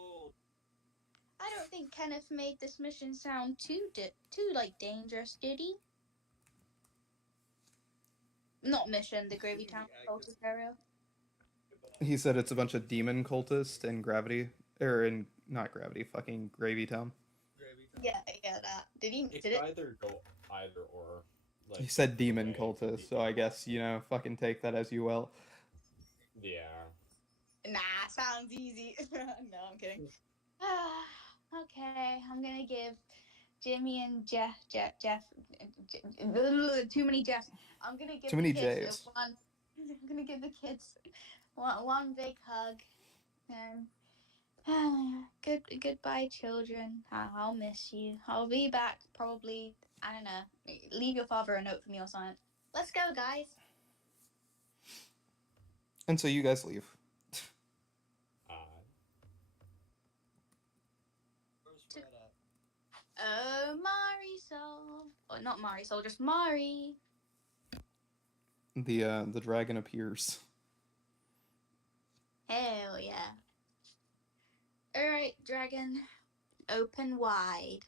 I don't think Kenneth made this mission sound too like dangerous, did he? Not mission, the Gravy Town cultist area. He said it's a bunch of demon cultists in Gravity, or in not Gravity, fucking Gravy Town. Yeah, that. Did he? It Did could it? either go either or. Like, He said demon okay, cultists, so I guess, fucking take that as you will. Yeah. Nah, sounds easy. No, I'm kidding. Okay, I'm gonna give Jimmy and Jeff, too many Jeffs. I'm gonna give Too the many kids J's. one. I'm gonna give the kids one big hug and goodbye, children. I'll miss you. I'll be back probably. I don't know. Leave your father a note for me or something. Let's go, guys. And so you guys leave. Uh, Where's Fred at? Oh, Marisol. Or not Marisol, just Mari. The dragon appears. Hell yeah. Alright, dragon. Open wide.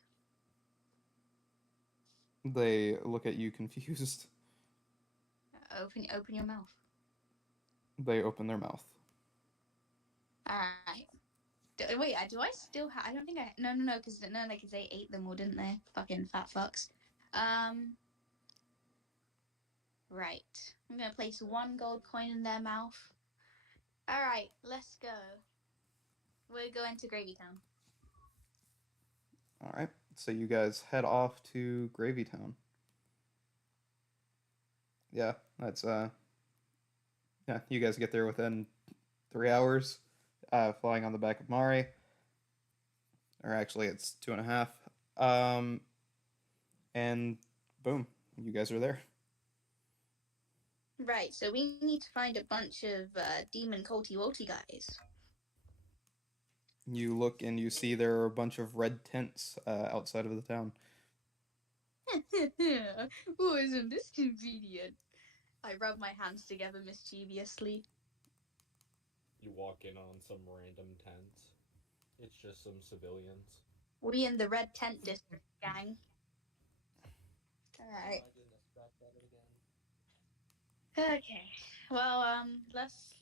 They look at you confused. Open your mouth. They open their mouth. Alright. Wait, do I still have... I don't think I... No, because they ate them all, didn't they? Fucking fat fucks. Right. I'm gonna place 1 gold coin in their mouth. Alright, let's go. We're going to Gravy Town. All right. So you guys head off to Gravy Town. Yeah, that's yeah, you guys get there within 3 hours, flying on the back of Mari. Or actually, it's 2.5. And boom, you guys are there. Right, so we need to find a bunch of demon culty-wolty guys. You look and you see there are a bunch of red tents outside of the town. Oh, isn't this convenient? I rub my hands together mischievously. you walk in on some random tents. It's just some civilians. We in the red tent district, gang. Alright. Oh my goodness, back at it again. Okay. Well, let's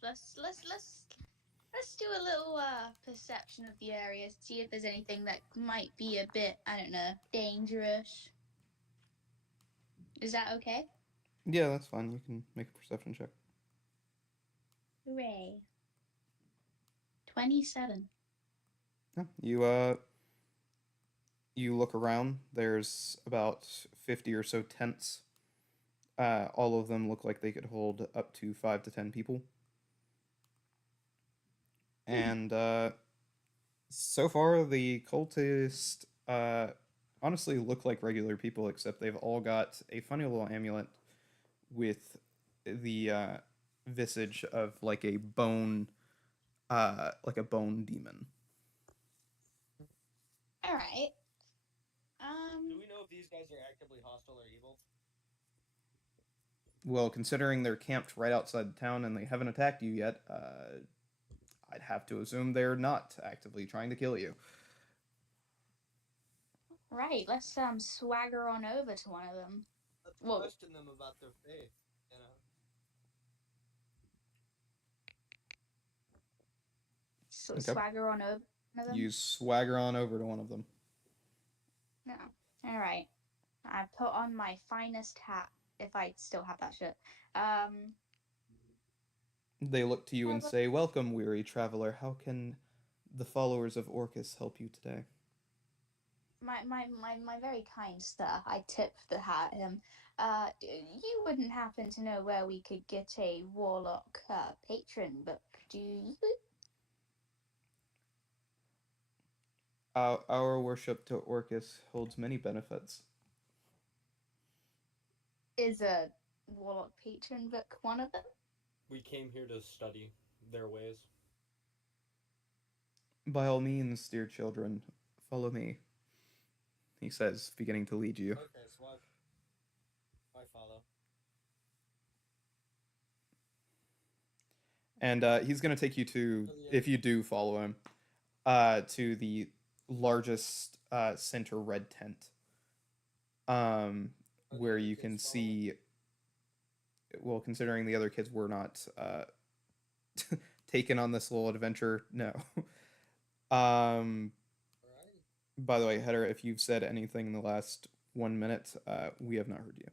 do a little perception of the area, see if there's anything that might be a bit, I don't know, dangerous. Is that okay? Yeah, that's fine. You can make a perception check. Hooray. 27. Yeah, you look around. There's about 50 or so tents. All of them look like they could hold up to 5 to 10 people. And so far, the cultist honestly look like regular people, except they've all got a funny little amulet with the visage of like a bone demon. All right. Do we know if these guys are actively hostile or evil? Well, considering they're camped right outside the town and they haven't attacked you yet, I'd have to assume they're not actively trying to kill you. Right. Let's swagger on over to one of them. Let's Whoa. question them about their faith. So Okay. swagger on over one of them. You swagger on over to one of them. No. All right. I put on my finest hat, if I still have that shit. They look to you and say, "Welcome, weary traveler. How can the followers of Orcus help you today?" My very kind sir. I tip the hat at him. You wouldn't happen to know where we could get a warlock patron book, do you? Our worship to Orcus holds many benefits. Is a warlock patron book one of them? We came here to study their ways. By all means, dear children, follow me, he says, beginning to lead you. Okay, so I follow. And he's going to take you to, if you do follow him, to the largest center red tent, where you can see, well, considering the other kids were not taken on this little adventure, no. By the way, Header, if you've said anything in the last 1 minute, we have not heard you.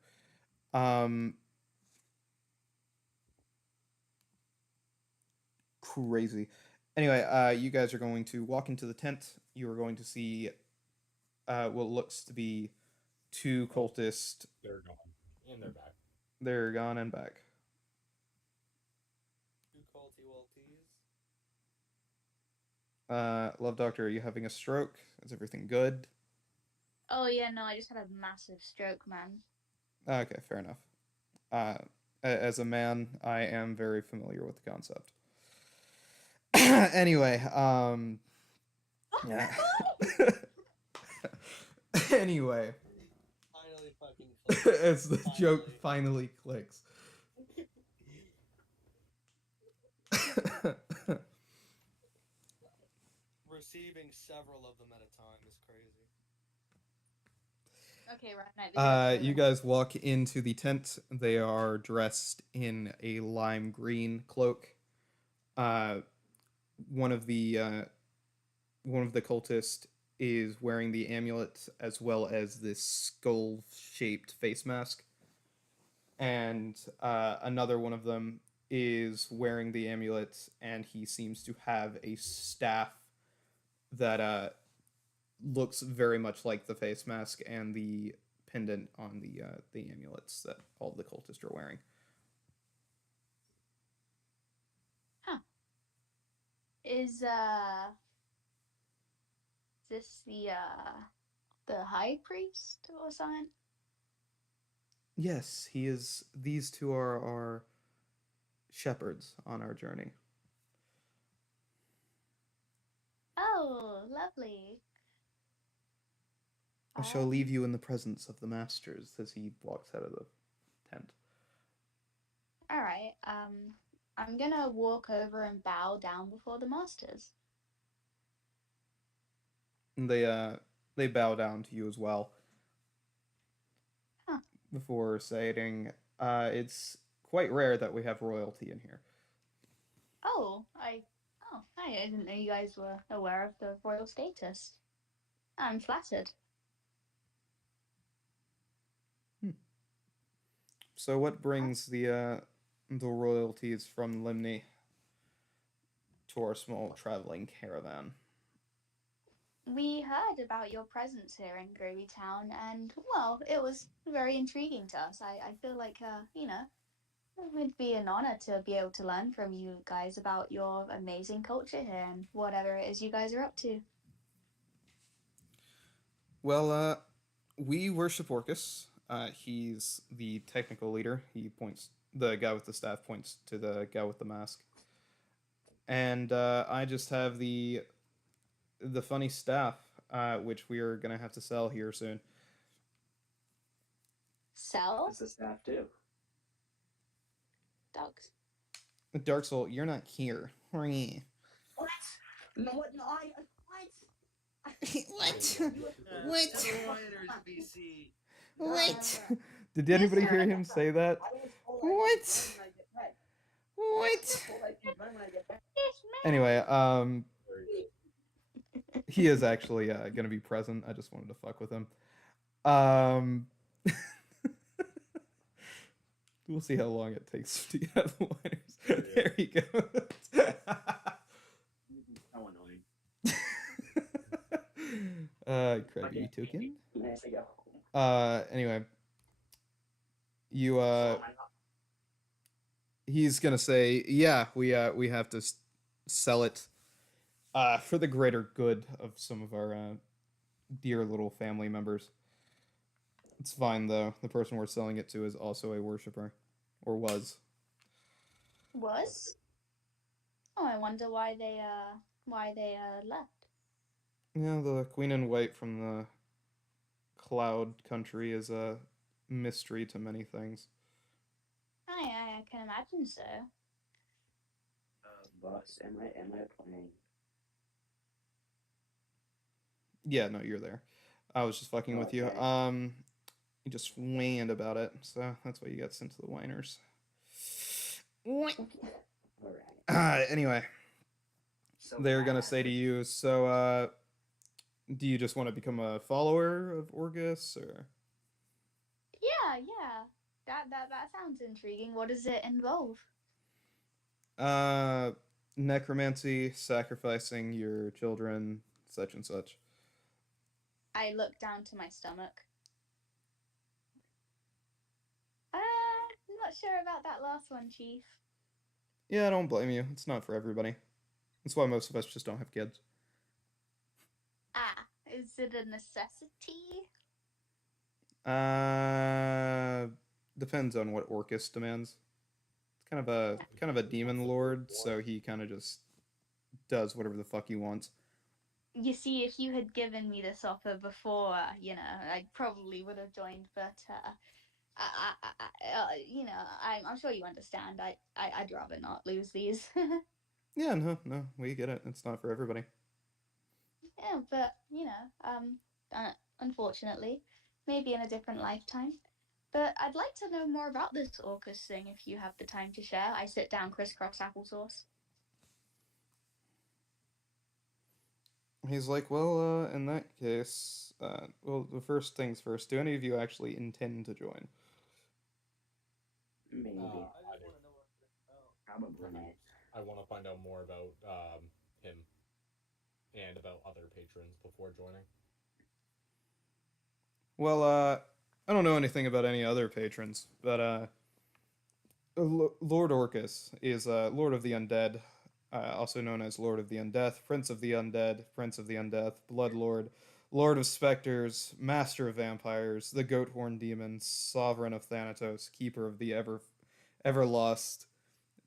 Crazy. Anyway, you guys are going to walk into the tent. You are going to see what looks to be two cultists. They're gone. And they're back. They're gone and back. Two culty walties. Love Doctor, are you having a stroke? Is everything good? Oh yeah, no, I just had a massive stroke, man. Okay, fair enough. As a man, I am very familiar with the concept. Anyway, yeah. Anyway, Finally fucking clicks. as the joke finally clicks. Receiving several of them at a time is crazy. Okay, right. You guys walk into the tent. They are dressed in a lime green cloak. One of the cultists is wearing the amulet as well as this skull-shaped face mask, and another one of them is wearing the amulet, and he seems to have a staff that looks very much like the face mask and the pendant on the amulets that all the cultists are wearing. Huh. Is this the high priest or something? Yes, he is. These two are our shepherds on our journey. Oh, lovely. I shall leave you in the presence of the masters as he walks out of the tent. All right. I'm gonna walk over and bow down before the masters. And they bow down to you as well. Huh. Before saying, it's quite rare that we have royalty in here. I didn't know you guys were aware of the royal status. I'm flattered. So what brings the royalties from Limni to our small traveling caravan? We heard about your presence here in Gravy Town, and well, it was very intriguing to us. I feel like it would be an honor to be able to learn from you guys about your amazing culture here and whatever it is you guys are up to. Well, We worship Orcus. He's the technical leader. He points. The guy with the staff points to the guy with the mask. And I just have the funny staff, which we are gonna have to sell here soon. Sell What's the staff do? dogs. Dark Soul, you're not here. What? No, what? No, I. What? What? Writers, BC. What? Did anybody hear him say that? What? What? Anyway, he is actually gonna be present. I just wanted to fuck with him. We'll see how long it takes to get out the wires. There he goes. So annoying. Crappy token. Nice to go home. Anyway, you he's gonna say, yeah, we have to sell it, for the greater good of some of our dear little family members. It's fine though. The person we're selling it to is also a worshiper, or was. Was? Oh, I wonder why they left. Yeah, the Queen in White from the Cloud Country is a mystery to many things. I can imagine so. Boss, am I playing? Yeah, no, you're there. I was just fucking with you. Okay. You just whined about it, so that's why you got sent to the whiners. Alright. Anyway, So they're gonna say to you, so, do you just want to become a follower of Orgus, or? Yeah. That sounds intriguing. What does it involve? Necromancy, sacrificing your children, such and such. I look down to my stomach. I'm not sure about that last one, Chief. Yeah, I don't blame you. It's not for everybody. That's why most of us just don't have kids. Ah, is it a necessity? Depends on what Orcus demands. It's kind of a demon lord, so he kind of just does whatever the fuck he wants. You see, if you had given me this offer before, I probably would have joined. But I'm sure you understand. I'd rather not lose these. Yeah, no, we get it. It's not for everybody. Yeah, but unfortunately, maybe in a different lifetime. But I'd like to know more about this Orcus thing if you have the time to share. I sit down crisscross applesauce. He's like, well, in that case, well, the first things first. Do any of you actually intend to join? Maybe. I do. Probably not. I want to find out more about him and about other patrons before joining. Well, I don't know anything about any other patrons, but Lord Orcus is Lord of the Undead, also known as Lord of the Undeath, Prince of the Undead, Prince of the Undeath, Blood Lord, Lord of Specters, Master of Vampires, the Goat Horn Demon, Sovereign of Thanatos, Keeper of the Ever Lost,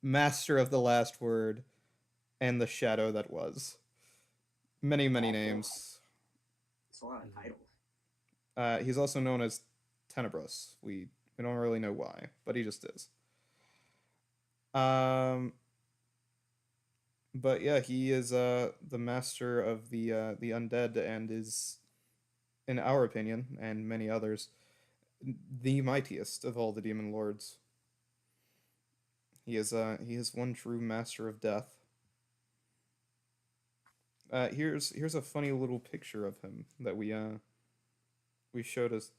Master of the Last Word, and the Shadow That Was. Many names. It's a lot of titles. He's also known as Tenebros. We don't really know why, but he just is. But yeah, he is the master of the undead, and is, in our opinion, and many others, the mightiest of all the demon lords. He is one true master of death. Here's a funny little picture of him that we showed us,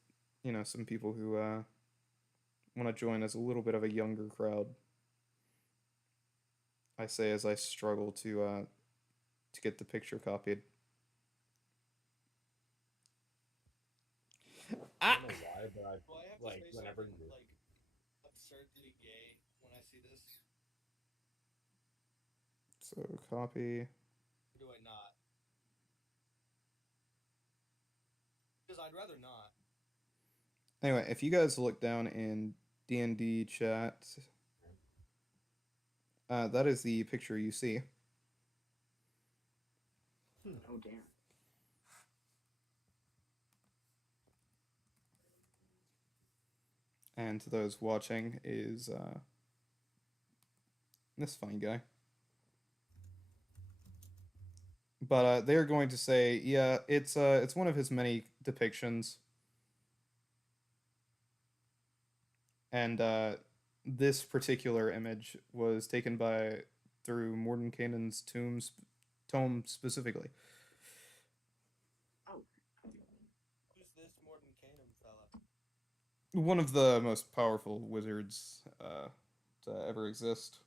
some people who want to join as a little bit of a younger crowd. I say as I struggle to get the picture copied. I don't know why, but I like say whenever something, you. like absurdly gay when I see this? So copy. Or do I not? Because I'd rather not. Anyway, if you guys look down in D&D chat, that is the picture you see. Oh damn. And to those watching is this funny guy. But they're going to say, yeah, it's one of his many depictions. And this particular image was taken through Mordenkainen's tome specifically. Oh. Who's this Mordenkainen fella? One of the most powerful wizards to ever exist.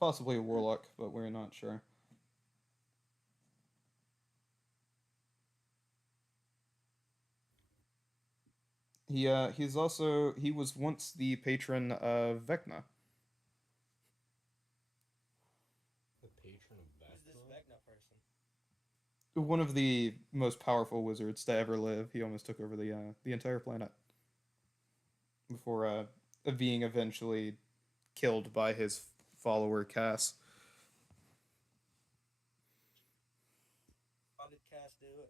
Possibly a warlock, but we're not sure. He was once the patron of Vecna. The patron of Who's this Vecna? Vecna person? One of the most powerful wizards to ever live. He almost took over the entire planet before being eventually killed by his follower Cass. How did Cass do it?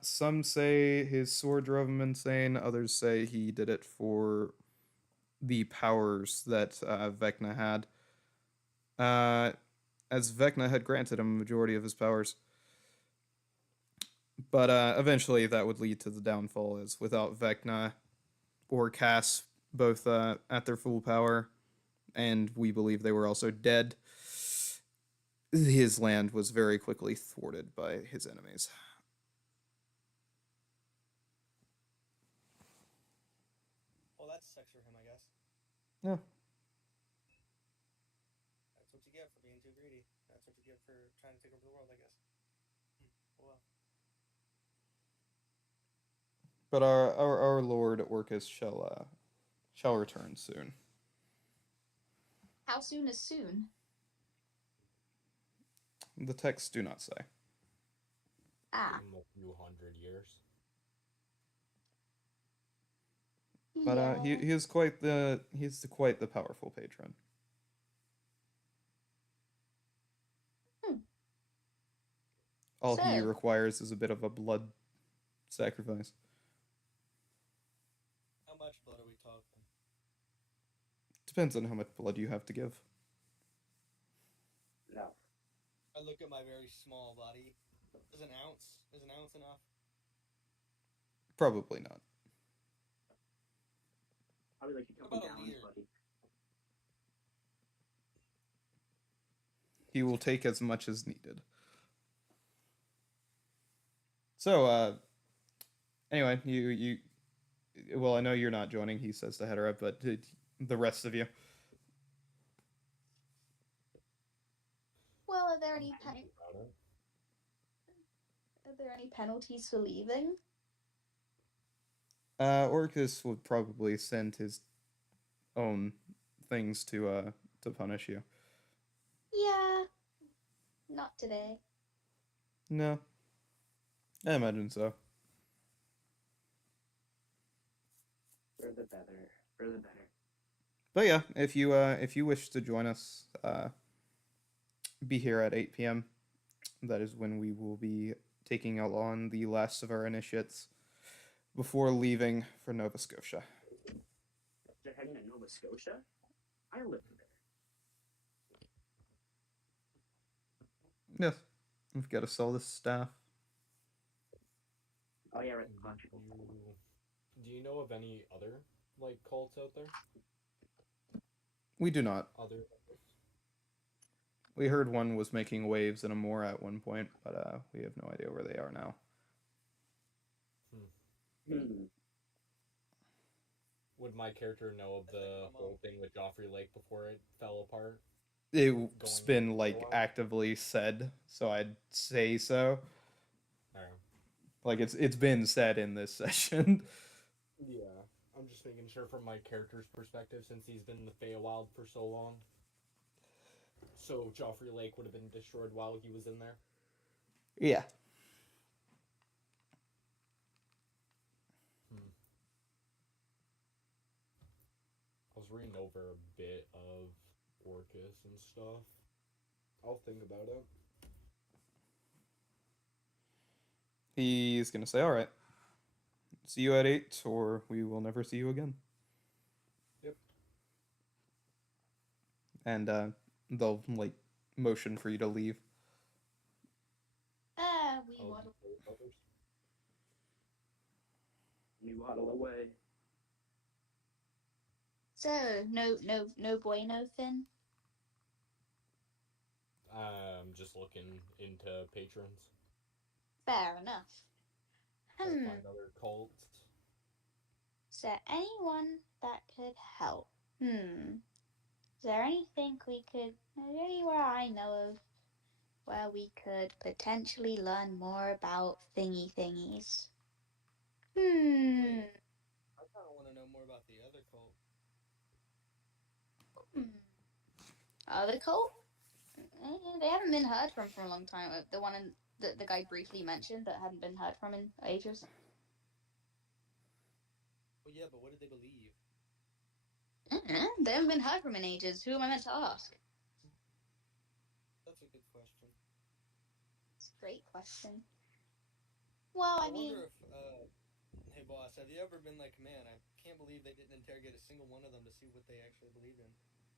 Some say his sword drove him insane. Others say he did it for the powers that Vecna had. As Vecna had granted him a majority of his powers. But eventually that would lead to the downfall, as without Vecna or Cass both at their full power, and we believe they were also dead, his land was very quickly thwarted by his enemies. Well, that sucks for him, I guess. Yeah. That's what you get for being too greedy. That's what you get for trying to take over the world, I guess. Well. But our Lord Orcus shall return soon. How soon is soon? The texts do not say. Ah. In a few hundred years. But Yeah. he's quite the powerful patron. All he So- requires is a bit of a blood sacrifice. How much blood are we talking? Depends on how much blood you have to give. No. I look at my very small body. Is an ounce enough? Probably not. Probably like a couple About a gallons, liter. buddy. He will take as much as needed. So, anyway, you well, I know you're not joining, he says to Hedera, but the rest of you. Well, are there any About it. are there any penalties for leaving? Orcus would probably send his own things to punish you. Yeah. Not today. No. I imagine so. For the better. For the better. But yeah, if you wish to join us, be here at 8 p.m. That is when we will be taking on the last of our initiates before leaving for Nova Scotia. They're heading to Nova Scotia? I live there. Yes, we've got to sell this staff. Oh yeah, right. Do you know of any other like cults out there? We do not. Other We heard one was making waves in Amora at one point, but we have no idea where they are now. Hmm. Would my character know of the whole thing with Joffrey Lake before it fell apart? It's been like for a while? actively said, so I'd say so. Alright. Like it's been said in this session. Yeah, I'm just making sure from my character's perspective, since he's been in the Feywild for so long. So Joffrey Lake would have been destroyed while he was in there. Yeah. was reading over a bit of Orcus and stuff. I'll think about it. He's gonna say, "All right, see you at 8, or we will never see you again." Yep. And they'll like motion for you to leave. We I'll waddle. go with others. You waddle away. So, no bueno, Finn? I'm just looking into patrons. Fair enough. Try to find other cults. Is there anyone that could help? Is there anything we could... Is there anywhere I know of where we could potentially learn more about thingies? I kind of want to know more about the other cult. Other cult? They haven't been heard from for a long time. The one the guy briefly mentioned that hadn't been heard from in ages. Well, yeah, but what did they believe? They haven't been heard from in ages. Who am I meant to ask? That's a good question. It's a great question. Well, I mean... wonder if, hey boss, have you ever been like, man, I can't believe they didn't interrogate a single one of them to see what they actually believed in.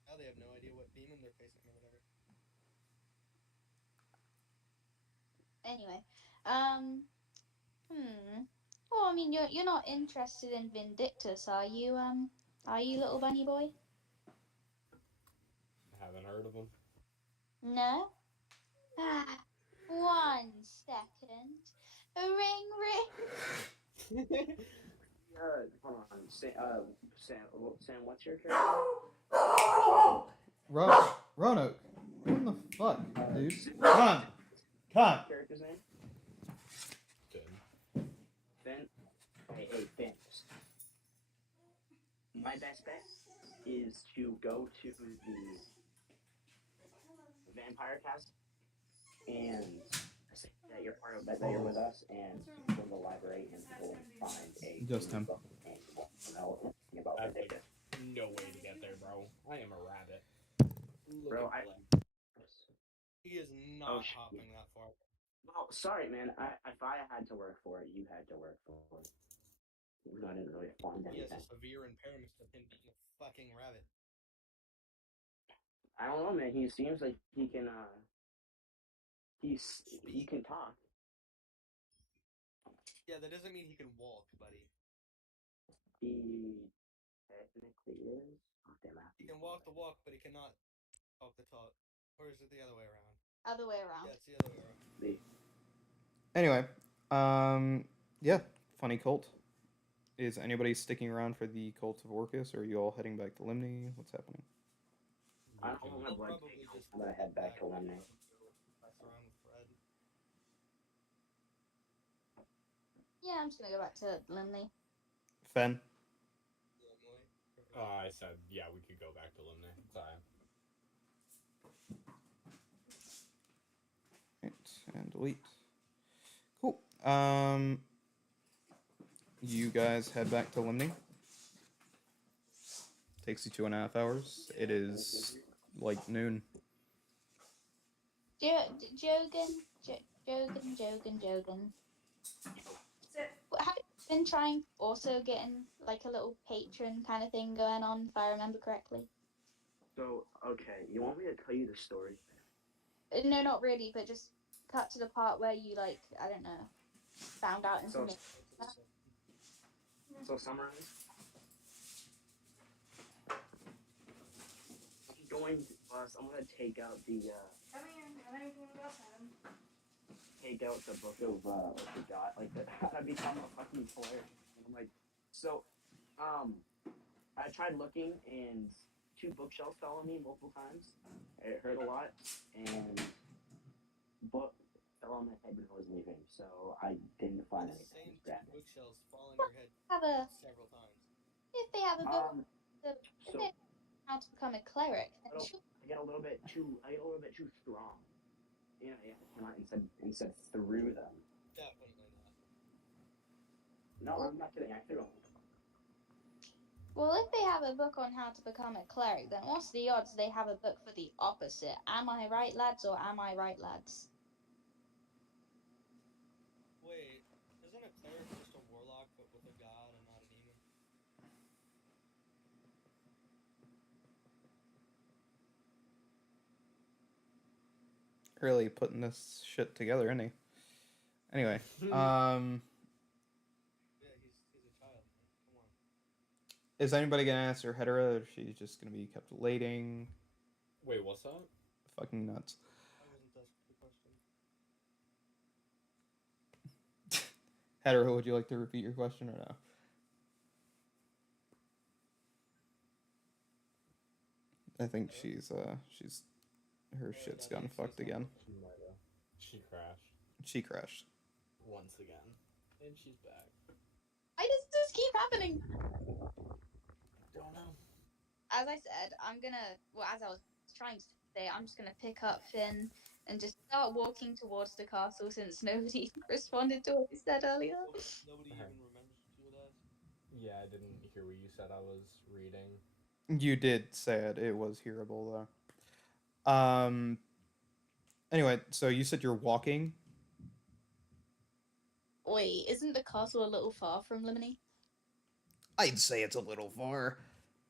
Now they have no idea what demon they're facing or whatever. Anyway, Well, I mean, you're not interested in Vindictus, are you? Little bunny boy? Haven't heard of them. No. 1 second. Ring. Hold on. Sam, what's your character? Roanoke, what in the fuck, dude? Come on. Character's name? Finn. Finn? Hey, Finn. My best bet is to go to the vampire cast and say that you're part of that you're with us, and go to the library and go and find a Just him. book and know anything about That's like Vindictus. no way to get there, bro. I am a rabbit. Bro, He is not hopping that far. Well, sorry, man. If I had to work for it, you had to work for it. I didn't really find He has anything. a severe impairment of him being a fucking rabbit. I don't know, man. He seems like he can. He can talk. Yeah, that doesn't mean he can walk, buddy. He technically is. Oh, damn it. He can walk the walk, but he cannot talk the talk. Or is it the other way around? Other way around. Yeah, it's the other way around. Anyway, yeah, funny cult. Is anybody sticking around for the cult of Orcus, or are you all heading back to Limney? What's happening? I don't want to blood take. I'm gonna head back to Limney. Mess around with Fred. Yeah, I'm just gonna go back to Limley. Fen? I said, yeah, we could go back to Limney. Sorry. Right, and delete. Cool. You guys head back to Limney. Takes you 2.5 hours. It is like noon. Jogan. Have you been trying also getting like a little patron kind of thing going on, if I remember correctly? So, okay, you want me to tell you the story? No, not really, but just cut to the part where you, like, I don't know, found out information. So summarize. I'm gonna take out the book of the god, like that'd become a fucking player. And I'm like, so, I tried looking, and 2 bookshelves fell on me multiple times. It hurt a lot, and book fell on my head when I was leaving, so I didn't find The anything. same 2 bookshelves fall on your head several times. If they have a book, if they know how to become a cleric, then sure. I get a little bit too strong. Yeah, instead through them. Definitely not. No, I'm not kidding. I threw them. Well, if they have a book on how to become a cleric, then what's the odds they have a book for the opposite? Am I right, lads, or am I right, lads? Wait, isn't a cleric just a warlock but with a god and not a demon? Really putting this shit together, isn't he? Anyway, Yeah, he's a child, man. Come on. is anybody gonna answer Hedera, or is she just gonna be kept waiting? Wait, what's that? Fucking nuts. I wasn't desperate for the question. Hedera, would you like to repeat your question or no? I think she's her Alright, shit's Daddy, gone say fucked again. She might have. She crashed She crashed. once again, and she's back. Why does this keep happening? Don't know. As I said, as I was trying to say, I'm just gonna pick up Finn and just start walking towards the castle since nobody responded to what I said earlier. Nobody Okay. even remembers what you would ask. Yeah, I didn't hear what you said. I was reading. You did say it. It was hearable though. Anyway, so you said you're walking. Wait, isn't the castle a little far from Limini? I'd say it's a little far.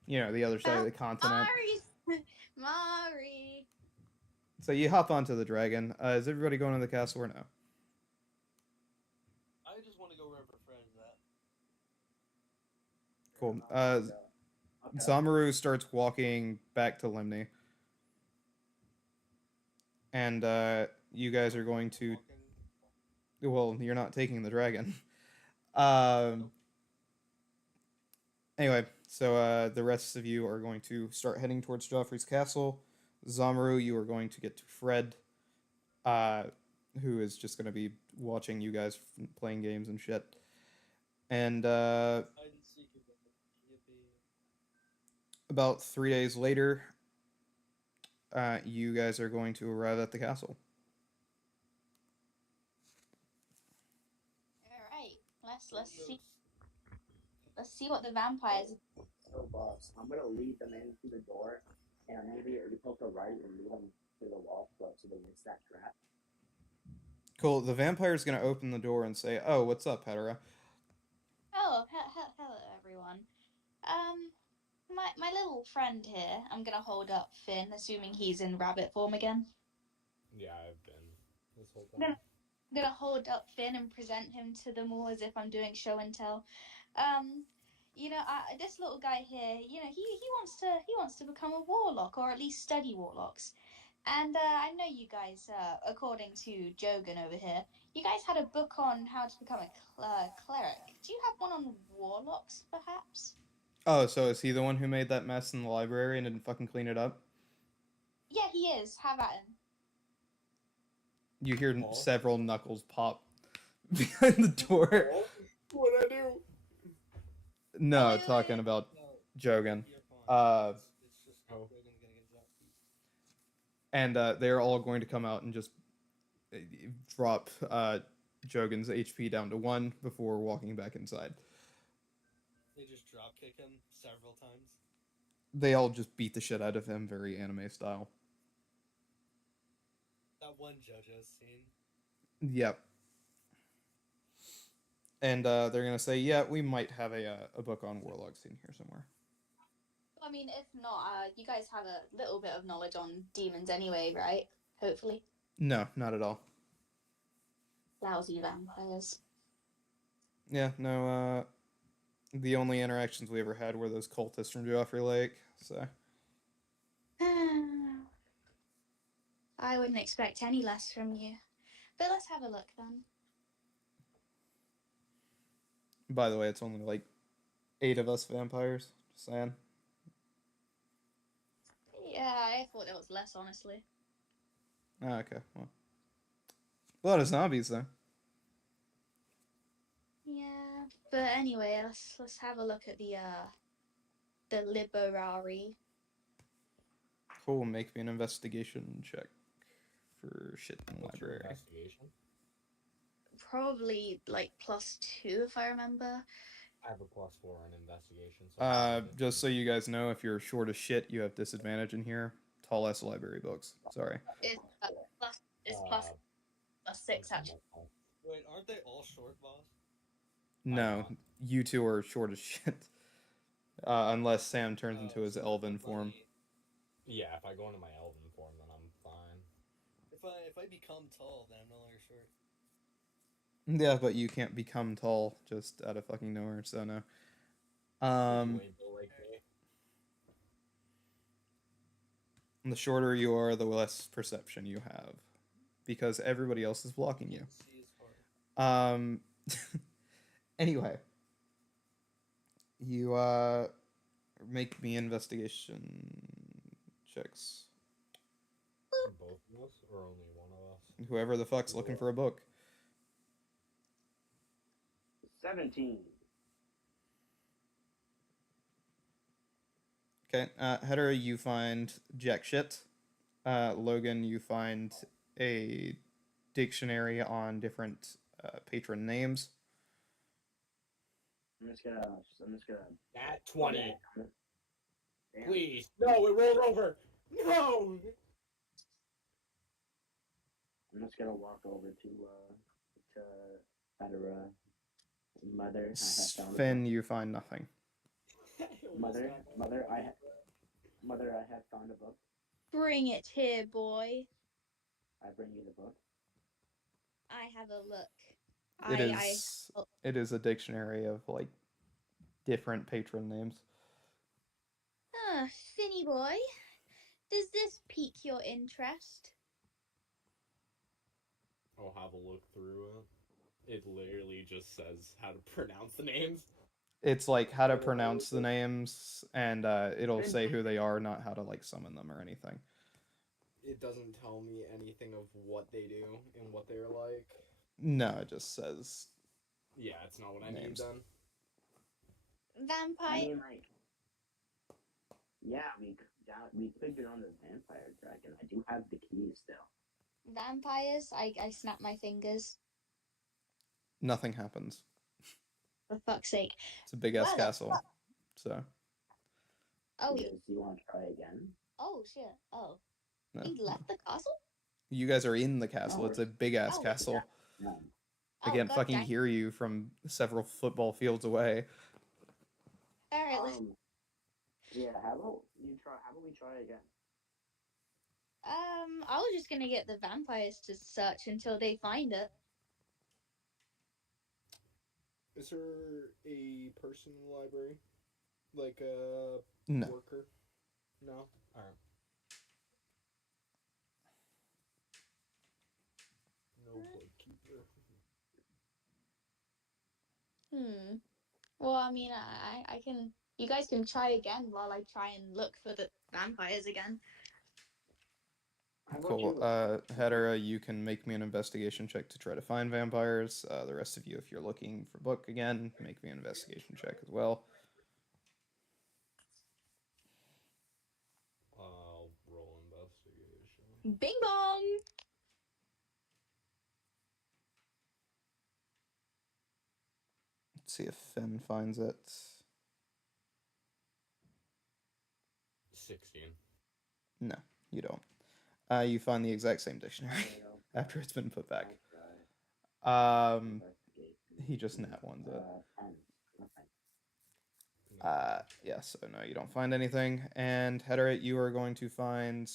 You know, the other side of the continent. Mari! So you hop onto the dragon. Is everybody going to the castle or no? I just want to go wherever Fred is at. Cool. Okay. Zamaru starts walking back to Limni. And you guys are going to. Walking. Well, you're not taking the dragon. Anyway, so the rest of you are going to start heading towards Joffrey's castle. Zamaru, you are going to get to Fred, who is just going to be watching you guys playing games and shit. And Hide and seek again. Yippee. about 3 days later, you guys are going to arrive at the castle. All right, let's see what the vampires. So, boss, I'm gonna lead them in through the door, and maybe you take a right and lead them to the wall so they miss that trap. Cool. The vampire's going to open the door and say, "Oh, what's up, Hedera?" Oh, hello everyone. My little friend here. I'm gonna hold up Finn, assuming he's in rabbit form again. Yeah, I've been this whole I'm time. gonna hold up Finn and present him to them all as if I'm doing show and tell. This little guy here, he wants to become a warlock or at least study warlocks. And I know you guys, according to Jogan over here, you guys had a book on how to become a cleric. Do you have one on warlocks, perhaps? Oh, so is he the one who made that mess in the library and didn't fucking clean it up? Yeah, he is. Have at him. You hear Paul? several knuckles pop behind the door. What'd I do? No, Wait. talking about No, Jogan. you're fine. Uh, It's just Oh. Jogan's gonna get his ass beat. and they're all going to come out and just drop Jogan's HP down to 1 before walking back inside. They just drop kick him several times. They all just beat the shit out of him, very anime style. That one JoJo scene. Yep. And they're gonna say, "Yeah, we might have a book on warlocks in here somewhere." I mean, if not, you guys have a little bit of knowledge on demons anyway, right? Hopefully. No, not at all. Lousy vampires. Yeah, no. The only interactions we ever had were those cultists from Joffrey Lake. So I wouldn't expect any less from you. But let's have a look then. by the way, it's only like 8 of us vampires. Just saying. Yeah, I thought there was less, honestly. Oh, okay. Well, a lot of zombies though. Yeah, but anyway, let's have a look at the Liberari. Cool. Make me an investigation check for shit in the What's your library. investigation? Probably like +2 if I remember. I have a +4 on investigation. So Just so you guys know, if you're short as shit, you have disadvantage in here. Tall S library books. Sorry. It's it's uh, +6 actually. Wait, aren't they all short, boss? No, not. you two are short as shit. Unless Sam turns into his So elven let form. me- Yeah, if I go into my elven form, then I'm fine. If I become tall, then I'm no longer short. Yeah, but you can't become tall just out of fucking nowhere, so no. You ain't built like me. The shorter you are, the less perception you have. Because everybody else is blocking you. Can't see as far. Anyway. You make me investigation checks. Both of us, or only one of us? Whoever the fuck's looking for a book. 17. Okay, Header, you find jack shit. Logan, you find a dictionary on different patron names. I'm just gonna. At 20. Damn. Please. No, it rolled over. No. I'm just gonna walk over to Federa. Mother, I have found a Sven, book. you find nothing. Mother, I have found a book. Bring it here, boy. I bring you the book. I have a look. It is a dictionary of like different patron names. Finny boy, does this pique your interest? I'll have a look through it. It literally just says how to pronounce the names. It's like how to pronounce the names, and it'll say who they are, not how to like summon them or anything. It doesn't tell me anything of what they do and what they're like. No, it just says. Yeah, it's not what I need Names. then. Vampire. I mean, like, yeah, we could get on the vampire dragon. I do have the keys still. Vampires. I snap my fingers. Nothing happens. For fuck's sake. It's a big ass castle. So. Oh, Do you want to try again? oh shit. Oh. No, He left the castle? You guys are in the castle. It's a big ass castle. Yeah. I can't fucking hear you from several football fields away. Alright, yeah, how about we try again? I was just gonna get the vampires to search until they find it. Is there a person in the library? Like a No. worker? No? Alright. No bookkeeper. Well, I mean, I can. You guys can try again while I try and look for the vampires again. Cool. Hedera, you can make me an investigation check to try to find vampires. The rest of you, if you're looking for book again, make me an investigation check as well. I'll roll investigation. Bing bong! Let's see if Finn finds it. 16. No, you don't. You find the exact same dictionary after it's been put back. He just nat ones it. Yeah, so no, you don't find anything. And Hedera, you are going to find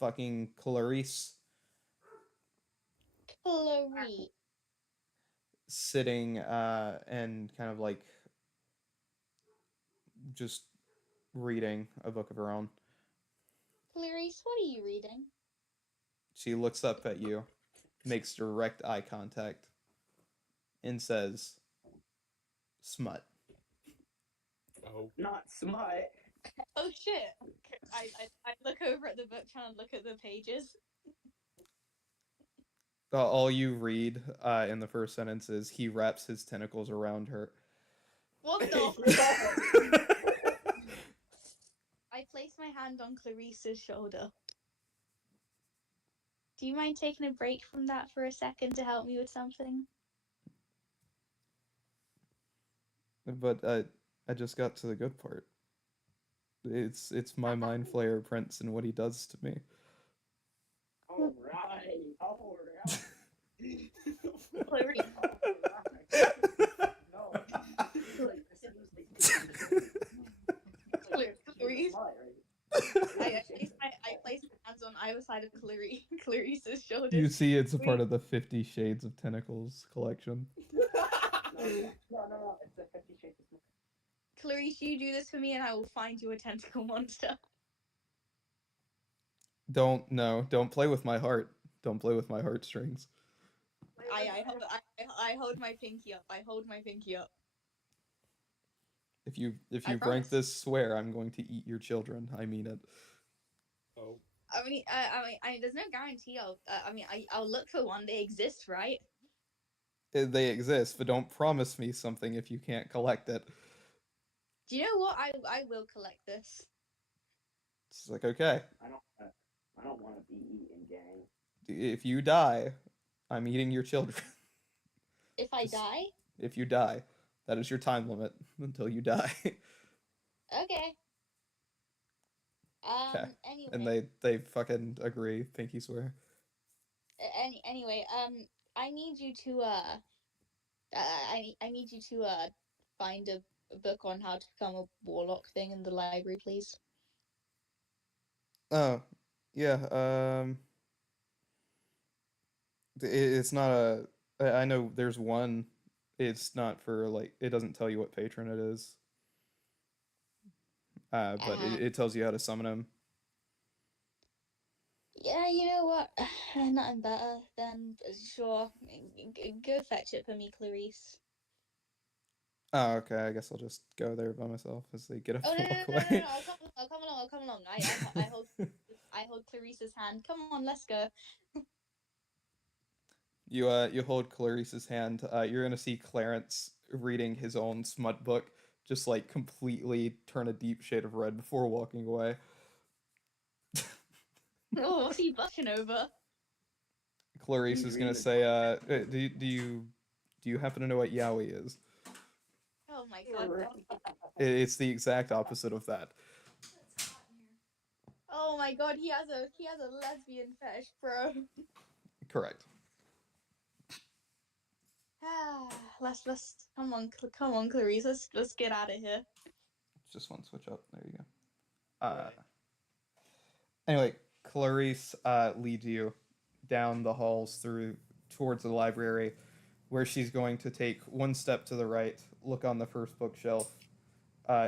fucking Clarice. Clarice. Sitting and kind of like just reading a book of her own. Clarice, what are you reading? She looks up at you, makes direct eye contact, and says, "Smut." Oh. Not smut. Oh shit! I look over at the book trying to look at the pages. All you read in the first sentence is he wraps his tentacles around her. What the? I place my hand on Clarice's shoulder. Do you mind taking a break from that for a second to help me with something? But I just got to the good part. It's my mind flayer prince and what he does to me. All right. All right. Clarice, No. Like, I said it was like Clarice. smart, I placed my hands on either side of Clarice's shoulders. You see, it's a part of the 50 Shades of Tentacles collection. right? No. It's a 50 Shades of Smart. Clarice, you do this for me, and I will find you a tentacle monster. Don't play with my heart. Don't play with my heartstrings. I hold my pinky up. I hold my pinky up. If you I break promise. this, swear I'm going to eat your children. I mean it. Oh. I mean, there's no guarantee. I'll look for one. They exist, right? They exist, but don't promise me something if you can't collect it. Do you know what? I will collect this. It's like, okay, I don't want to be eaten, gang. if you die, I'm eating your children. If I Just- die, If you die, that is your time limit until you die. okay. Okay. Anyway. And they fucking agree, pinky swear. Anyway, I need you to I need you to find a book on how to become a warlock thing in the library, please. Oh, yeah. It's not a. I know there's one. It's not for like. It doesn't tell you what patron it is. But it tells you how to summon him. Yeah, you know what? Nothing better than sure. Go fetch it for me, Clarice. Oh, okay. I guess I'll just go there by myself as they get up Oh no and no walk no away. no! I'll come along. I hold Clarice's hand. Come on, let's go. You hold Clarice's hand. You're gonna see Clarence reading his own smut book, just like completely turn a deep shade of red before walking away. Oh, what's he blushing over? Clarice You is gonna dream say, do you happen to know what yaoi is? Oh my god. It's the exact opposite of that. Oh my god, he has a lesbian fetish, bro. Correct. Let's come on, Clarice. Let's get out of here. Just one switch up. There you go. Right. Anyway, Clarice leads you down the halls towards the library, where she's going to take one step to the right, look on the first bookshelf,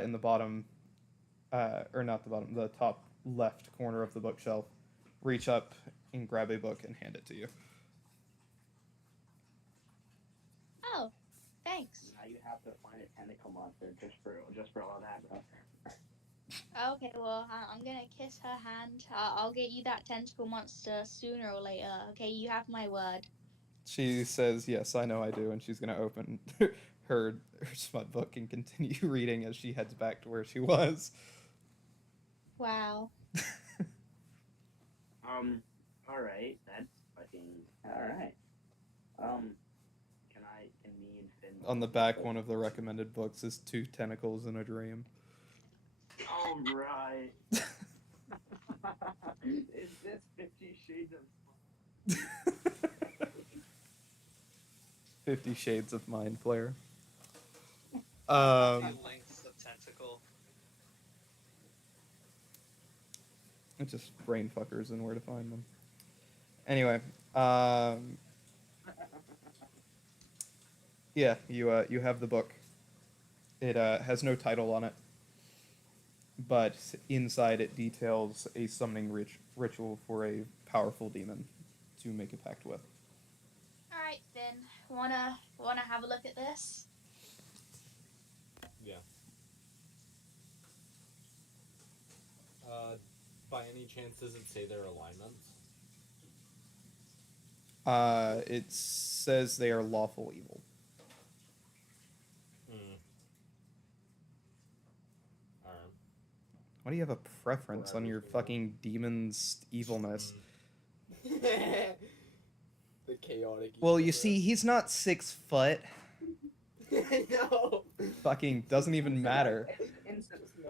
in the bottom, or not the bottom, the top left corner of the bookshelf, reach up and grab a book and hand it to you. Oh, thanks. Now you have to find a tentacle monster just for all that, bro. Okay, well, I'm gonna kiss her hand. I'll get you that tentacle monster sooner or later. Okay, you have my word. She says, "Yes, I know I do," and she's gonna open her smut book and continue reading as she heads back to where she was. Wow. All right, that's fucking all right. Can me and Finn On the back, one of the recommended books is Two Tentacles in a Dream. All right. Is this 50 Shades of 50 Shades of Mind Flayer. The lengths of tentacle. It's just brain fuckers and where to find them. Anyway, yeah, you have the book. It has no title on it, but inside it details a summoning ritual for a powerful demon to make a pact with. All right, Finn. Wanna have a look at this? Yeah. By any chance, does it say their alignments? It says they are lawful evil. Alright. Why do you have a preference on your fucking demon's evilness? The chaotic. Well, you see, he's not 6 foot. No. Fucking doesn't even matter. It's instant. No.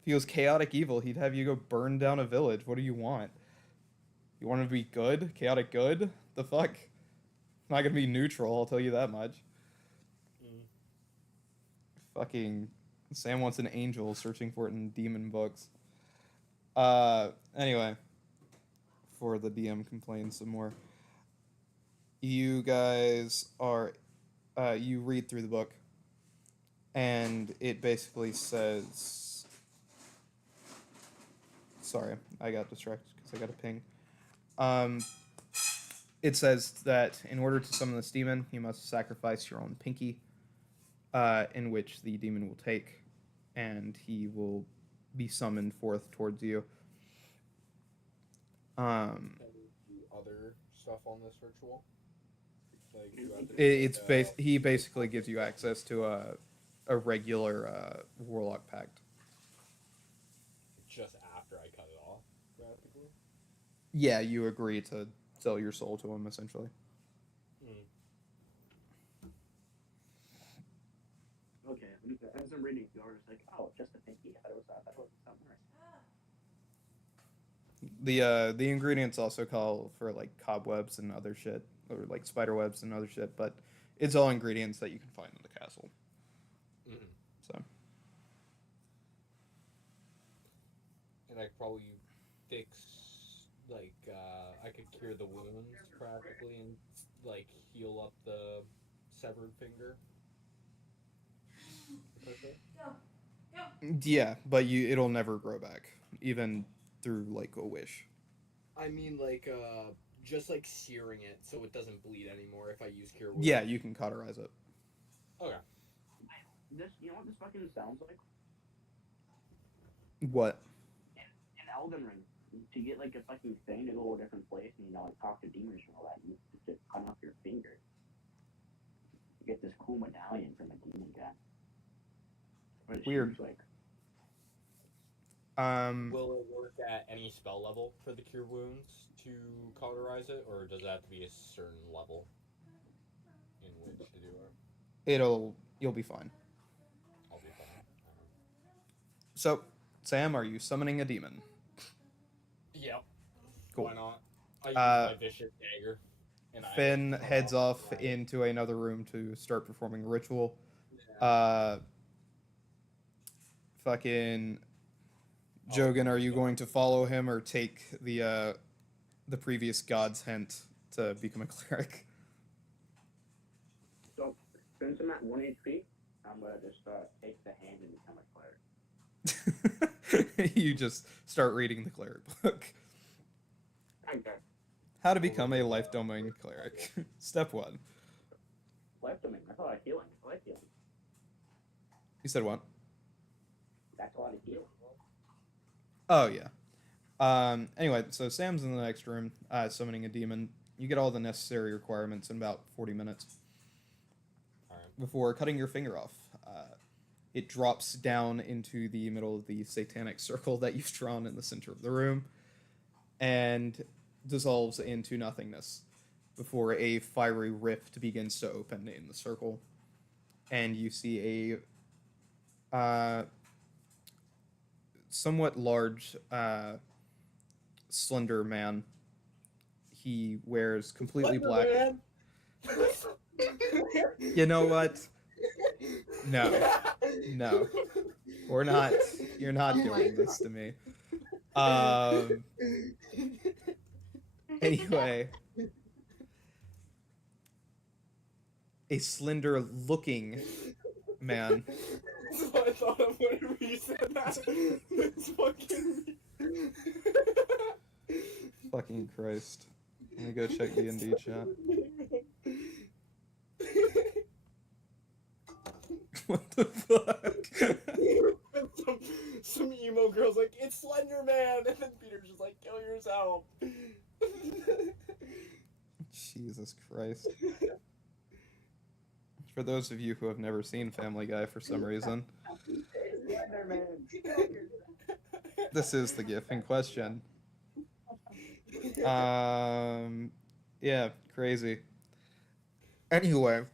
If he was chaotic evil, he'd have you go burn down a village. What do you want? You want him to be good? Chaotic good? The fuck? Not gonna be neutral, I'll tell you that much. Mm. Fucking Sam wants an angel searching for it in demon books. Anyway. Before the DM complains some more. You guys are you read through the book and it basically says, sorry, I got distracted because I got a ping. It says that in order to summon this demon, you must sacrifice your own pinky, in which the demon will take, and he will be summoned forth towards you. Can we do other stuff on this ritual? Like, do I have to do, It's like, he basically gives you access to a regular warlock pact. just after I cut it off, practically. Yeah, you agree to sell your soul to him essentially. Mm. Okay, as I'm reading through, I was like, oh, just a pinky. I thought it was something else. The ingredients also call for like cobwebs and other shit, or like spider webs and other shit, but it's all ingredients that you can find in the castle. Mm. So And I could probably fix, like, I could cure the wounds practically and, like, heal up the severed finger. Okay. yeah, but it'll never grow back, even through like a wish. I mean, like, just like searing it so it doesn't bleed anymore if I use cure wounds. Yeah, you can cauterize it. Okay. You know what this fucking sounds like? What? In Elden Ring, to get like a fucking thing to go to a different place and like talk to demons and all that, you just cut off your finger. You get this cool medallion from a demon guy. What it Weird. seems like. Will it work at any spell level for the cure wounds to cauterize it, or does it have to be a certain level in which to do it? You'll be fine. I'll be fine. So, Sam, are you summoning a demon? Yep. Cool. Why not? I use my vicious dagger. And Finn I heads off right. into another room to start performing a ritual. Yeah. Fucking Jogan, are you going to follow him or take the previous god's hint to become a cleric? So, since I'm at 1 HP, I'm gonna just take the hand and become a cleric. You just start reading the cleric book. Okay. How to become a life domain cleric. Step 1. Life domain. I thought healing. I like healing. You said what? That's a lot of healing. Oh, yeah. Anyway, so Sam's in the next room, summoning a demon. You get all the necessary requirements in about 40 minutes. Alright. Before cutting your finger off. It drops down into the middle of the satanic circle that you've drawn in the center of the room and dissolves into nothingness before a fiery rift begins to open in the circle. And you see a somewhat large, slender man. He wears completely black. You know what? No. We're not. You're not doing this to me. Anyway. A slender looking man. That's what I thought of whenever you said that. It's fucking. Fucking Christ. Let me go check D&D chat. What the fuck? some emo girl's like, it's Slender Man, and then Peter's just like, kill yourself. Jesus Christ. For those of you who have never seen Family Guy for some reason, this is the gif in question. Yeah, crazy. Anyway,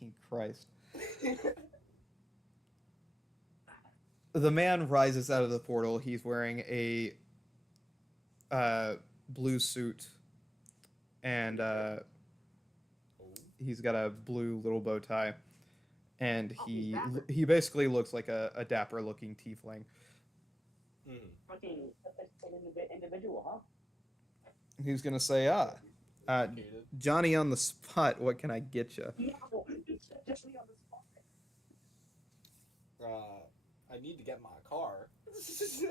fucking Christ. The man rises out of the portal. He's wearing a blue suit, and he's got a blue little bow tie, and he basically looks like a dapper looking tiefling. Fucking individual, huh? He's gonna say, Johnny on the spot. What can I get you? No, just me on the spot. I need to get my car. It's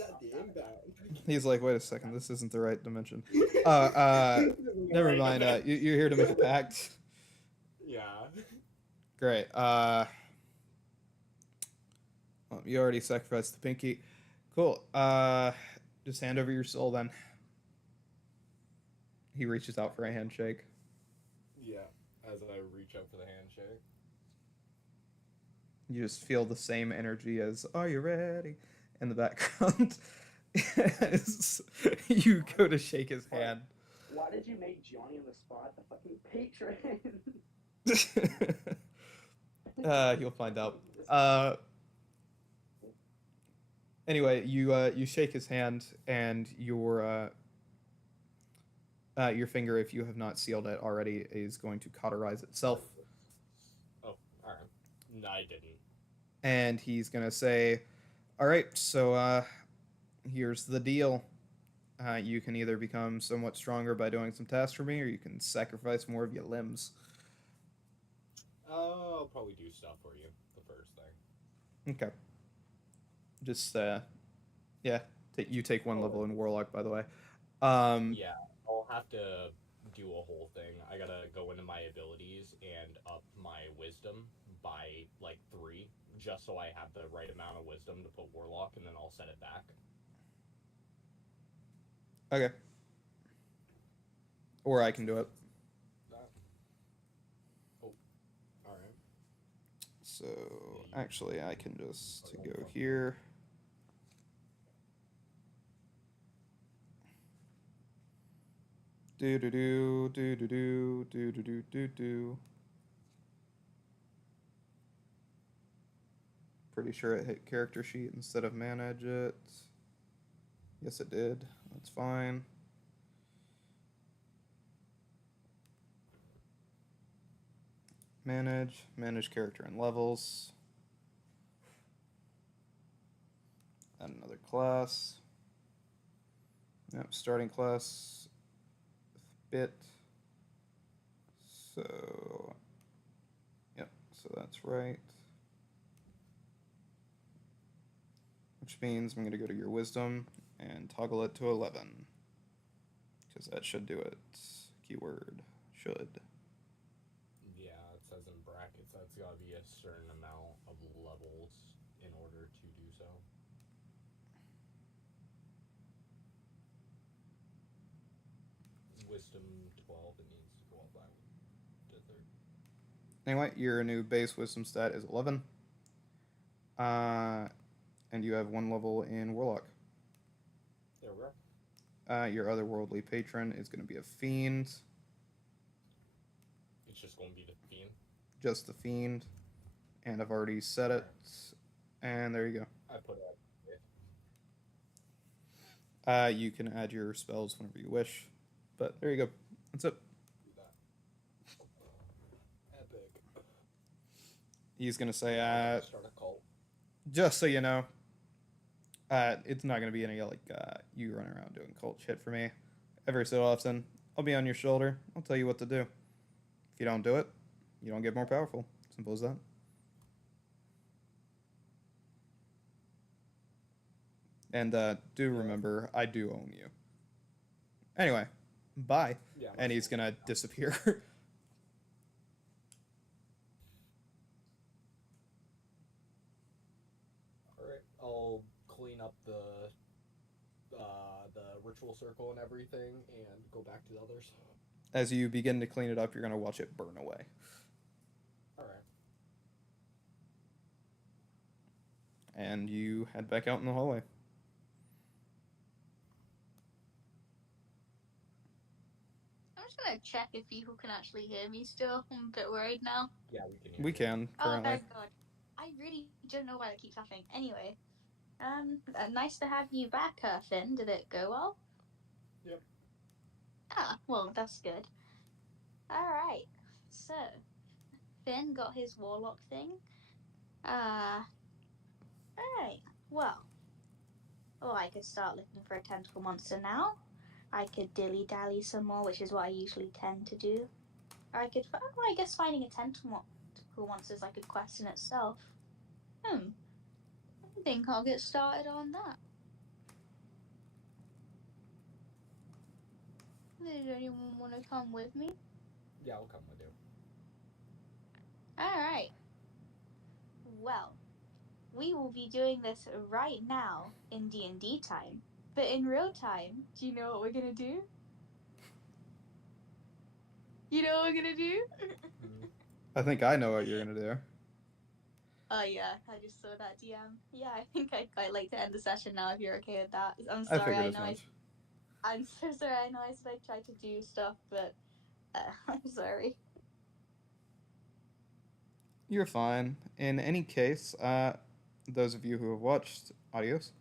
at the inbound. He's like, wait a second, this isn't the right dimension. Never mind. You're here to make a pact. Yeah. Great. You already sacrificed the pinky. Cool. Just hand over your soul then. He reaches out for a handshake. Yeah. As I reach out for the handshake. You just feel the same energy as "Are you ready?" in the background. As you go to shake his hand. Why did you make Johnny on the spot the fucking patron? You'll find out. Anyway, you shake his hand, and your finger, if you have not sealed it already, is going to cauterize itself. Oh, alright. No, I didn't. And he's gonna say, "All right, so here's the deal. You can either become somewhat stronger by doing some tasks for me, or you can sacrifice more of your limbs." I'll probably do stuff for you. The first thing. Okay. Just you take one level in Warlock, by the way. Yeah, I'll have to do a whole thing. I gotta go into my abilities and up my wisdom by like 3, just so I have the right amount of wisdom to put Warlock, and then I'll set it back. Okay. Or I can do it. Oh, alright. So, actually, I can just go here. Do. Pretty sure it hit character sheet instead of manage it. Yes, it did. That's fine. Manage character and levels. Add another class. Yep, starting class. Bit. So, yep, so that's right. Which means I'm going to go to your wisdom and toggle it to 11. Because that should do it. Keyword, should. Yeah, it says in brackets that's got to be a certain amount of levels in order to do so. Wisdom 12, it needs to go up by to 30. Anyway, your new base wisdom stat is 11. And you have 1 level in Warlock. There we go. Your otherworldly patron is going to be a fiend. It's just going to be the fiend? Just the fiend. And I've already set it. And there you go. I put it you can add your spells whenever you wish. But there you go. That's it. Do that. Epic. He's going to say, start a cult. Just so you know, it's not going to be any, you running around doing cult shit for me. Every so often, I'll be on your shoulder. I'll tell you what to do. If you don't do it, you don't get more powerful. Simple as that. And do remember, I do own you. Anyway, bye. Yeah, and he's going to disappear. Alright, I'll clean up the ritual circle and everything and go back to the others. As you begin to clean it up, you're going to watch it burn away. Alright. And you head back out in the hallway. I'm just gonna check if people can actually hear me still. I'm a bit worried now. Yeah, we can hear We you. can Oh, currently. thank God. I really don't know why that keeps happening. Anyway, nice to have you back, Finn. Did it go well? Yep. Ah, well, that's good. Alright, so, Finn got his warlock thing. Alright, well. Oh, I could start looking for a tentacle monster now. I could dilly-dally some more, which is what I usually tend to do. Or I could, I guess finding a tentacle monster is like a quest in itself. I think I'll get started on that. Does anyone want to come with me? Yeah, I'll come with you. Alright. Well, we will be doing this right now in D&D time. But in real time, do you know what we're gonna do? You know what we're gonna do? I think I know what you're gonna do. Oh yeah, I just saw that DM. Yeah, I think I'd quite like to end the session now if you're okay with that. I'm I sorry, figured I as know much. I'm so sorry, I know I said I tried to do stuff, but I'm sorry. You're fine. In any case, those of you who have watched, adios.